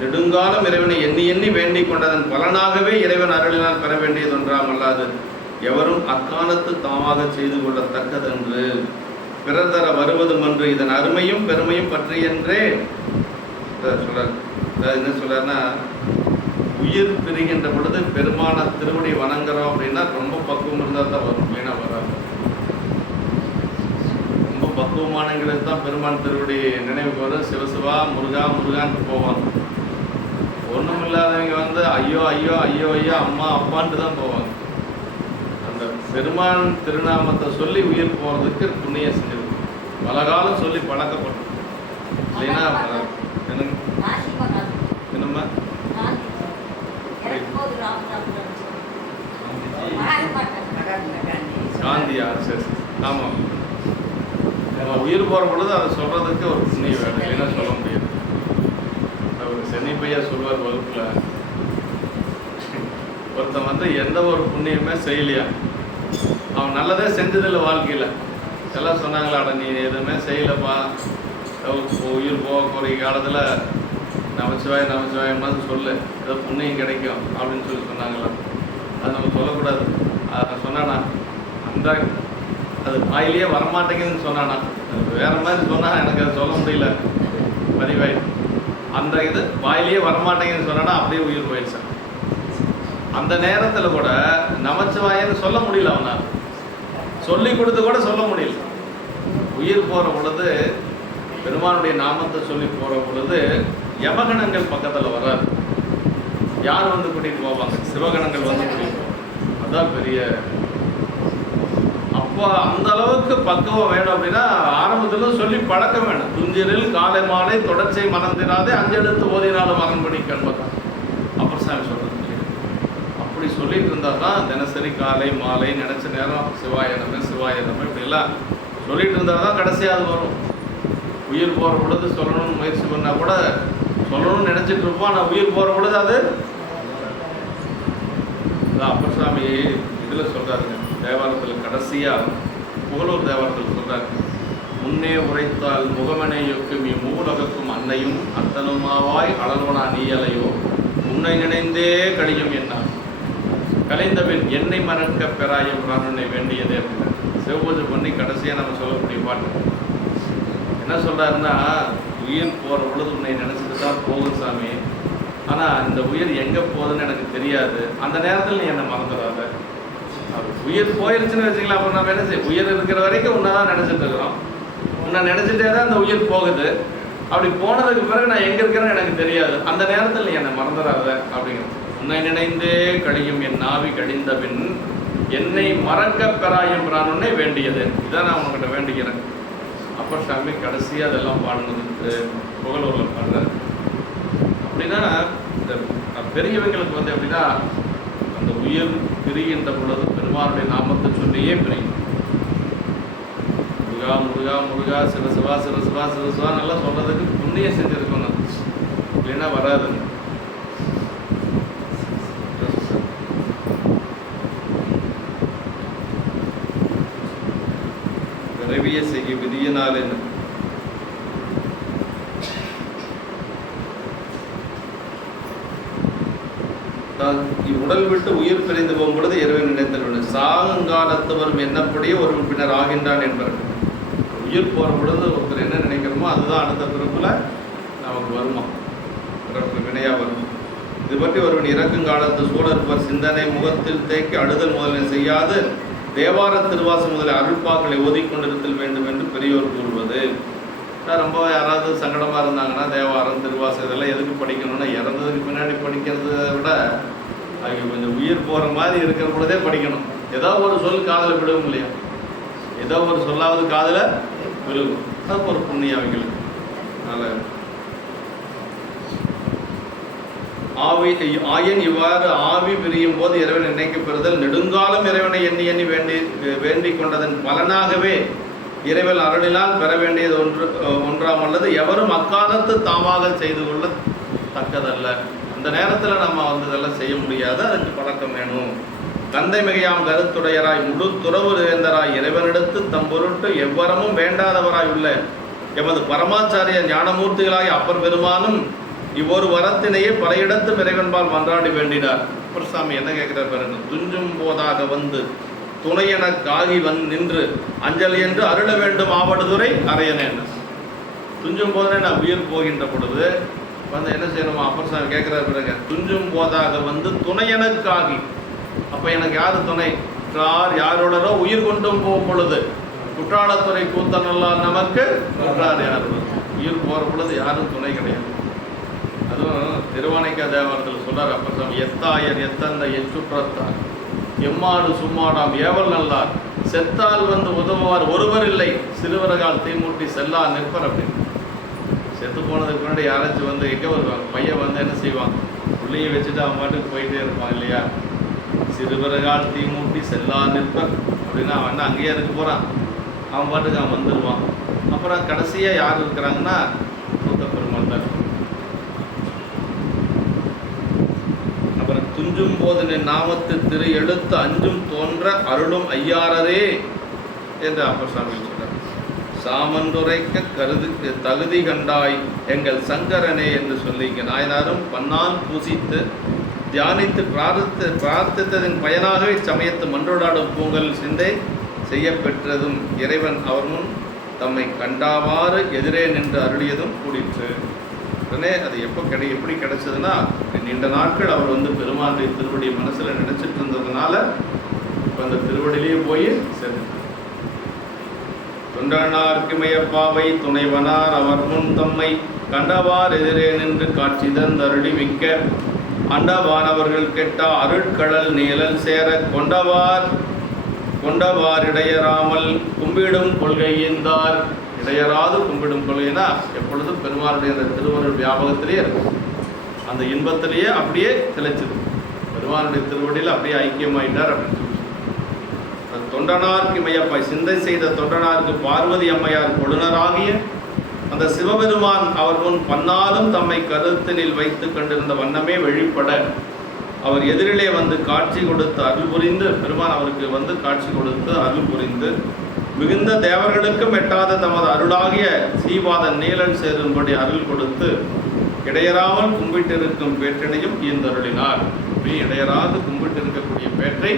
நெடுங்காலம் இறைவனை எண்ணி எண்ணி வேண்டிக் கொண்டதன் பலனாகவே இறைவன் அருளினால் பெற வேண்டியது ஒன்றாம் அல்லாது எவரும் அக்காலத்து தாமாக செய்து கொள்ளத்தக்கதென்று பிறர் தர வருவதும் அன்று இதன் அருமையும் பெருமையும் பற்றி என்றே சொல்றார். என்ன சொல்றாருன்னா, உயிர் பிரிகின்ற பொழுது பெருமான திருவடி வணங்குறோம் அப்படின்னா ரொம்ப பக்குவம் இருந்தால் தான் வரும், இல்லைன்னா வராது. ரொம்ப பக்குவமானங்களுக்கு தான் பெருமான் திருவடி நினைவுக்கு வரும். சிவசிவா முருகா முருகான்ட்டு போவாங்க. ஒன்றும் இல்லாதவங்க வந்து ஐயோ ஐயோ ஐயோ ஐயோ அம்மா அப்பான்ட்டு தான் போவாங்க. அந்த பெருமான் திருநாமத்தை சொல்லி உயிர் போகிறதுக்கு புண்ணியம் செஞ்சிருக்கு. பல காலம் சொல்லி பழக்கப்படும். இல்லைன்னா என்னம்மா காந்தியா? சரி, ஆமாம். உயிர் போகிற பொழுது அதை சொல்கிறதுக்கு ஒரு புண்ணியம் வேணும், இல்லைன்னா சொல்ல முடியாது. அவர் சென்னிப்பையா சொல்வார் வகுப்பில், ஒருத்தன் வந்து எந்த ஒரு புண்ணியமே செய்யலையா, அவன் நல்லதே செஞ்சதில்லை வாழ்க்கையில். எல்லாம் சொன்னாங்களாட நீ எதுவுமே செய்யலப்பா, உயிர் போகிற காலத்தில் நமச்சிவாய் நமச்சிவாய் மாதிரி சொல்லு, ஏதோ புண்ணியம் கிடைக்கும் அப்படின்னு சொன்னாங்களா. அது நம்ம சொல்லக்கூடாது. அதை சொன்னானா அந்த அது வாயிலேயே வரமாட்டேங்குதுன்னு சொன்னானா, வேற மாதிரி சொன்னால் எனக்கு அதை சொல்ல முடியல பதிவாய். அந்த இது வாயிலேயே வரமாட்டேங்குதுன்னு சொன்னானா அப்படியே உயிர் போயிடுச்சு. அந்த நேரத்தில் கூட நமச்சிவாயன்னு சொல்ல முடியல, அவனால் சொல்லி கொடுத்து கூட சொல்ல முடியல. உயிர் போகிற பொழுது பெருமானுடைய நாமத்தை சொல்லி போகிற பொழுது யமகணங்கள் பக்கத்தில் வராது. யார் வந்து கூட்டிகிட்டு போவாங்க? சிவகணங்கள் வந்து கூட்டிகிட்டு போவாங்க. அதுதான் பெரிய. அப்போ அந்த அளவுக்கு பக்குவம் வேணும் அப்படின்னா ஆரம்பத்தில் சொல்லி பழக்கம் வேணும். துஞ்சிரில் காலை மாலை தொடர்ச்சியை மறந்திராதே அஞ்செழுத்து ஓதினாலும் மரண்படி கண்பதான் அப்பர் சாமி சொல்கிறது. அப்படி சொல்லிட்டு இருந்தால் தான் தினசரி காலை மாலை நினச்ச நேரம் சிவாயனமே சிவாயனமே இப்படிலாம் சொல்லிட்டு இருந்தால் தான் கடைசியாக வரும். உயிர் போகிற பொழுது சொல்லணும்னு முயற்சி பண்ணால் கூட சொல்லணும்னு நினச்சிட்டு இருப்போம். ஆனால் உயிர் போகிற பொழுது அது அப்பர் சாமி இதில் சொல்கிறாருங்க, தேவாரத்தில் கடைசியாக புகழூர் தேவாரத்தில் சொல்கிறாரு, முன்னே உரைத்தால் முகமனை யொக்கும் இம்மூலகக்கும் அன்னையும் அத்தனுமாவாய் அளவனா நீயலையோ உன்னை நினைந்தே கழியும் என்னார் கலைந்தபின் என்னை மறக்க பெறாயும் பிராணனை வேண்டியதே அப்படின்னா சிவபூஜை பண்ணி கடைசியாக நம்ம சொல்லக்கூடிய பாட்டு என்ன சொல்கிறாருன்னா, உயிர் போகிற பொழுது உன்னை நினச்சிட்டு தான் போகும் சாமி, ஆனால் இந்த உயிர் எங்கே போகுதுன்னு எனக்கு தெரியாது. அந்த நேரத்தில் நீ என்னை மறந்துடாத. உயிர் போயிருச்சுன்னு வச்சுக்கலாம். அப்புறம் நம்ம என்ன செய்ய, உயிர் இருக்கிற வரைக்கும் உன்னை தான் நினச்சிட்டு இருக்கிறோம். உன்னை நினச்சிட்டே தான் அந்த உயிர் போகுது. அப்படி போனதுக்கு பிறகு நான் எங்கே இருக்கிறேன்னு எனக்கு தெரியாது. அந்த நேரத்தில் நீ என்னை மறந்துடாத அப்படிங்கிறது. உன்னை நினைந்தே கழியும் என் நாவி கழிந்த பின் என்னை மறக்க பெறாயும் பிராணுன்னே வேண்டியது. இதான் நான் உங்ககிட்ட வேண்டிக்கிறேன். அப்பர் சாமி கடைசியாக அதெல்லாம் பாடுனது புகழூரில் பாடுறார். அப்படின்னா இந்த பெரியவங்களுக்கு வந்து எப்படின்னா அந்த உயிர் பிரிகின்ற பொழுது பெருமானுடைய நாமத்தை சொல்லியே பிரியும். முருகா முருகா முருகா சிவசிவா சிவசிவா சிவசிவா நல்லா சொல்றதுக்கு புண்ணியம் செஞ்சிருக்கணும், இல்லைன்னா வராது. விரைவிய செய்ய விதியினால் என்ன உடல் விட்டு உயிர் பிரிந்து போகும் பொழுது இறைவன் நினைத்தல் சாகுங்காலத்து வரும் என்னப்படியே ஒரு பின்னர் ஆகின்றான் என்பார்கள். உயிர் போகிற பொழுது ஒருத்தர் என்ன நினைக்கிறோமோ அதுதான் அடுத்த பிறப்புல நமக்கு வருமா, பிறப்பு வினையா வரும். இது பற்றி ஒருவன் இறக்கும் காலத்து சூழற்பர் சிந்தனை முகத்தில் தேக்கி அழுதல் முதலில் செய்யாது தேவார திருவாசம் முதலில் அருள்பாக்களை ஓதிக்கொண்டிருத்தல் வேண்டும் என்று பெரியோர் கூறுவது. ரொம்ப யாராவது சங்கடமாக இருந்தாங்கன்னா தேவாரம் திருவாசம் இதெல்லாம் எதுக்கு படிக்கணும்னா இறந்ததுக்கு பின்னாடி படிக்கிறத விட அவங்க கொஞ்சம் உயிர் போகிற மாதிரி இருக்கிற பொழுதே படிக்கணும். ஏதோ ஒரு சொல் காதில் விழுவும் இல்லையா, ஏதோ ஒரு சொல்லாவது காதில் விழுகும், அது ஒரு புண்ணியம் அவங்களுக்கு. அதனால் ஆயன் இவ்வாறு ஆவி பிரியும் போது இறைவன் நினைக்க பெறுதல் நெடுங்காலம் இறைவனை எண்ணி எண்ணி வேண்டிக் கொண்டதன் பலனாகவே இறைவன் அருளினால் பெற வேண்டியது ஒன்றாம் அல்லது எவரும் அக்காலத்து தாமாக செய்து கொள்ள தக்கதல்ல. அந்த நேரத்தில் நம்ம இதெல்லாம் செய்ய முடியாது, அதுக்கு பழக்கம் வேணும். தந்தை மிகையாம் கருத்துடையராய் முழு துறவு வேந்தராய் இறைவனிடத்து தம் பொருட்டு எவ்வரமும் வேண்டாதவராய் உள்ள எமது பரமாச்சாரிய ஞானமூர்த்திகளாய் அப்பர் பெருமானும் இவ்வொரு வரத்தினையே பல இடத்து இறைவன்பால் மன்றாடி வேண்டினார். அப்பர்சாமி என்ன கேட்கிறார் பாருங்க, துஞ்சும் போதாக வந்து துணையனக்காகி நின்று அஞ்சலி என்று அருள வேண்டும் ஆவடுதுறை அறையனேன். துஞ்சும் போதே நான் உயிர் போகின்ற பொழுது என்ன செய்யணுமா, அப்பர்சாமி கேட்கிறார் பாருங்க, துஞ்சும் போதாக வந்து துணையனக்காகி. அப்ப எனக்கு யாரு துணை? யாரோடரோ உயிர் கொண்டும் போகும் பொழுது குற்றாலத்துறை கூத்தனல்லால் நமக்கு குற்றார் யார்? உயிர் போகிற பொழுது யாரும் துணை கிடையாது. அதுவும் திருவானைக்கா தேவாரத்தில் சொல்றார் அப்பர்சாமி, எத்தாயர் எத்தந்த எச்சுற்றத்தார் எம்மாடு சும்மாடாம் ஏவல் நல்லார் செத்தால் வந்து உதவுவார் ஒருவர் இல்லை சிறுவரகால் தீமூட்டி செல்லார் நிற்பர் அப்படின்னு. செத்து போனதுக்கு முன்னாடி யாராச்சும் எங்கே வருவாங்க, பையன் என்ன செய்வான், உள்ளே வச்சுட்டு அவன் பாட்டுக்கு போயிட்டே இருப்பான் இல்லையா. சிறுவரகால் தீமூட்டி செல்லார் நிற்பர் அப்படின்னா அவன் அங்கேயே இருக்க போகிறான், அவன் பாட்டுக்கு அவன் வந்துடுவான். அப்புறம் கடைசியாக யார் இருக்கிறாங்கன்னா கூத்த பெருமாள் தான். அப்புறம் துஞ்சும் போது நாமத்து திரு எழுத்து அஞ்சும் தோன்ற அருளும் ஐயாரரே என்று அப்பர்சாமி சொல்றார். சாமந்துரைக்க தகுதி கண்டாய் எங்கள் சங்கரனே என்று சொல்லி இங்கே நாயனாரும் பன்னான் பூசித்து தியானித்து பிரார்த்தித்ததின் பயனாகவே சமயத்து மன்றோடாடும் பூங்கல் சிந்தை செய்யப்பெற்றதும் இறைவன் அவர் முன் தம்மை கண்டாவாறு எதிரே நின்று அருளியதும் கூடிற்று. உடனே அது எப்படி கிடைச்சதுன்னா, நீண்ட நாட்கள் அவர் பெருமானுடைய திருவடியை மனசில் நினைச்சிட்டு இருந்ததுனால இப்போ அந்த திருவடியிலேயே போய் சேர்ந்து தொண்டனார்க்குமையப்பாவை துணைவனார் அவர் முன் தம்மை கண்டவார் எதிரே நின்று காட்சி தந்தருளி மிக்க அண்டவானவர்கள் கெட்டா அருட்கடல் நீழல் சேர கொண்டவார் இடையராமல் கும்பிடும் கொள்கையின்றார். இடையராது கும்பிடும் கொள்கைனா எப்பொழுதும் பெருமாளுடைய அந்த திருவருள் வியாபகத்திலேயே இருக்கும், அந்த இன்பத்திலேயே அப்படியே திளைச்சிது. பெருமாளுடைய திருவடியில் அப்படியே ஐக்கியமாயிட்டார் அப்படின்னு சொல்லி தொண்டனார்க்கு இமையப்பாய் சிந்தை செய்த தொண்டனாருக்கு பார்வதி அம்மையார் கொழுனராகிய அந்த சிவபெருமான் அவர் முன் பன்னாலும் தம்மை கருத்தினில் வைத்து கொண்டிருந்த வண்ணமே வெளிப்பட அவர் எதிரிலே காட்சி கொடுத்து அருள் புரிந்து, பெருமான் அவருக்கு காட்சி கொடுத்து அருள் புரிந்து மிகுந்த தேவர்களுக்கும் எட்டாத தமது அருளாகிய சீவாத நீலன் சேரும்படி அருள் கொடுத்து இடையராமல் கும்பிட்டிருக்கும் பேற்றினையும் ஈந்தருளினார். இப்படி இடையராது கும்பிட்டு இருக்கக்கூடிய பேற்றை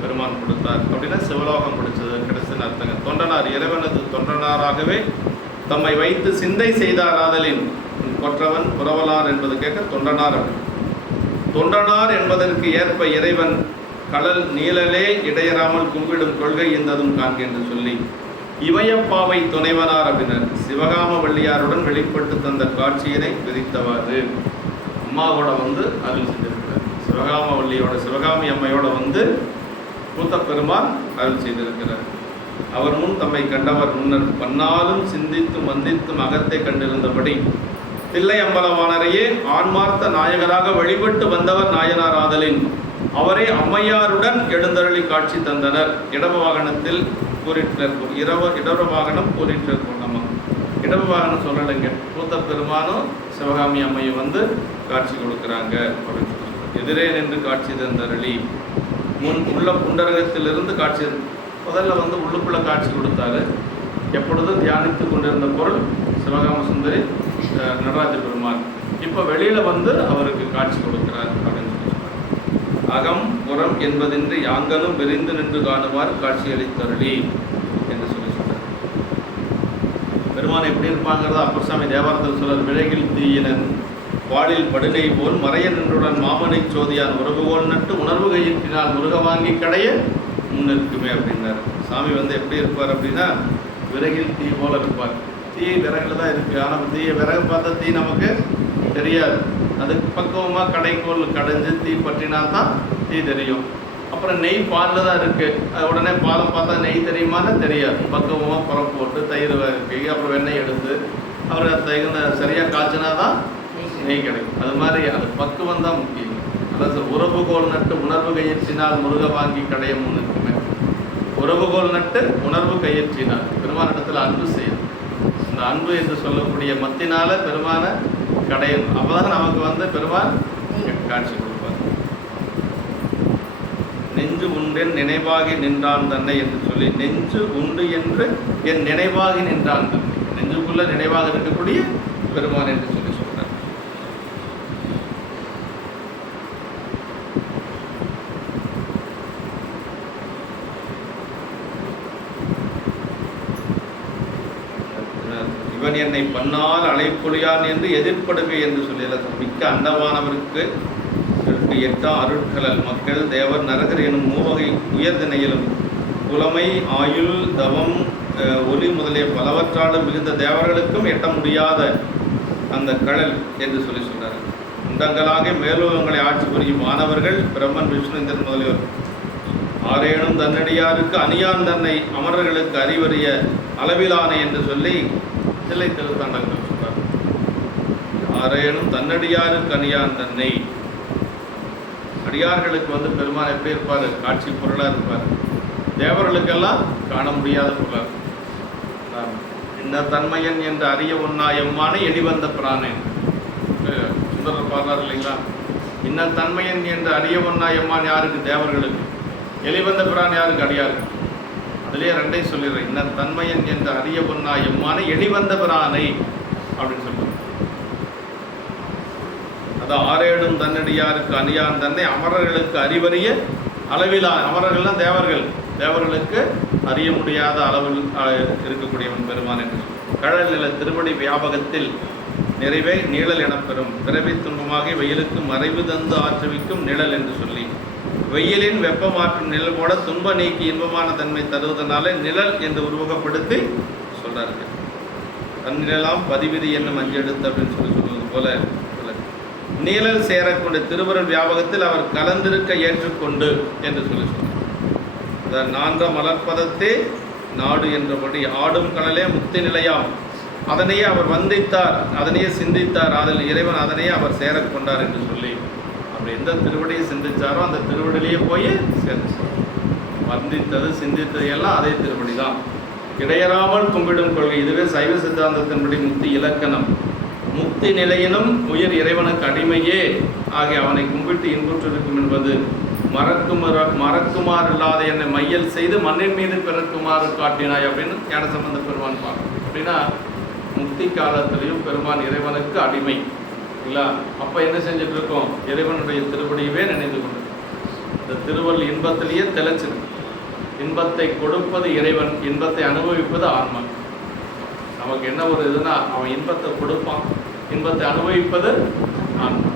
பெருமான் கொடுத்தார். அப்படின்னா சிவலோகம் கிடைச்சதுன்னு அர்த்தங்க. தொண்டனார் இறைவனது தொண்டனாராகவே தம்மை வைத்து சிந்தை செய்தார். ஆதலின் கொற்றவன் புறவலார் என்பது கேட்க தொண்டனார். தொண்டனார் என்பதற்கு ஏற்ப இறைவன் கடல் நீழலே இடையராமல் கும்பிடும் கொள்கை எந்ததும் காண்கின்ற சொல்லி இமயப்பாவை துணைவனார் அப்படின்னார். சிவகாம வள்ளியாருடன் வெளிப்பட்டு தந்த காட்சியினை விதித்தவாறு அம்மாவோட அருள் செஞ்சிருக்கிறார். சிவகாம வள்ளியோட சிவகாமி அம்மையோட கூத்த பெருமான் அருள் செய்திருக்கிறார். அவர் முன் தம்மை கண்டவர் முன்னர் பன்னாலும் சிந்தித்தும் வந்தித்தும் அகத்தை கண்டிருந்தபடி தில்லை அம்பலவானரையே ஆன்மார்த்த நாயகராக வழிபட்டு வந்தவர் நாயனார். ஆதலின் அவரே அம்மையாருடன் எழுந்தருளி காட்சி தந்தனர். இடப வாகனத்தில் கூறிட்டிருக்கும் இடப வாகனம் கூறிட்டிருக்கும். நம்ம இடப வாகனம் சொல்லலைங்க. மூத்த பெருமானும் சிவகாமி அம்மையும் வந்து காட்சி கொடுக்குறாங்க அப்படின்னு சொல்லி எதிரே நின்று காட்சி தந்தருளி முன் உள்ள புண்டரகத்திலிருந்து காட்சி முதல்ல வந்து உள்ளுக்குள்ள காட்சி கொடுத்தாரு. எப்பொழுதும் தியானித்து கொண்டிருந்த பொருள் சிவகாம சுந்தரி நடராஜ பெருமான். இப்போ வெளியில வந்து அவருக்கு காட்சி கொடுக்கிறார் அப்படின்னு சொல்லி சொல்றாரு. அகம் புறம் என்பதின்றி யாங்கனும் விரிந்து நின்று காணுவார் காட்சியளித்தருளி என்று சொல்லி சொல்றார். பெருமான் எப்படி இருப்பாங்கிறத அப்பர் சாமி தேவாரத்தில் சொல்றார். விலகில் தீயினன் வாளில் படுகை போல் மறைய நின்றுடன் மாமனை சோதியான் உறவுகோல் நட்டு உணர்வு கையிற்றினால் முருக வாங்கி கடைய முன்னிற்குமே அப்படின்னாரு. சாமி வந்து எப்படி இருப்பார் அப்படின்னா விறகில் தீ போல இருப்பார். தீ விறகுல தான் இருக்கு. ஆனால் விறகு பார்த்தா தீ நமக்கு தெரியாது. அதுக்கு பக்குவமாக கடைக்கோள் கடைஞ்சு தீ பற்றினா தான் தீ தெரியும். அப்புறம் நெய் பாலில் தான் இருக்கு. அது உடனே பாலை பார்த்தா நெய் தெரியுமான்னு தெரியாது. பக்குவமாக புறம் போட்டு தயிர் அப்புறம் வெண்ணெய் எடுத்து அப்புறம் தகுந்த சரியாக காய்ச்சினா தான் நெய் கிடைக்கும். அது மாதிரி அது பக்குவம் தான் முக்கியம். அதாவது உறவுகோல் நட்டு உணர்வு கையற்றினால் முருக வாங்கி கடைய முன்னுக்குமே. உறவுகோல் நட்டு உணர்வு கையற்றினார். பெருமானிடத்தில் அன்பு செய்யும். இந்த அன்பு என்று சொல்லக்கூடிய மத்தினால பெருமான கடையணும். அப்போதான் நமக்கு வந்து பெருமான் காட்சி கொடுப்பார். நெஞ்சு உண்டென் நினைவாகி நின்றான் தன்னை என்று சொல்லி நெஞ்சு உண்டு என்று என் நினைவாகி நின்றான் தன்னை. நெஞ்சுக்குள்ள நினைவாக இருக்கக்கூடிய பெருமான் என்று சொல்லி சொல்றார். இவன் என்னை பன்னால் அழைப்பொழியான் என்று எதிர்ப்படுகை என்று சொல்லல. மிக்க அண்டமானவருக்கு எட்டா அருட்கலல் மக்கள் தேவர் நரகர் எனும் மூவகை உயர்தினையிலும் புலமை ஆயுள் தவம் ஒளி முதலிய பலவற்றாலும் மிகுந்த தேவர்களுக்கும் எட்ட முடியாத அந்த கடல் என்று சொல்லி சொல்றாரு. அண்டங்களாக மேலோகங்களை ஆட்சி புரியும் மாணவர்கள் பிரம்மன் விஷ்ணு இந்திரன் முதலியோர் ஆரேனும் தன்னடியாருக்கு அணியான் தன்னை அமரர்களுக்கு அறிவறிய அளவிலான என்று சொல்லி தில்லை திருத்தாண்டங்கள் சொல்றார். ஆரேனும் தன்னடியாருக்கு அணியான் தன்னை. அடியார்களுக்கு வந்து பெருமான் எப்படி இருப்பார்? காட்சி பொருளாக இருப்பார். தேவர்களுக்கெல்லாம் காண முடியாத பொருளாக. இந்த தன்மையன் என்று அறிய ஒன்னாயம்மான எடிவந்த பிரானேன் சுந்தரர் பாடுறார் இல்லைங்களா? இன்ன தன்மையன் என்று அறிய ஒன்னாயம்மான் யாருக்கு? தேவர்களுக்கு. எளிவந்த பிரான் யாருக்கு? அடியாருக்கு. அதுலேயே ரெண்டையும் சொல்லிடுறேன். இன்ன தன்மையன் என்று அறிய ஒன்னாயம்மான எளிவந்த பிரானை அப்படின்னு சொல்லுவாங்க. அதான் ஆரேடும் தன்னடியாருக்கு அணியான் தன்னை அமரர்களுக்கு அறிவறிய அளவிலா. அமரர்கள்லாம் தேவர்கள். தேவர்களுக்கு அறிய முடியாத அளவில் இருக்கக்கூடியவன் பெருமான் என்று சொல்லுவார். கழல் நில திருவடி வியாபகத்தில் நிறைவே நீழல் எனப்பெறும். பிறவி துன்பமாகி வெயிலுக்கு மறைவு தந்து ஆற்றுவிக்கும் நிழல் என்று சொல்லி வெயிலின் வெப்பமாற்றும் நிழல் போல துன்ப நீக்கி இன்பமான தன்மை தருவதனாலே நிழல் என்று உருவகப்படுத்தி சொல்றார்கள். தன்னிழலாம் பதிவிதி என்னும் அஞ்செடுத்து அப்படின்னு சொல்லுவது போல நீழல் சேரக்கொண்டு திருவருள் வியாபகத்தில் அவர் கலந்திருக்க ஏற்றுக்கொண்டு என்று சொல்லி சொல்றார். நான்ற மலர்பதத்தே நாடு என்றபடி ஆடும் கடலே முக்தி நிலையாம். அதனையே அவர் வந்தித்தார், அதனையே சிந்தித்தார். அதில் இறைவன் அதனையே அவர் சேரக்கொண்டார் என்று சொல்லி அப்படி எந்த திருவடியை சிந்திச்சாரோ அந்த திருவடியிலேயே போய் சேர்ந்து வந்தித்தது சிந்தித்தது எல்லாம் அதே திருவடி தான். இடையறாமல் கும்பிடும் கொள்கை. இதுவே சைவ சித்தாந்தத்தின்படி முக்தி இலக்கணம். முக்தி நிலையினும் உயிர் இறைவனுக்கு அடிமையே ஆகிய அவனை கும்பிட்டு இன்புற்றிருக்கும் என்பது மறக்குமாறு இல்லாத என்னை மையல் செய்து மண்ணின் மீது பிறக்குமாறு காட்டினாய் அப்படின்னு ஞானசம்பந்த பெருமான் பார்க்கணும். அப்படின்னா முக்தி காலத்திலையும் பெருமான் இறைவனுக்கு அடிமை இல்லைங்களா? அப்போ என்ன செஞ்சுட்டு இருக்கோம்? இறைவனுடைய திருவடியவே நினைந்து கொண்டு இந்த திருவள் இன்பத்திலேயே தெளிச்சிருக்கு. இன்பத்தை கொடுப்பது இறைவன், இன்பத்தை அனுபவிப்பது ஆன்மா. நமக்கு என்ன ஒரு இதுனா அவன் இன்பத்தை கொடுப்பான், இன்பத்தை அனுபவிப்பது ஆன்மா.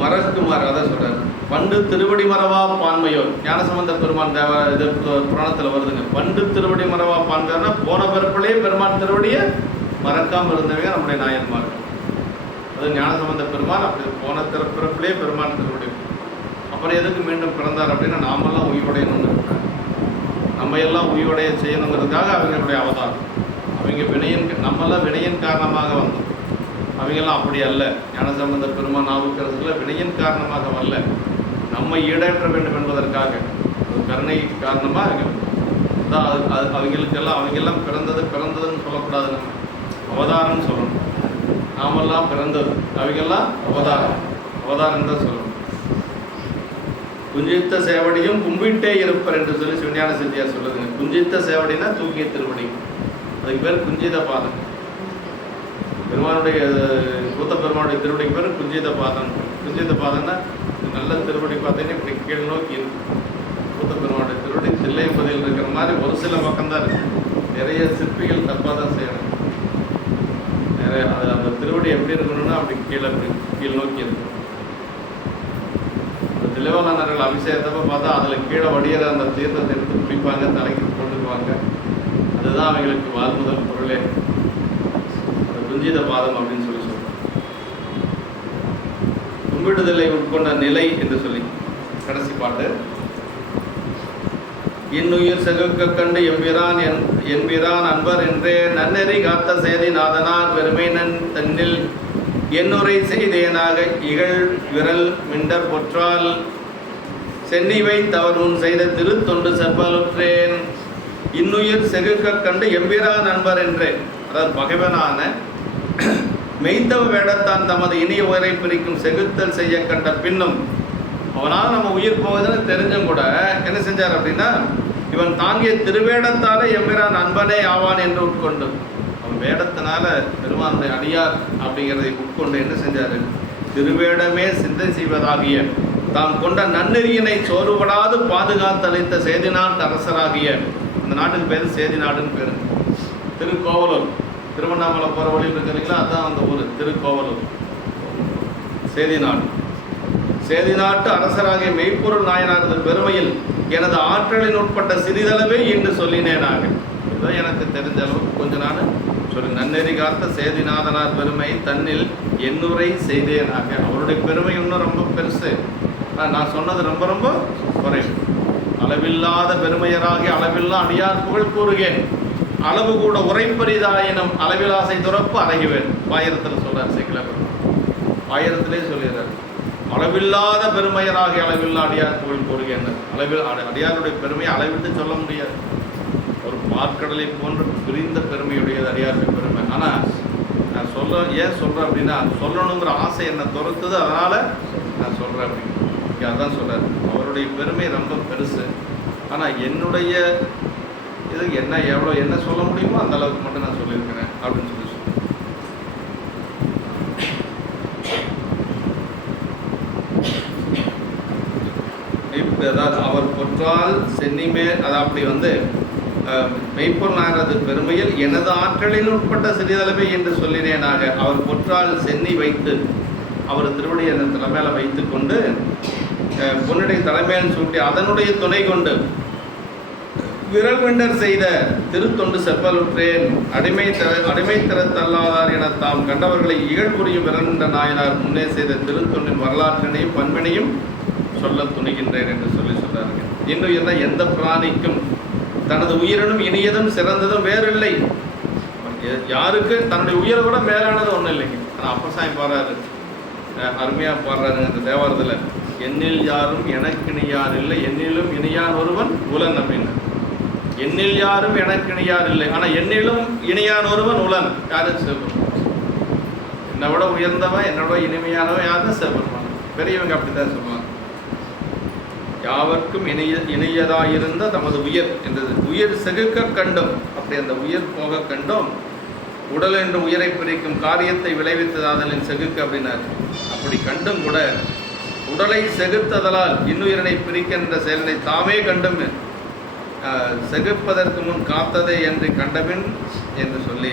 மறக்குமாறு அதை சொல்றாரு. பண்டு திருவடி மரவா பான்மையோர். ஞானசம்பந்த பெருமான் தேவ இது புராணத்தில் வருதுங்க. பண்டு திருவடி மரவா பான்மையோர்னா போன பிறப்பிலே பெருமான் திருவடியை மறக்காமல் இருந்தவங்க நம்முடைய நாயன்மார். அது ஞானசம்பந்த பெருமான் அப்படி போன பிறப்பிலே பெருமான் திருவடி. அப்புறம் எதுக்கு மீண்டும் பிறந்தார் அப்படின்னா நாமெல்லாம் உயிரோடையணும்னு இருக்காங்க. நம்ம எல்லாம் உயிரோடைய செய்யணுங்கிறதுக்காக அவங்களுடைய அவதாரம். அவங்க வினையின் நம்மெல்லாம் வினையின் காரணமாக வந்தோம். அவைகள்லாம் அப்படி அல்ல. ஞானசம்பந்த பெருமான் நாவுக்கரசுல வினையின் காரணமாக அல்ல, நம்மை ஈடேற்ற வேண்டும் என்பதற்காக, ஒரு கருணை காரணமாக தான். அவங்கெல்லாம் பிறந்ததுன்னு சொல்லக்கூடாது, நம்ம அவதாரம்னு சொல்லணும். நாமெல்லாம் பிறந்தது, அவைகள்லாம் அவதாரம் தான் சொல்லணும். குஞ்சித்த சேவடியும் கும்பிட்டே இருப்பர் என்று சொல்லி சிவஞான சித்தியார் சொல்லுதுங்க. குஞ்சித்த சேவடினா தூங்கிய திருவடி, அதுக்கு பேர் குஞ்சித பாதம். பெருமானுடைய கூத்த பெருமானுடைய திருவடிக்கு பேர் குஞ்சித பாதம். குஞ்சித பாதம்னா நல்ல திருவடி பார்த்தீங்கன்னா இப்படி கீழ் நோக்கி இருக்கும். கூத்த பெருமானுடைய திருவடி தில்லையம்பதியில் இருக்கிற மாதிரி ஒரு சில பக்கம்தான் இருக்கு. நிறைய சிற்பிகள் தப்பாக தான் செய்யணும். நிறைய அந்த திருவடி எப்படி இருக்கணும்னா அப்படி கீழ் நோக்கி இருக்கும். தில்லைவாழர்கள் அபிஷேகத்தப்ப பார்த்தா அதில் கீழே வடிகிற அந்த தீர்த்தத்தை எடுத்து குடிப்பாங்க, தலைக்கு போட்டுக்குவாங்க. அதுதான் அவங்களுக்கு வாழ்முதல் பொருளே, குஞ்சித பாதம் அப்படின்னு சொல்லி சொல்றோம். கும்பிடுதலை உட்கொண்ட நிலை என்று சொல்லி கடைசி பாட்டு. இன்னுயிர் செகுக்க கண்டு எம்பிரான் அன்பர் என்றே நன்னெறி காத்த சேதி நாதனார் பெருமை தன்னில் என்னுரை செய்தேனாக இகழ் விரல் மிண்டர் பொற்றால் சென்னிவை தவர் முன் செய்த திருத்தொண்டு செப்பலுற்றேன். இன்னுயிர் செகுக்க கண்டு எம்பிரான் அன்பர் என்றே, அதாவது பகைவனான மெய்த்தவ வேடத்தான் தமது இனிய உயிரை பிரிக்கும் செகுத்தல் செய்ய கண்ட பின்னும் அவனால் நம்ம உயிர் போகுதுன்னு தெரிஞ்சும் கூட என்ன செஞ்சார் அப்படின்னா, இவன் தாங்கிய திருவேடத்தாலே எம்பிரான் அன்பனே ஆவான் என்று உட்கொண்டு, அவன் வேடத்தினால பெருமானுடைய அடியார் அப்படிங்கிறதை உட்கொண்டு என்ன செஞ்சார், திருவேடமே சிந்தை செய்வதாகிய தாம் கொண்ட நன்னெறியினை சோறுபடாது பாதுகாத்தளித்த சேதிநாட்டு அரசராகிய, அந்த நாட்டுக்கு பேர் சேதி நாடுன்னு பேர். திருக்கோவலூர், திருவண்ணாமலை போகிற வழியில் இருக்கிறீங்களா, அதுதான் அந்த ஊர் திருக்கோவலூர். சேதி நாட்டு அரசராகிய மெய்ப்பொருள் நாயனாரது பெருமையில் எனது ஆற்றலின் உட்பட்ட சிறிதளவே என்று சொல்லினேனாக. இதுதான் எனக்கு தெரிஞ்ச அளவுக்கு கொஞ்ச நாள் சொல்லி, நன்னெறி காத்த சேதிநாதனார் பெருமை தன்னில் என்னுரை செய்தேனாக. அவருடைய பெருமை இன்னும் ரொம்ப பெருசு, நான் சொன்னது ரொம்ப ரொம்ப குறைவு. அளவில்லாத பெருமையராகி அளவில்லா அடியார் புகழ் கூறுகேன், அளவு கூட உரைப்பரிதாயினும் அளவிலாசை துறப்பு அறைகுவேன். ஆயிரத்தில் சொல்றார் சேக்கிழார், ஆயிரத்திலே சொல்லிடுறார். அளவில்லாத பெருமையராகி அளவில்லா அடியார் புகழ் கூறுகேன். அடியாருடைய பெருமையை அளவிட்டு சொல்ல முடியாது. ஒரு பார்க்கடலை போன்ற பிரிந்த பெருமையுடையது அடியாருடைய பெருமை. ஆனால் நான் ஏன் சொல்கிறேன் அப்படின்னா, சொல்லணுங்கிற ஆசை என்னை துரத்துது, அதனால் நான் சொல்கிறேன் அப்படின்னு. அதான் சொல்கிறார், அவருடைய பெருமை ரொம்ப பெருசு. ஆனால் என்னுடைய இது என்ன சொல்ல முடியுமோ அந்த அளவுக்கு மட்டும் நான் சொல்லியிருக்கிறேன் அப்படின்னு சொல்லி சொல்கிறேன். அதாவது அவர் பொற்றால் சென்னிமேல், அது அப்படி மெய்ப்பொருள் நாயனது பெருமையில் எனது ஆற்றலில் உட்பட்ட சிறிதளவே என்று சொல்லினேனாக. அவர் பொற்றால் சென்னி வைத்து, அவர் திருவடியை அந்த தலைமையில வைத்து கொண்டு பொன்னுடைய தலைமையில் சூட்டி அதனுடைய துணை கொண்டு விரல் வெண்டர் செய்த திருத்தொண்டு செப்பலுற்றேன். அடிமை திறத்தல்லாதார் என தாம் கண்டவர்களை இகழ் புரியும் விரண்ட நாயனார் முன்னே செய்த திருத்தொண்டின் வரலாற்றினையும் பண்பினையும் சொல்ல துணிகின்றேன் என்று சொல்றார்கள். இன்னும் எந்த பிராணிக்கும் தனது உயிரினும் இனியதும் சிறந்ததும் வேறில்லை. யாருக்கு தன்னுடைய உயிரை விட மேலானது ஒன்றும் இல்லைங்க. ஆனால் அப்பசாமி பாடுறாரு, அருமையாக பாடுறாருங்க அந்த தேவாரத்தில். என்னில் யாரும் எனக்கிணியார் இல்லை, என்னிலும் இனியான் ஒருவன் உலன் அப்படின்னு. என்னில் யாரும் எனக்கிணியார் இல்லை, ஆனால் என்னிலும் இனியான் ஒருவன் உலன். யாரு? சிவபெருமான். என்னை விட உயர்ந்தவன், என்னோட இனிமையானவன் யாருன்னு சிவபெருமான். பெரியவங்க அப்படித்தான் சொல்லுவாங்க. யாவர்க்கும் இணையதாயிருந்த தமது உயிர் என்றது. உயிர் செகுக்க கண்டும், அப்படி அந்த உயிர் போக கண்டும் உடல் என்று உயிரை பிரிக்கும் காரியத்தை விளைவித்ததாதலின் செகுக்க அப்படின்னாரு. அப்படி கண்டும் கூட உடலை செகுத்ததலால் இன்னுயிரனை பிரிக்கின்ற செயலினை தாமே கண்டும் செகுப்பதற்கு முன் காத்ததே என்று கண்டபின் என்று சொல்லி,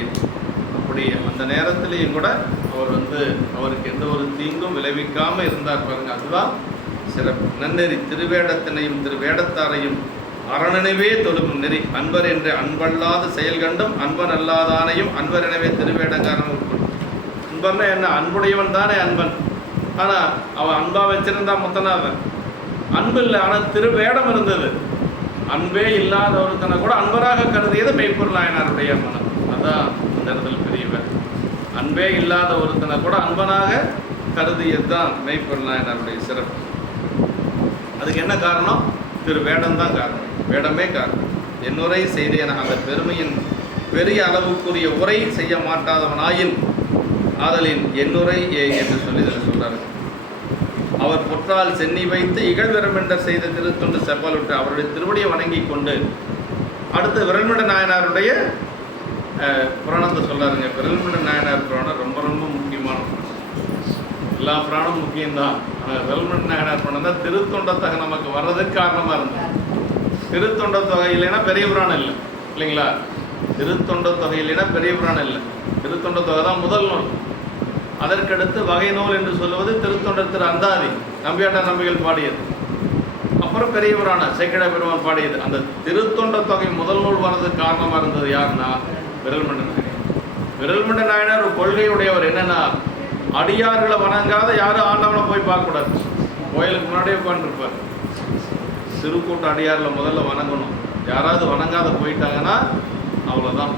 அப்படி அந்த நேரத்திலேயும் கூட அவர் அவருக்கு எந்த ஒரு தீங்கும் விளைவிக்காமல் இருந்தார் பாருங்க. அதுதான் சிறப்பு. நன்னெறி திருவேடத்தினையும் திருவேடத்தாரையும் அரணனவே தொழுகும் நெறி. அன்பர் என்று அன்பல்லாத செயல் கண்டும் அன்பன் அல்லாதானையும் அன்பர் எனவே திருவேடங்காரன் உட்கொள். அன்பர்னா என்ன? அன்புடையவன் தானே அன்பன். ஆனால் அவன் அன்பா வச்சிருந்தா முத்தனாவன் அன்பு இல்லை. ஆனால் திருவேடம் இருந்தது. அன்பே இல்லாத ஒருத்தனை கூட அன்பராக கருதியது மெய்ப்பொருள் நாயனாருடைய மனம். அதான் அந்த இடத்துல பெரியவர். அன்பே இல்லாத ஒருத்தனை கூட அன்பனாக கருதியது தான் மெய்ப்பொருள் நாயனாருடைய சிறப்பு. அதுக்கு என்ன காரணம்? திரு வேடம் தான் காரணம், வேடமே காரணம். என்னுரை செய்தேன் அந்த பெருமையின் பெரிய அளவுக்குரிய உரை செய்ய மாட்டாதவனாயின் ஆதலின் என்னுரை என்று சொல்லி இதில் சொல்றாரு. அவர் பொற்றால் சென்னி வைத்து இகழ்விரமென்ற செய்த திருத்தொண்டு செவ்வாலுற்று அவருடைய திருவடியை வணங்கி கொண்டு அடுத்து விரல்மண்ட நாயனாருடைய புராணத்தை சொல்றாருங்க. விரல்மண்ட நாயனார் புராணம் ரொம்ப ரொம்ப முக்கியமான புராணம். எல்லா புராணமும் முக்கியம்தான். ஆனால் விரல்மண்ட நாயனார் புராணம் தான் திருத்தொண்டத்தொகை நமக்கு வர்றதுக்கு காரணமாக இருந்தது. திருத்தொண்டத்தொகை இல்லைன்னா பெரிய புராணம் இல்லை, இல்லைங்களா? திருத்தொண்டத்தொகை இல்லைன்னா பெரிய புராணம் இல்லை. திருத்தொண்டத்தொகை தான் முதல் நூல். அதற்கடுத்து வகை நூல் என்று சொல்லுவது திருத்தொண்டர் திரு அந்தாதி நம்பியாண்டார் நம்பிகள் பாடியது. அப்புறம் பெரிய புராணம் சேக்கிழ பெருமான் பாடியது. அந்த திருத்தொண்ட தொகை முதல் நூல் வர்றதுக்கு காரணமாக இருந்தது யாருன்னா விரல்மண்ட நாயனார். விரல்மண்ட நாயனார் ஒரு கொள்கையுடையவர். என்னன்னா, அடியார்களை வணங்காத யாரும் ஆண்டவனை போய் பார்க்கக்கூடாது. கோயிலுக்கு முன்னாடியே உட்காந்துருப்பார். திருக்கூட்ட அடியாரில் முதல்ல வணங்கணும். யாராவது வணங்காத போயிட்டாங்கன்னா அவ்வளோதான்,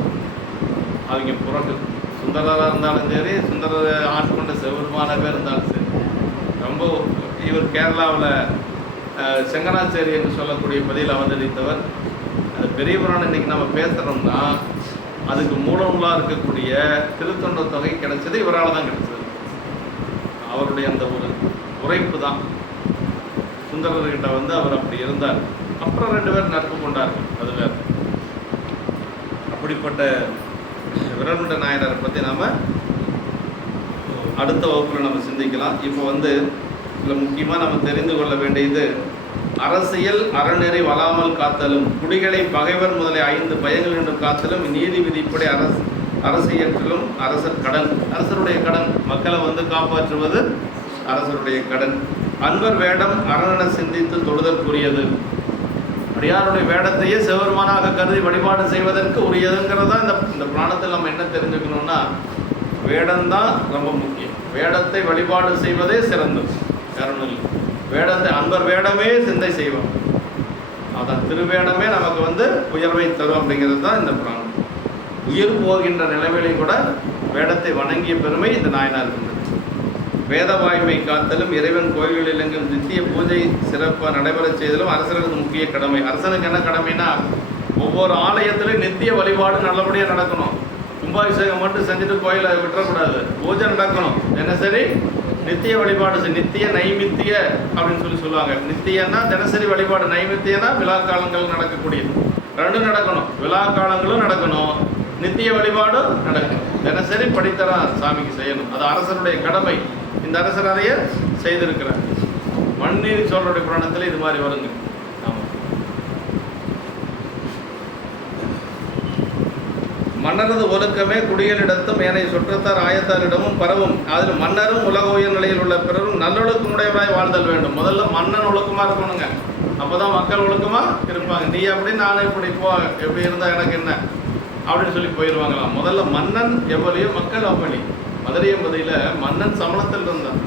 அவங்க புறட்டு. சுந்தரராக இருந்தாலும் சரி, சுந்தரரை ஆட்கொண்ட சிவபெருமானவே இருந்தாலும் சரி. ரொம்ப இவர் கேரளாவில் செங்கனாச்சேரி என்று சொல்லக்கூடிய பதியில் அவதரித்தவர். அது பெரிய புராணம் இன்றைக்கி நம்ம பேசுகிறோம்னா அதுக்கு மூலமாக இருக்கக்கூடிய திருத்தொண்ட தொகை கிடைச்சது இவரால் தான் கிடைச்சது. அவருடைய அந்த ஒரு உரைப்பு தான். சுந்தரர்கிட்ட அவர் அப்படி இருந்தார். அப்புறம் 2 பேர் நட்பு கொண்டார்கள், அது வேறு. அப்படிப்பட்ட விரல்மண்ட நாயனாரை பற்றி நாம் அடுத்த வகுப்பில் நம்ம சிந்திக்கலாம். இப்போ இதில் முக்கியமாக நம்ம தெரிந்து கொள்ள வேண்டியது, அரசியல் அறநெறி வளாமல் காத்தலும் குடிகளை பகைவர் முதலிய 5 பயங்கள் என்று காத்தலும் நீதி விதிப்படி அரசியற்றிலும் அரசர் கடன். அரசருடைய கடன் மக்களை காப்பாற்றுவது அரசருடைய கடன். அன்பர் வேடம் அரணென சிந்தித்து தொடுதற்குரியது. அடியாருடைய வேடத்தையே சிவபெருமானாக கருதி வழிபாடு செய்வதற்கு உரியதுங்கிறதா இந்த புராணத்தில் நம்ம என்ன தெரிஞ்சுக்கணும்னா, வேடம்தான் ரொம்ப முக்கியம். வேடத்தை வழிபாடு செய்வதே சிறந்தது, காரணம் இல்லை. வேடத்தை அன்பர் வேடமே சிந்தை செய்வோம், அதான் திருவேடமே நமக்கு உயர்வை தரும் அப்படிங்கிறது தான் இந்த புராணம். உயிர் போகின்ற நிலைமையிலையும் கூட வேடத்தை வணங்கிய பெருமை இந்த நாயனார் இருந்தது. வேத வாய்மை காத்தலும் இறைவன் கோயில்களில் எங்கும் நித்திய பூஜை சிறப்பாக நடைபெற செய்தலும் அரசருக்கு முக்கிய கடமை. அரசனுக்கு என்ன கடமைனா, ஒவ்வொரு ஆலயத்திலையும் நித்திய வழிபாடு நல்லபடியாக நடக்கணும். கும்பாபிஷேகம் மட்டும் செஞ்சுட்டு கோயிலை விட்டுறக்கூடாது, பூஜை நடக்கணும். தினசரி நித்திய வழிபாடு, நித்திய நைமித்திய அப்படின்னு சொல்லுவாங்க. நித்தியன்னா தினசரி வழிபாடு, நைமித்தியனா விழா காலங்கள் நடக்கக்கூடியது. 2 நடக்கணும். விழா காலங்களும் நடக்கணும், நித்திய வழிபாடும் நடக்கணும். தினசரி படித்தரம் சாமிக்கு செய்யணும், அது அரசனுடைய கடமை. இந்த அரசர் அதைய செய்திருக்கிறார். மண்ணீர் சோழருடைய புராணத்தில் இது மாதிரி வருங்க. மன்னரது ஒழுக்கமே குடிகளிடத்தும் ஏனைய சுற்றத்தார் ஆயத்தாரிடமும் பரவும். அதில் மன்னரும் உலக உயர் நிலையில் உள்ள பிறரும் நல்லொழுக்கமுடையவராய் வாழ்தல் வேண்டும். முதல்ல மன்னன் ஒழுக்கமாக இருக்கணுங்க, அப்போதான் மக்கள் ஒழுக்கமாக இருப்பாங்க. நீ அப்படி நானும் இப்படி போ, எப்படி இருந்தால் எனக்கு என்ன அப்படின்னு சொல்லி போயிடுவாங்களாம். முதல்ல மன்னன் எவ்வளியோ மக்கள் அவ்வளி. மதுரையம்பதியில் மன்னன் சமணத்தில் இருந்தான்.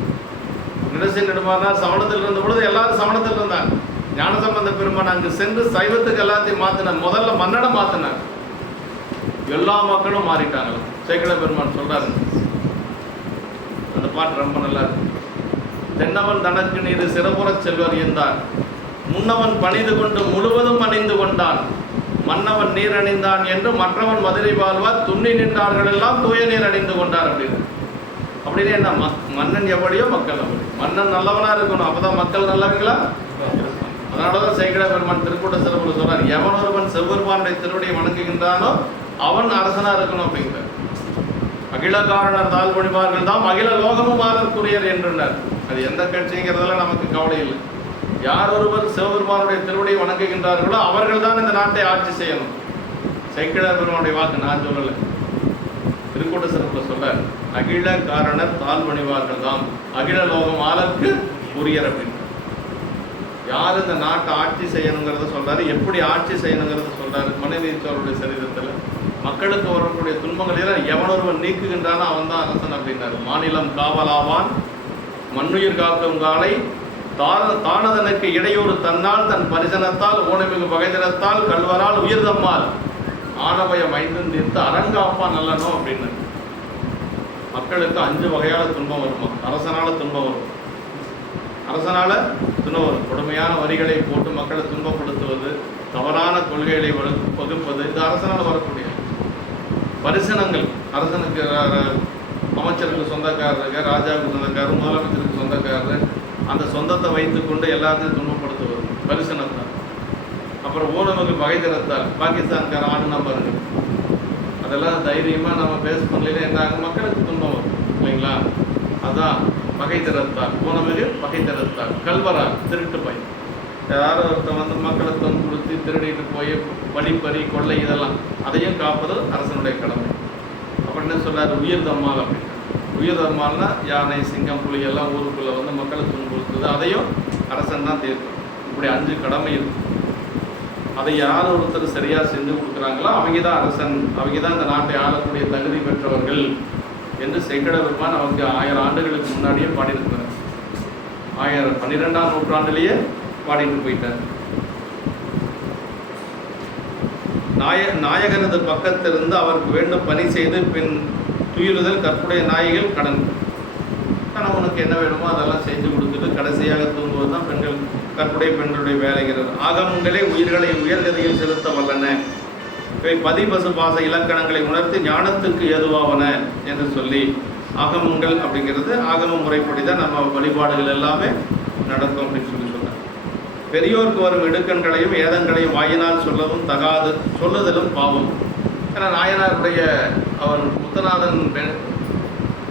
நிடசி நெடுமானார் சமணத்தில் இருந்த பொழுது எல்லாரும் சமணத்தில் இருந்தாங்க. ஞானசம்பந்த பெருமான் அங்கு சென்று சைவத்துக்கு எல்லாத்தையும் மாற்றினார். முதல்ல மன்னனை மாற்றினார், எல்லா மக்களும் மாறிட்டாங்களாம். சேக்கிழ பெருமான் சொல்றாரு, அந்த பாட்டு ரொம்ப நல்லா இருக்கு. தென்னவன் தனக்கு நீர் சிறப்புறச் செல்வர் என்றார், முன்னவன் பணிந்து கொண்டு முழுவதும் அணிந்து கொண்டான், மன்னவன் நீர் அணிந்தான் என்று மற்றவன் மதுரை வாழ்வார் துண்ணி நின்றார்கள் எல்லாம் தூய நீர் அணிந்து கொண்டார் அப்படின்னு என்ன, மன்னன் எவ்வளியோ மக்கள் அப்படி. மன்னன் நல்லவனா இருக்கணும், அப்பதான் மக்கள் நல்லவங்களா. அதனாலதான் சேக்கிழ பெருமான் திருக்கூட்ட சிறப்புல சொல்றார், எவன் ஒருவன் சிவபெருமானுடைய திருவடியை வணங்குகின்றானோ அவன் அரசனா இருக்கணும் அப்படிங்கிறார். அகில காரணர் தாழ் பணிவார்கள் தான் அகில லோகமும் ஆளற்குரியர் என்றனர். அது எந்த கட்சிங்கிறதுல நமக்கு கவலை இல்லை. யார் ஒருவர் சிவபெருமானுடைய திருவடியை வணங்குகின்றார்களோ அவர்கள் தான் இந்த நாட்டை ஆட்சி செய்யணும். சேக்கிழ பெருமானுடைய வாக்கு நான் சொல்லலை, திருக்கூட்ட சிறப்புல சொல்ல, அகில காரணர் தாழ் பணிவார்கள் தான் அகில லோகம் ஆளற்கு உரியர் அப்படின்னு. யார் இந்த நாட்டை ஆட்சி செய்யணுங்கிறத சொல்றாரு, எப்படி ஆட்சி செய்யணுங்கிறத சொல்றாரு. மனுநீதிச்சோருடைய சரிதத்தில் மக்களுக்கு வரக்கூடிய துன்பங்கள் எல்லாம் எவனொருவன் நீக்குகின்றானோ அவன் தான் அரசன் அப்படின்னாரு. மாநிலம் காவலாவான் மண்ணுயிர் காக்கும் காலை தானதனுக்கு இடையூறு தன்னால் தன் பரிசனத்தால் ஊனமிகு பகைதனத்தால் கல்வரால் உயிர்தம்மால் ஆனபயம் ஐந்தும் தீர்த்து அரங்காப்பான் நல்லனோ அப்படின்னு. மக்களுக்கு 5 வகையான துன்பம் வருமா. அரசனால் துன்பம் வரும், அரசனால் துன்பம் வரும். கொடுமையான வரிகளை போட்டு மக்களை துன்பப்படுத்துவது, தவறான கொள்கைகளை வகுப்பது, இது அரசனால் வரக்கூடிய பரிசனங்கள். அரசனுக்கு அமைச்சருக்கு சொந்தக்காரருக்கு, ராஜாவுக்கு சொந்தக்காரர், முதலமைச்சருக்கு சொந்தக்காரர், அந்த சொந்தத்தை வைத்துக்கொண்டு எல்லாத்தையும் துன்பப்படுத்துவது பரிசனம் தான். அப்புறம் ஊனமுக்கு பகை திறத்தால் பாகிஸ்தான்கார ஆடுனா பாருங்க, அதெல்லாம் தைரியமாக நம்ம பேஸ் பண்ணலாம். என்ன ஆகும், மக்களுக்கு துன்பம் வரும் இல்லைங்களா. அதான் பகை திறத்தால், ஊனமுக்கு பகை திறத்தால். கல்வரா, திருட்டு பை, யாரோ ஒருத்தர் வந்து மக்களை கொடுத்து திருடிட்டு போய் வழிப்பறி கொள்ளை இதெல்லாம் அதையும் காப்பது அரசனுடைய கடமை. அப்புறம் என்ன சொல்றாரு, உயிர் தம்மால் அப்படின்னு. உயிர் தம்மால்னா யானை, சிங்கம், புலி எல்லாம் ஊருக்குள்ளே வந்து மக்களை துன்புறுத்துது, அதையும் அரசன் தான் தீர்க்கும். இப்படி 5 கடமை இருக்கு. அதை யார் ஒருத்தர் சரியாக செஞ்சு கொடுக்குறாங்களோ அவங்க தான் அரசன், அவங்க தான் இந்த நாட்டை ஆளக்கூடிய தகுதி பெற்றவர்கள் என்று சேக்கிழ பெருமான் அவங்க 1000 ஆண்டுகளுக்கு முன்னாடியே பாடியிருக்கிறார். 12ஆம் நூற்றாண்டிலேயே பாடிட்டு போயிட்டார். நாயகனது பக்கத்திலிருந்து அவருக்கு வேண்டும் பணி செய்து பின் துயிலுதல் கற்புடைய நாயகிகள் கடன். கணவனுக்கு என்ன வேணுமோ அதெல்லாம் செஞ்சு கொடுத்துட்டு கடைசியாக தூங்குவது தான் பெண்கள், கற்புடைய பெண்களுடைய வேலைகிறது. ஆகமங்களே உயிர்களை உயர்கதையில் செலுத்த வல்லன, இவை பதிபசு பாச இலக்கணங்களை உணர்த்தி ஞானத்துக்கு ஏதுவாவன என்று சொல்லி, ஆகமங்கள் அப்படிங்கிறது ஆகம முறைப்படி தான் நம்ம வழிபாடுகள் எல்லாமே நடக்கும் அப்படின்னு சொல்லி சொன்னார். பெரியோருக்கு வரும் இடுக்கண்களையும் ஏதங்களையும் வாயினால் சொல்லவும் தகாது, சொல்லுதலும் பாவம். ஏன்னா நாயனாருடைய அவர் முத்தநாதன்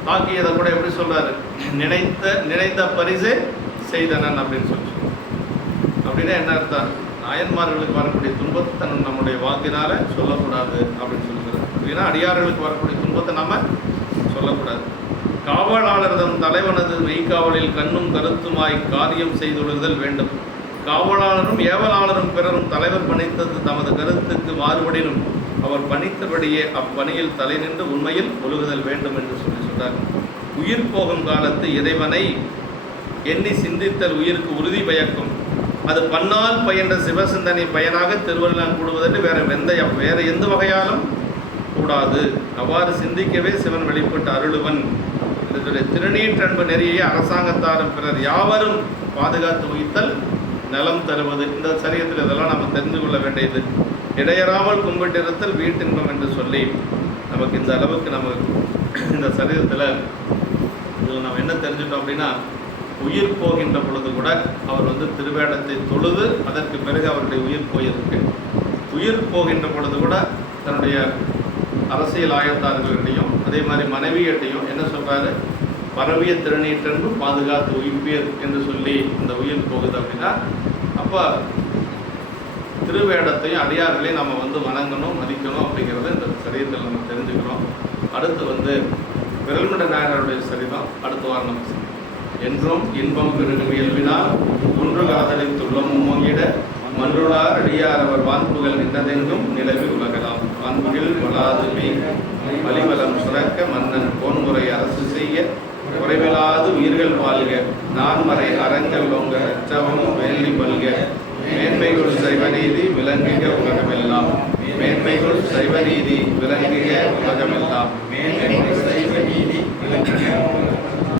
தாக்கியதை கூட எப்படி சொல்றாரு, நினைத்த பரிசு செய்தனன் அப்படின்னு சொல்லி. அப்படின்னா என்ன அர்த்தம், நாயன்மார்களுக்கு வரக்கூடிய துன்பத்தை நம்முடைய வாக்கினால சொல்லக்கூடாது அப்படின்னு சொல்லுகிறார். அப்படின்னா அடியார்களுக்கு வரக்கூடிய துன்பத்தை நம்ம சொல்லக்கூடாது. காவலாளர்தம் தலைவனது மெய்காவலில் கண்ணும் கருத்துமாய் காரியம் செய்துள்ளதல் வேண்டும். காவலாளரும் ஏவலாளரும் பிறரும் தலைவர் பணித்தது தமது கருத்துக்கு மாறுபடினும் அவர் பணித்தபடியே அப்பணியில் தலை நின்று உண்மையில் ஒழுகுதல் வேண்டும் என்று சொல்றார். உயிர் போகும் காலத்து இறைவனை எண்ணி சிந்தித்தல் உயிருக்கு உறுதி பயக்கும். அது பன்னால் பயின்ற சிவசிந்தனை பயனாக திருவள்ளுவர் கூடுவதற்கு வேற எந்த வகையாலும் கூடாது. அவ்வாறு சிந்திக்கவே சிவன் வெளிப்பட்டு அருளுவன் என்று திருநீற்றன்பு நெறியை அரசாங்கத்தாரும் பிறர் யாவரும் பாதுகாத்து உயிர்த்தல் நலம் தருவது. இந்த சரியத்தில் இதெல்லாம் நம்ம தெரிந்து கொள்ள வேண்டியது. இடையறாமல் கும்பிட்டிருத்தல் வீட்டின்பம் என்று சொல்லி நமக்கு இந்த அளவுக்கு நம்ம இந்த சரீரத்தில் இதில் நம்ம என்ன தெரிஞ்சுட்டோம் அப்படின்னா, உயிர் போகின்ற பொழுது கூட அவர் வந்து திருவேடத்தை தொழுது அதற்கு பிறகு அவருடைய உயிர் போயிருக்கு. உயிர் போகின்ற பொழுது கூட தன்னுடைய அரசியல் ஆயத்தார்களிடையும் அதே மாதிரி மனைவியிட்டையும் என்ன சொல்றாரு, பரவிய திருநீற்றன்பு பாதுகாத்து உயிர்ப்பீர் என்று சொல்லி இந்த உயிர் போகுது அப்படின்னா, அப்போ திருவேடத்தையும் அடியார்களையும் நம்ம வந்து வணங்கணும், மதிக்கணும் அப்படிங்கிறத இந்த சரீரத்தில் நம்ம தெரிஞ்சுக்கிறோம். அடுத்து வந்து விரல்மண்ட நாயனருடைய சரிதம் அடுத்த வாரம் நம்ம என்றும் இன்பம் பெருகும் இயல்பினால் ஒன்று காதலித்துள்ளமும் மொங்கிட மன்றுளார் அடியார் அவர் வான்புகள் நின்றதெங்கும் நிலவி உலகலாம். வான்புகள் வளாதுமே வலிவலம் சுரக்க மன்னன் போன்முறை அரசு செய்ய குறைவிலாது உயிர்கள் வாழ்க. நான்மறை அறங்கள் உங்க அச்சவமும் வேலி பல்க. மேன்மைகள் சைவநீதி விளங்குக உலகமெல்லாம். மேன்மைகள் சைவநீதி விளங்குக உலகமெல்லாம். மேன்மைகள் சைவநீதி விளங்குக.